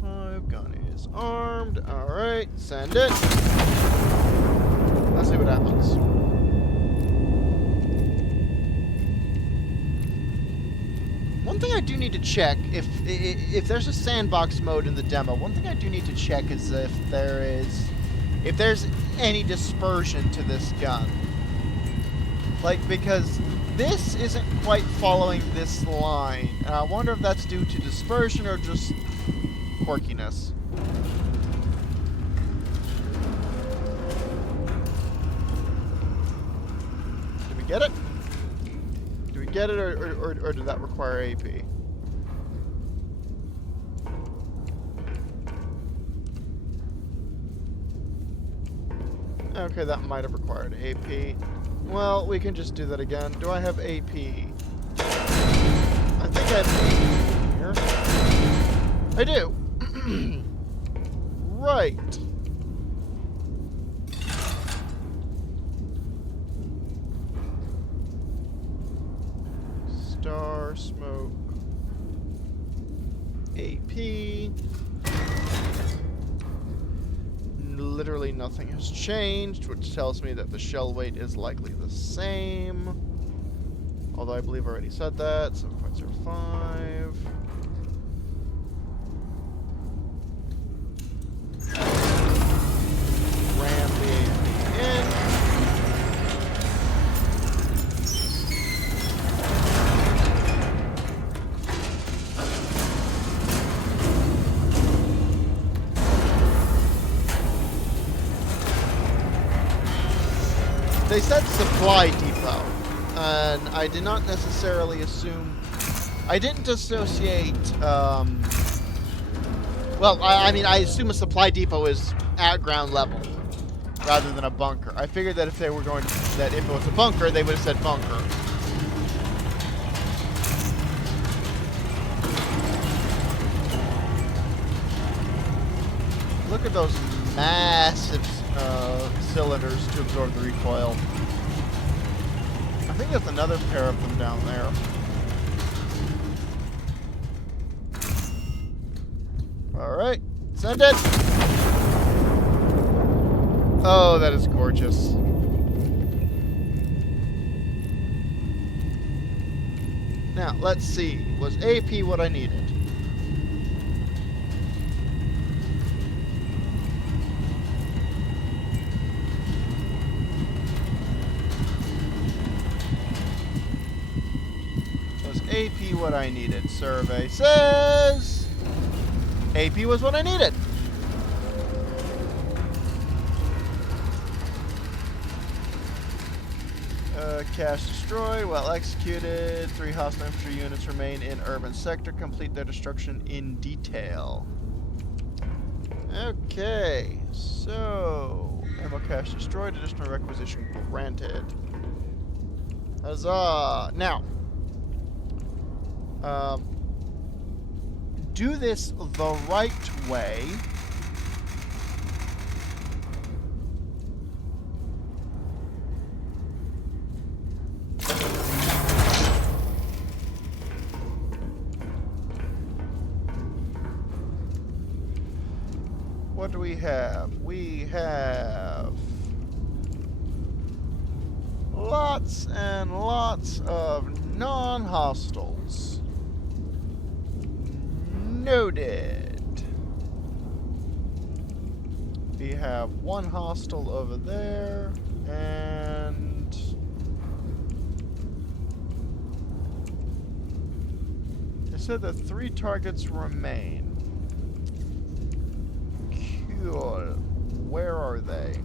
104.5, gun is armed. Alright, send it. Let's see what happens. One thing I do need to check, if there's a sandbox mode in the demo, one thing I do need to check is if there's any dispersion to this gun. Like, because this isn't quite following this line. And I wonder if that's due to dispersion or just quirkiness. Did we get it? Did we get it, or did that require AP? Okay, that might have required AP. Well, we can just do that again. Do I have AP? I think I have AP here. I do. Right. Star, smoke, AP. Literally nothing has changed, which tells me that the shell weight is likely the same. Although I believe I already said that. 7.05. they said supply depot, and I did not necessarily assume. I didn't associate. Well, I mean, I assume a supply depot is at ground level rather than a bunker. I figured that if they were going to, that if it was a bunker, they would have said bunker. Look at those massive cylinders to absorb the recoil. I think there's another pair of them down there. Alright, send it! Oh, that is gorgeous. Now, let's see. Was AP what I needed? Was AP what I needed? Survey says... AP was what I needed. Cache destroyed, well executed. 3 hostile infantry units remain in urban sector. Complete their destruction in detail. Okay, so ammo cache destroyed. Additional requisition granted. Huzzah! Now, do this the right way. What do we have? We have lots and lots of non-hostiles. Noted. We have 1 hostile over there, and it said that 3 targets remain. Cool. Where are they?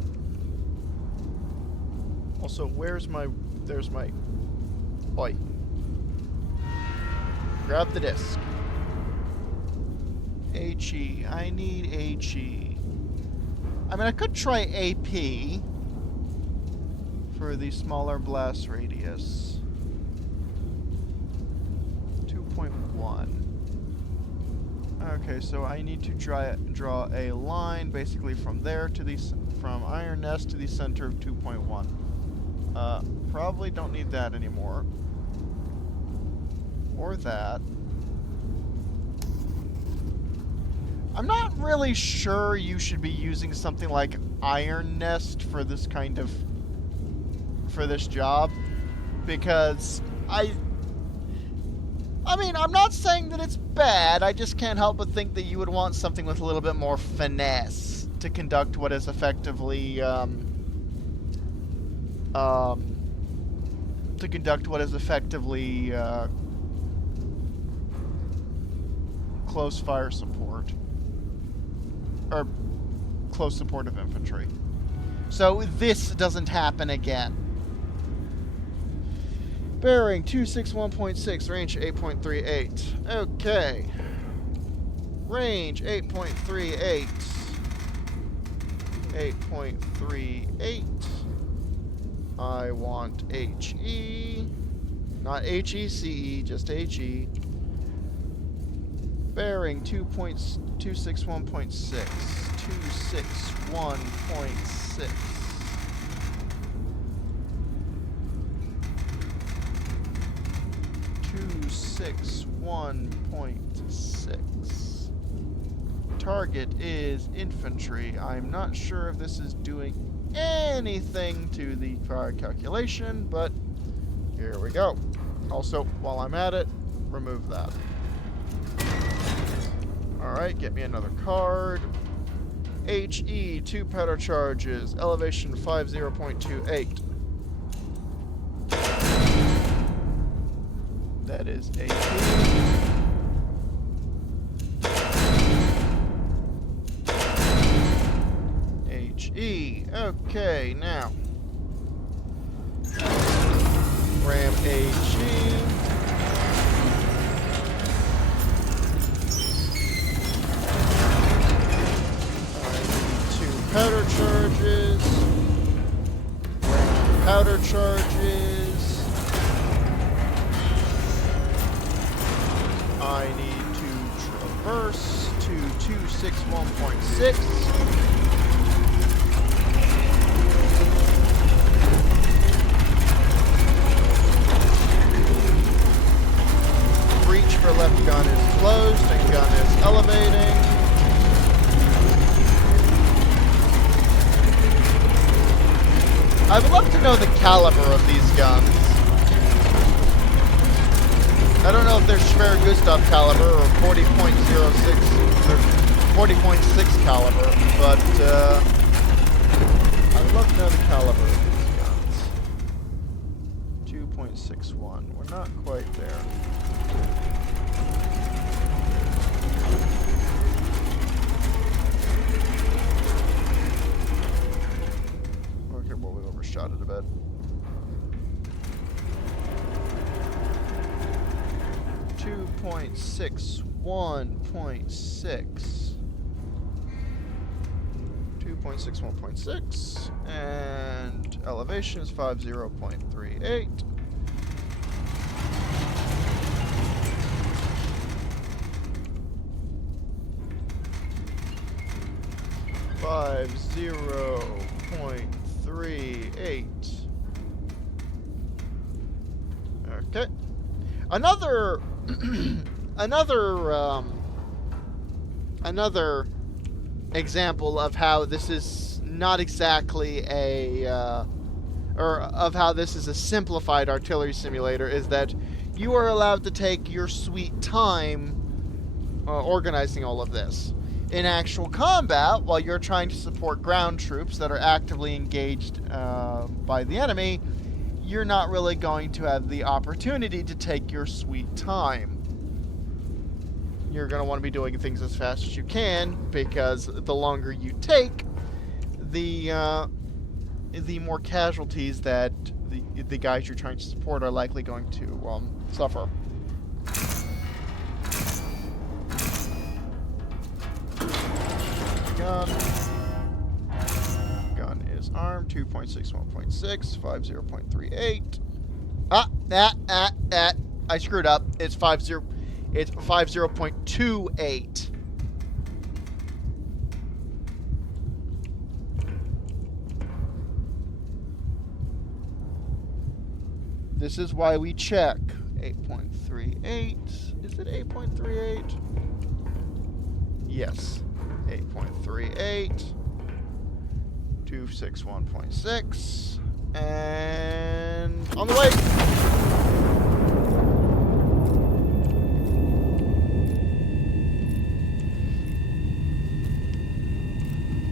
Also, where's my... There's my... Oi. Grab the disc. HE. I need HE. I mean, I could try AP for the smaller blast radius. 2.1. Okay, so I need to draw a line basically from there to the from Iron Nest to the center of 2.1. Probably don't need that anymore. Or that. I'm not really sure you should be using something like Iron Nest for this kind of for this job, because I mean, I'm not saying that it's bad, I just can't help but think that you would want something with a little bit more finesse to conduct what is effectively, close fire support. Or close support of infantry. So this doesn't happen again. Bearing 261.6, range 8.38. Okay. Range 8.38. 8.38. I want HE. Not HECE, just HE. Bearing 261.6. 261.6. 261.6. Target is infantry. I'm not sure if this is doing anything to the fire calculation, but here we go. Also, while I'm at it, remove that. Alright, get me another card. HE, 2 powder charges, elevation 50.28. That is AP. HE. Okay, now. Ram AG. Powder charges. Powder charges. I need to traverse to 261.6. Breach for left gun is closed and gun is elevating. I would love to know the caliber of these guns. I don't know if they're Schwer Gustav caliber or 40.06 or 40.6 caliber, but I would love to know the caliber of these guns. 2.61. We're not quite there. Shot it a bit. .61.6 2.61.6 and elevation is 50.38. .38. Okay. Another another example of how this is not exactly a or of how this is a simplified artillery simulator is that you are allowed to take your sweet time organizing all of this. In actual combat, while you're trying to support ground troops that are actively engaged by the enemy, you're not really going to have the opportunity to take your sweet time. You're going to want to be doing things as fast as you can, because the longer you take, the more casualties that the guys you're trying to support are likely going to suffer. Gun is armed. 2.61.6, 50.38. I screwed up. It's 50.28. This is why we check. 8.38. Is it 8.38? Yes. 8.38. 261.6. And on the way.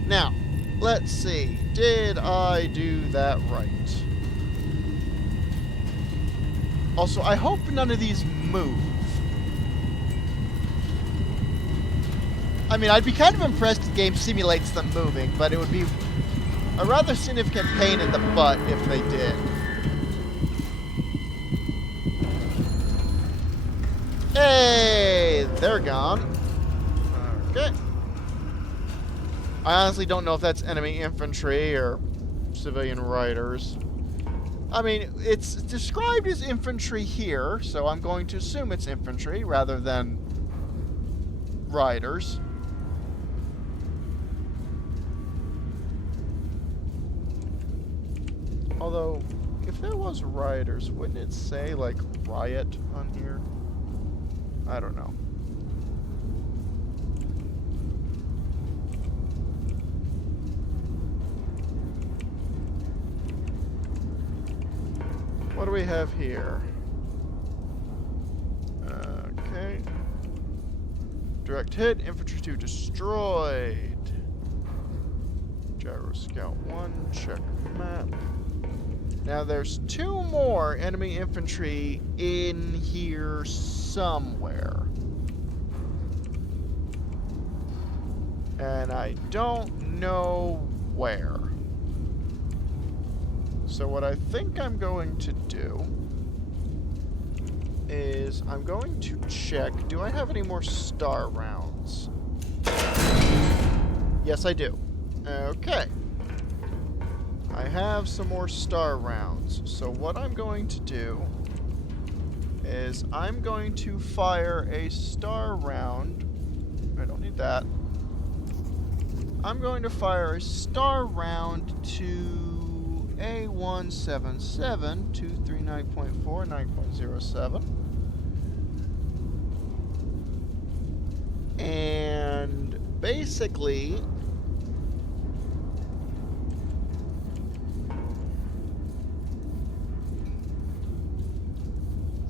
Now, let's see. Did I do that right? Also, I hope none of these move. I mean, I'd be kind of impressed if the game simulates them moving, but it would be a rather significant pain in the butt if they did. Hey, they're gone. Okay. I honestly don't know if that's enemy infantry or civilian riders. I mean, it's described as infantry here, so I'm going to assume it's infantry rather than riders. Although, if there was riders, wouldn't it say, like, riot on here? I don't know. What do we have here? Okay. Direct hit, infantry 2 destroyed. Gyro Scout 1, check map. Now there's 2 more enemy infantry in here somewhere. And I don't know where. So what I think I'm going to do is I'm going to check, do I have any more star rounds? Yes, I do. Okay. I have some more star rounds. So what I'm going to do is I'm going to fire a star round. I don't need that. I'm going to fire a star round to A177 239.4 9.07. And basically,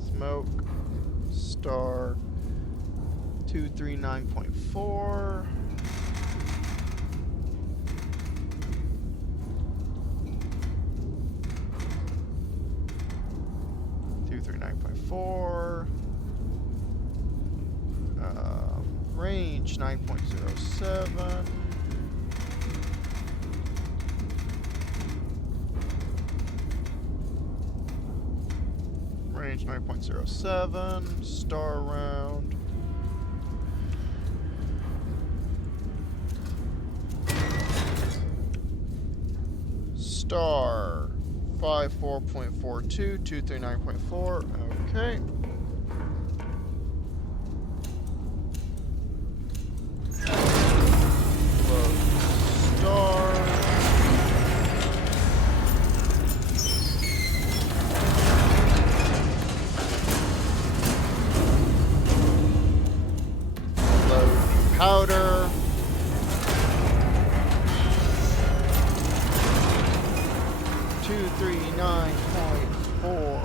smoke star 239.4. Range 9.07. Range 9.07. Star round. Star 54.42, 239.4. Okay. Load star. Load powder. Two, 3, 9.4.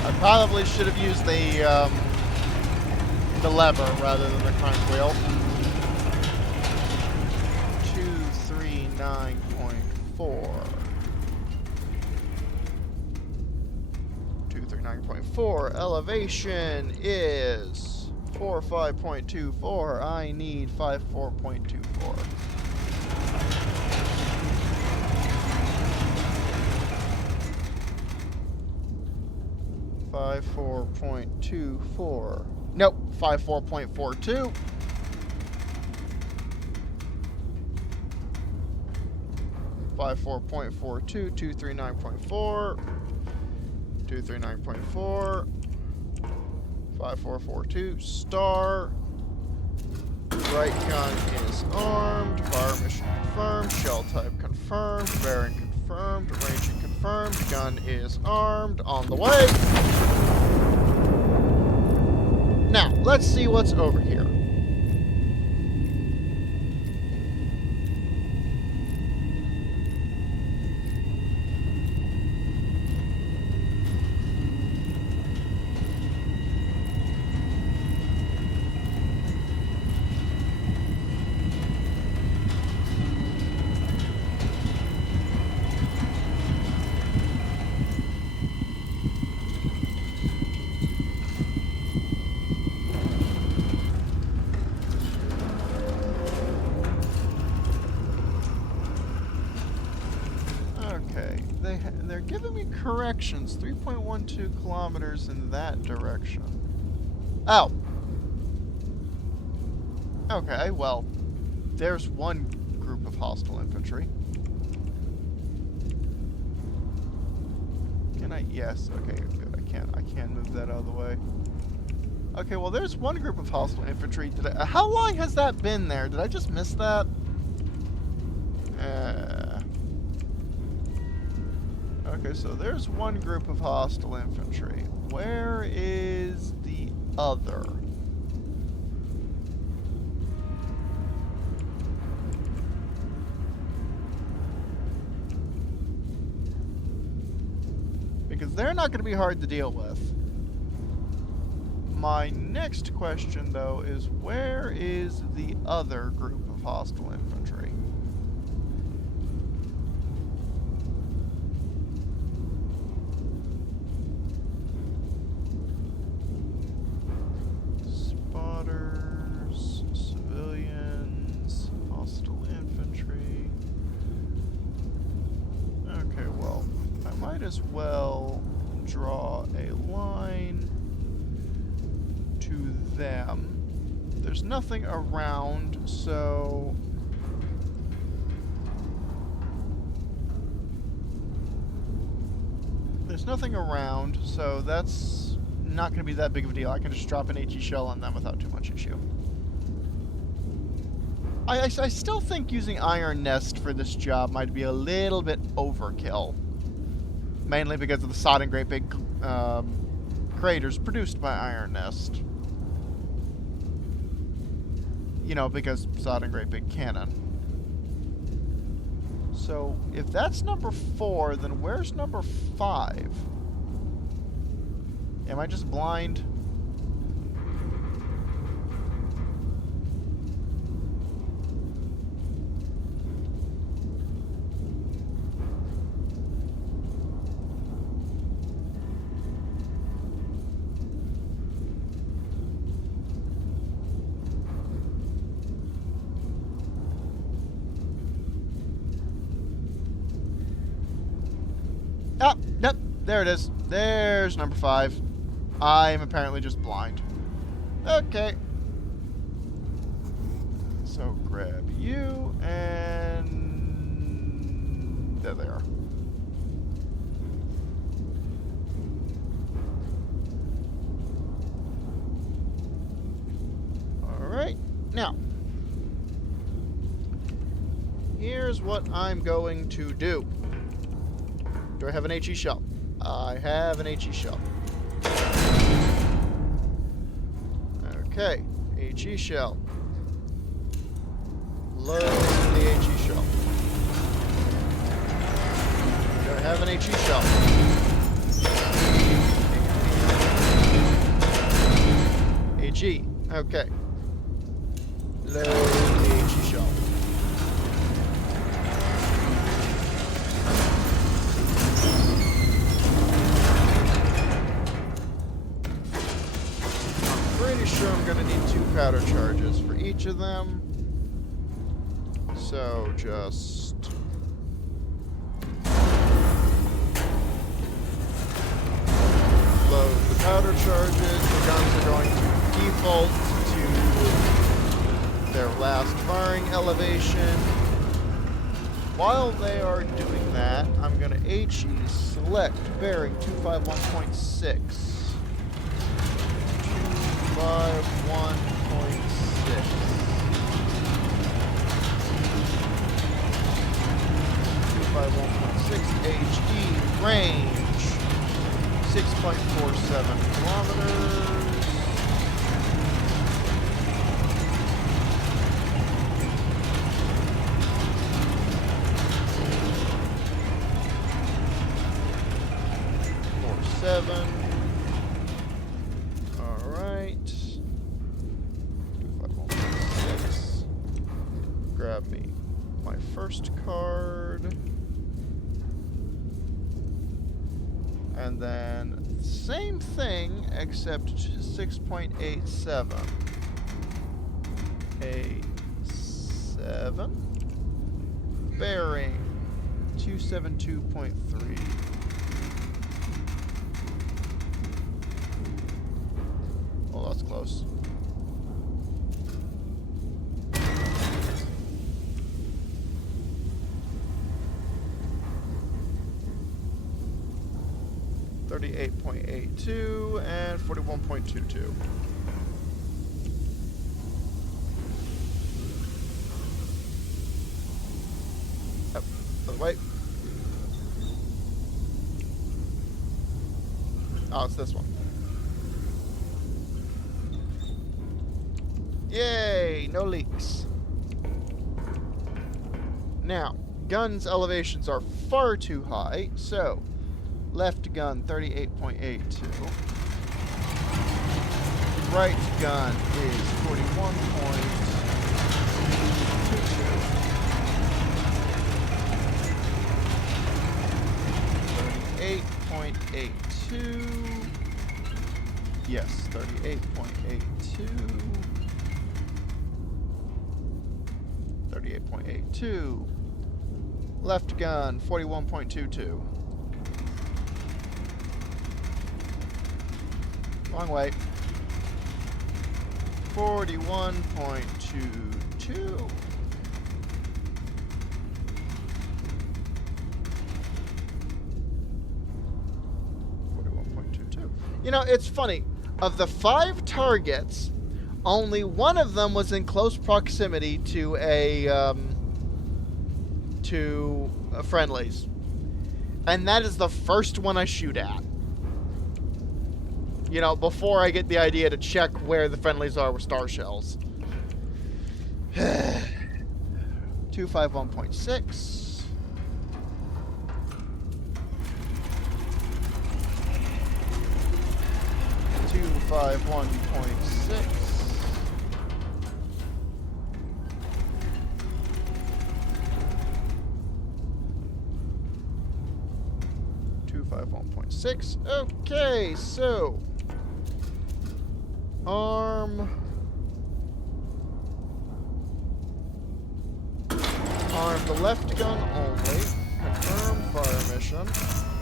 I probably should have used the lever rather than the crank wheel. 239.4. 239.4. Elevation is 45.24. I need 54.24. Five 4.24. Nope, 54.42. Five 4.42, 239.4, 239.4, 5442, star. Right gun is armed, fire mission confirmed, shell type confirmed, bearing confirmed, ranging confirmed, gun is armed, on the way. Now, let's see what's over here. They're giving me corrections. 3.12 kilometers in that direction. Oh. Okay, well, there's one group of hostile infantry. Can I? Yes. Okay, good. I can move that out of the way. Okay, well, there's one group of hostile infantry. How long has that been there? Did I just miss that? Okay, so there's one group of hostile infantry. Where is the other? Because they're not going to be hard to deal with. My next question, though, is where is the other group of hostile infantry? as well draw a line to them. There's nothing around, so that's not going to be that big of a deal. I can just drop an HE shell on them without too much issue. I still think using Iron Nest for this job might be a little bit overkill. Mainly because of the sod and great big craters produced by Iron Nest. You know, because sod and great big cannon. So, if that's number 4, then where's number 5? Am I just blind? Ah, yep, there it is. There's number 5. I'm apparently just blind. Okay. So grab you, and there they are. Alright, now, here's what I'm going to do. Do I have an HE shell? I have an HE shell. Okay, HE shell. Load the HE shell. Do I have an HE shell? HE. Okay. Load the HE shell. Sure, I'm gonna need 2 powder charges for each of them. So just load the powder charges. The guns are going to default to their last firing elevation. While they are doing that, I'm gonna HE select bearing 251.6. 1.6. 251.6 HE range 6.47 kilometers. Grab me my first card. And then same thing except 6.87. A7. Bearing 272.3. Oh, that's close. .82 and 41.22. Up, other way. Oh, it's this one. Yay! No leaks. Now, guns elevations are far too high, so left gun 38.82. Right gun is 41.22. 38.82. Yes, 38.82. 38.82. Left gun 41.22. Wrong way. 41.22. You know, it's funny. Of the 5 targets, only one of them was in close proximity to friendlies, and that is the first one I shoot at. You know, before I get the idea to check where the friendlies are with star shells. 251.6. 251.6. 251.6. Okay, so arm the left gun only. Confirm fire mission.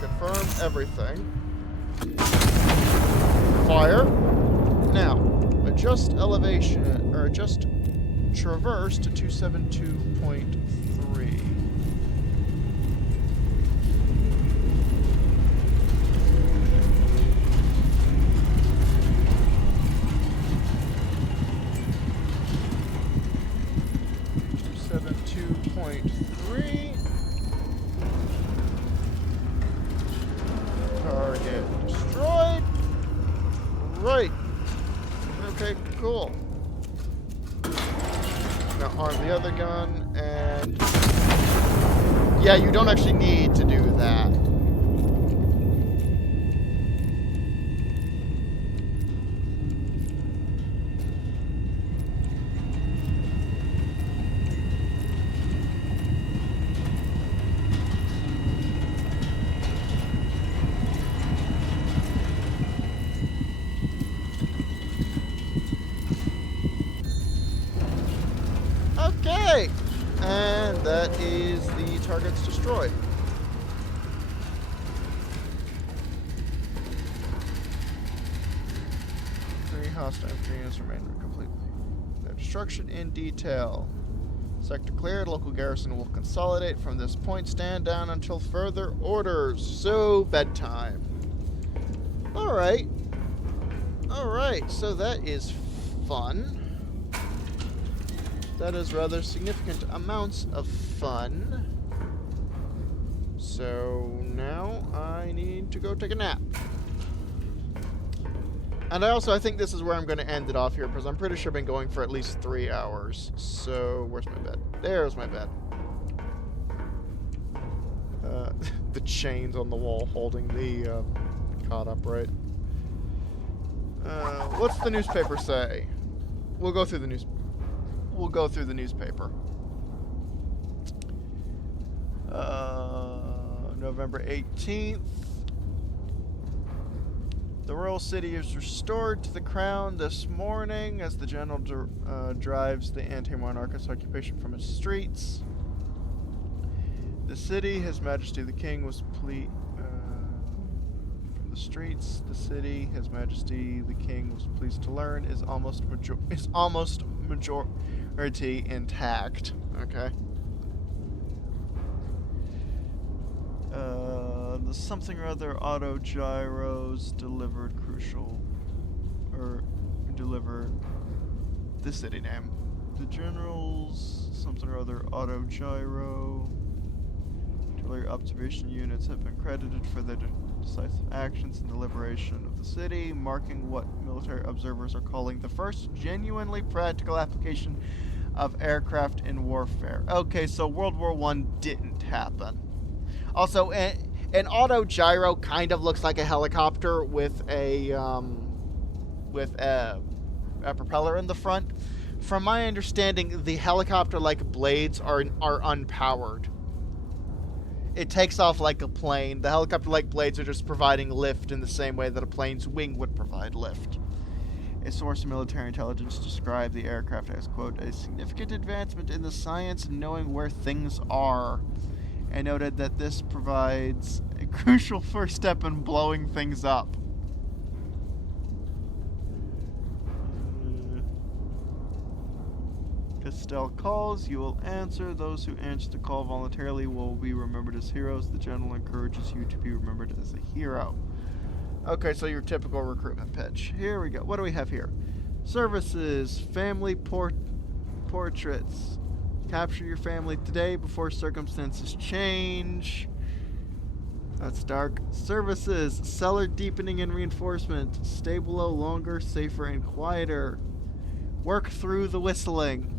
Confirm everything. Fire. Now, adjust elevation, or adjust traverse to 272.3. Target destroyed. Right. Okay, cool. Now arm the other gun, and yeah, you don't actually need to do that. Okay, and that is the targets destroyed. Three hostile units remain completely. Their destruction in detail. Sector cleared. Local garrison will consolidate from this point. Stand down until further orders. So bedtime. All right. All right. So that is fun. That is rather significant amounts of fun. So now I need to go take a nap. And I think this is where I'm going to end it off here, because I'm pretty sure I've been going for at least 3 hours. So where's my bed? There's my bed. The chains on the wall holding the cot upright. What's the newspaper say? We'll go through the newspaper. November 18th. The royal city is restored to the crown this morning as the general drives the anti-monarchist occupation from its streets. The city, His Majesty the King was from the streets. The city, His Majesty the King was pleased to learn, is almost majority intact. Okay. The something or other auto gyros delivered the city name. The general's something or other auto gyro artillery observation units have been credited for their decisive actions in the liberation of the city, marking what military observers are calling the first genuinely practical application of aircraft in warfare. Okay, so World War I didn't happen. Also, an auto gyro kind of looks like a helicopter with a propeller in the front. From my understanding, the helicopter-like blades are unpowered. It takes off like a plane. The helicopter-like blades are just providing lift in the same way that a plane's wing would provide lift. A source of military intelligence described the aircraft as, quote, a significant advancement in the science of knowing where things are, and noted that this provides a crucial first step in blowing things up. Castell calls, you will answer. Those who answer the call voluntarily will be remembered as heroes. The general encourages you to be remembered as a hero. Okay, so your typical recruitment pitch. Here we go. What do we have here? Services, family portraits. Capture your family today before circumstances change. That's dark. Services, cellar deepening and reinforcement. Stay below longer, safer, and quieter. Work through the whistling.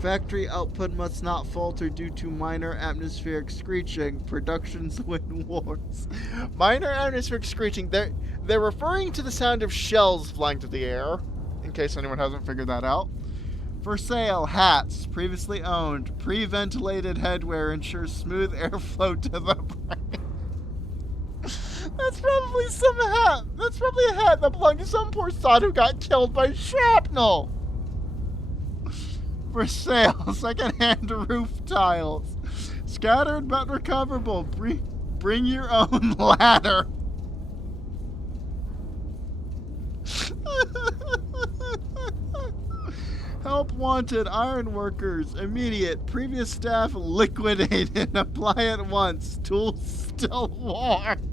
Factory output must not falter due to minor atmospheric screeching. Productions win wars. Minor atmospheric screeching. They're referring to the sound of shells flying through the air, in case anyone hasn't figured that out. For sale, hats. Previously owned. Pre-ventilated headwear ensures smooth airflow to the brain. That's probably some hat. That's probably a hat that belonged to some poor sod who got killed by shrapnel. For sale, second-hand roof tiles. Scattered but recoverable. Bring your own ladder. Help wanted, iron workers, immediate, previous staff liquidated, apply at once, tools still warm.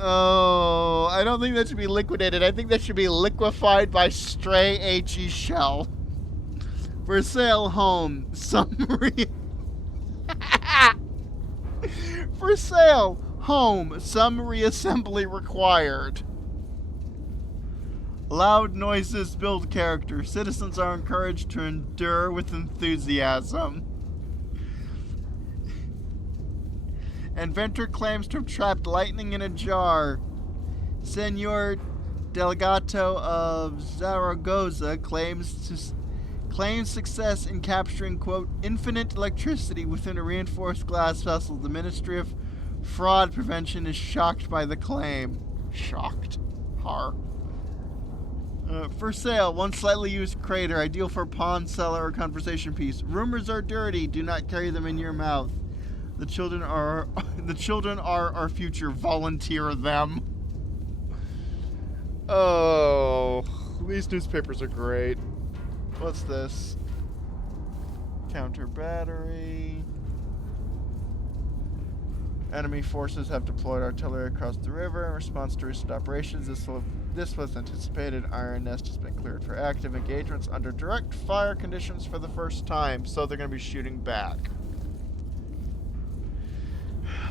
Oh, I don't think that should be liquidated. I think that should be liquefied by stray HE shell. For sale, home, summary. For sale, home, some reassembly required. Loud noises build character. Citizens are encouraged to endure with enthusiasm. Inventor claims to have trapped lightning in a jar. Senor Delegato of Zaragoza claims success in capturing, quote, infinite electricity within a reinforced glass vessel. The Ministry of Fraud Prevention is shocked by the claim. Shocked. Har. For sale, one slightly used crater, ideal for pawn, seller, or conversation piece. Rumors are dirty. Do not carry them in your mouth. The children are our future. Volunteer them. Oh, these newspapers are great. What's this? Counter battery. Enemy forces have deployed artillery across the river in response to recent operations. This was anticipated. Iron Nest has been cleared for active engagements under direct fire conditions for the first time, so they're going to be shooting back.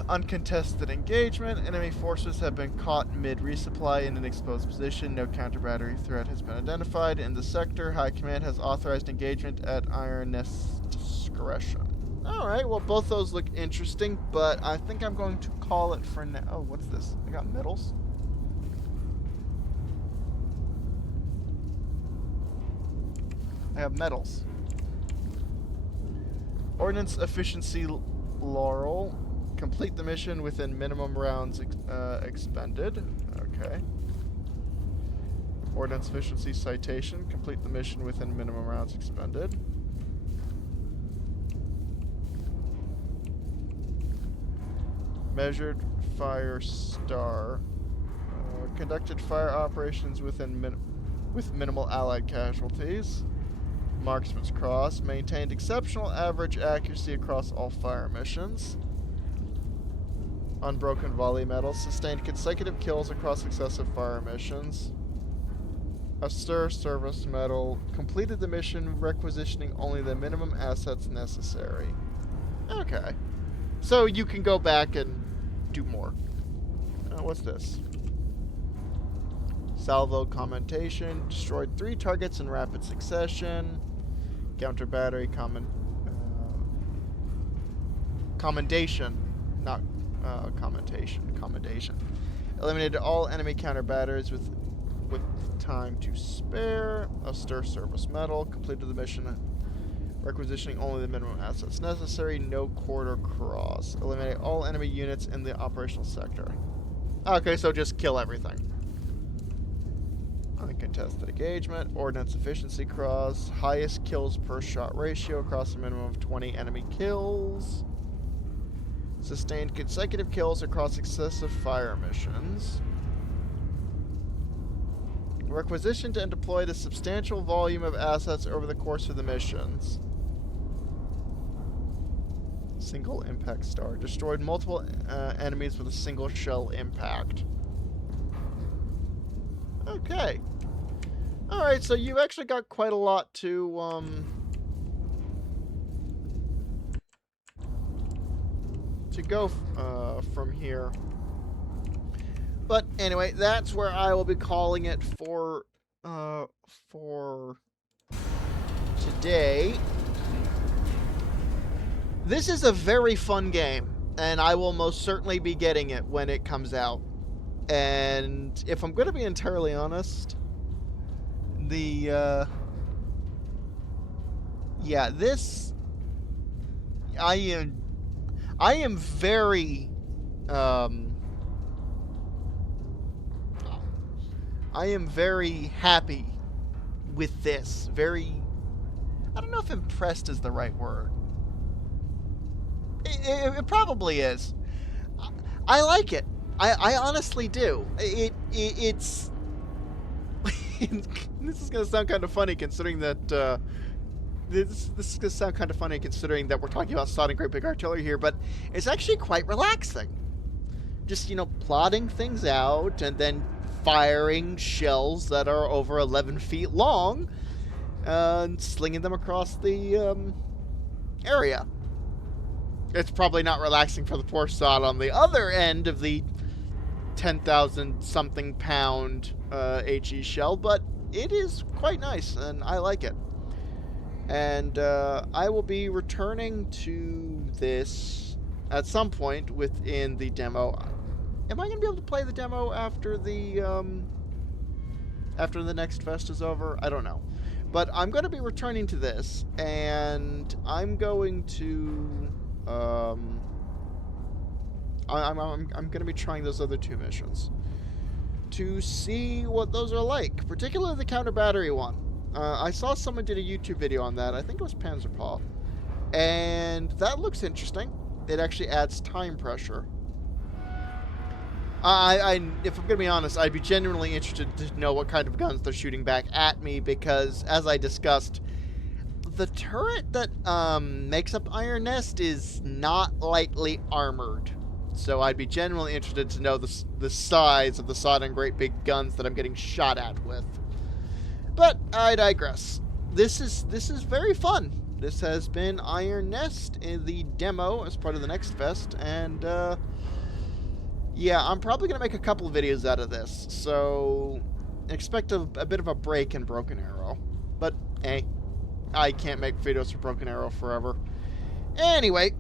Uncontested engagement. Enemy forces have been caught mid-resupply in an exposed position. No counter-battery threat has been identified in the sector. High Command has authorized engagement at Iron Nest's discretion. Alright, well, both those look interesting, but I think I'm going to call it for now. Oh, what's this? I got medals. I have medals. Ordnance Efficiency Laurel. Complete the mission within minimum rounds expended. Okay. Ordnance Efficiency Citation. Complete the mission within minimum rounds expended. Measured Fire Star. Conducted fire operations within with minimal allied casualties. Marksman's Cross. Maintained exceptional average accuracy across all fire missions. Unbroken Volley Medal. Sustained consecutive kills across successive fire missions. A Stir Service Medal. Completed the mission requisitioning only the minimum assets necessary. Okay. So you can go back and do more. What's this? Salvo Commendation. Destroyed 3 targets in rapid succession. Counter battery commendation. Not commendation. Eliminated all enemy counter batteries with time to spare. A Stir Service Medal. Completed the mission requisitioning only the minimum assets necessary. No quarter cross. Eliminate all enemy units in the operational sector. Okay, so just kill everything. Uncontested engagement. Ordnance Efficiency Cross. Highest kills per shot ratio across a minimum of 20 enemy kills. Sustained consecutive kills across successive fire missions. Requisitioned and deployed a substantial volume of assets over the course of the missions. Single impact star. Destroyed multiple enemies with a single shell impact. Okay. Alright, so you've actually got quite a lot to go from here. But anyway, that's where I will be calling it for today. This is a very fun game, and I will most certainly be getting it when it comes out. And if I'm going to be entirely honest, yeah, this I am very I am very happy with this. I don't know if impressed is the right word. It probably is. I like it. I honestly do. It's this is gonna sound kind of funny considering that this is gonna sound kind of funny considering that we're talking about Sod and Great Big Artillery here, but it's actually quite relaxing. Just, you know, plotting things out and then firing shells that are over 11 feet long and slinging them across the area. It's probably not relaxing for the poor Sod on the other end of the 10,000 something pound HE shell, but it is quite nice and I like it. And I will be returning to this at some point within the demo. Am I going to be able to play the demo after the next fest is over? I don't know. But I'm going to be returning to this, and I'm going to I'm going to be trying those other two missions to see what those are like, particularly the counter battery one. I saw someone did a YouTube video on that. I think it was Panzerpaw, and that looks interesting. It actually adds time pressure. If I'm going to be honest, I'd be genuinely interested to know what kind of guns they're shooting back at me, because, as I discussed, the turret that makes up Iron Nest is not lightly armored. So I'd be genuinely interested to know the size of the Sod and Great Big guns that I'm getting shot at with. But I digress. This is very fun. This has been Iron Nest in the demo as part of the next fest, and yeah, I'm probably going to make a couple of videos out of this, so expect a bit of a break in Broken Arrow. But, hey, I can't make videos for Broken Arrow forever. Anyway,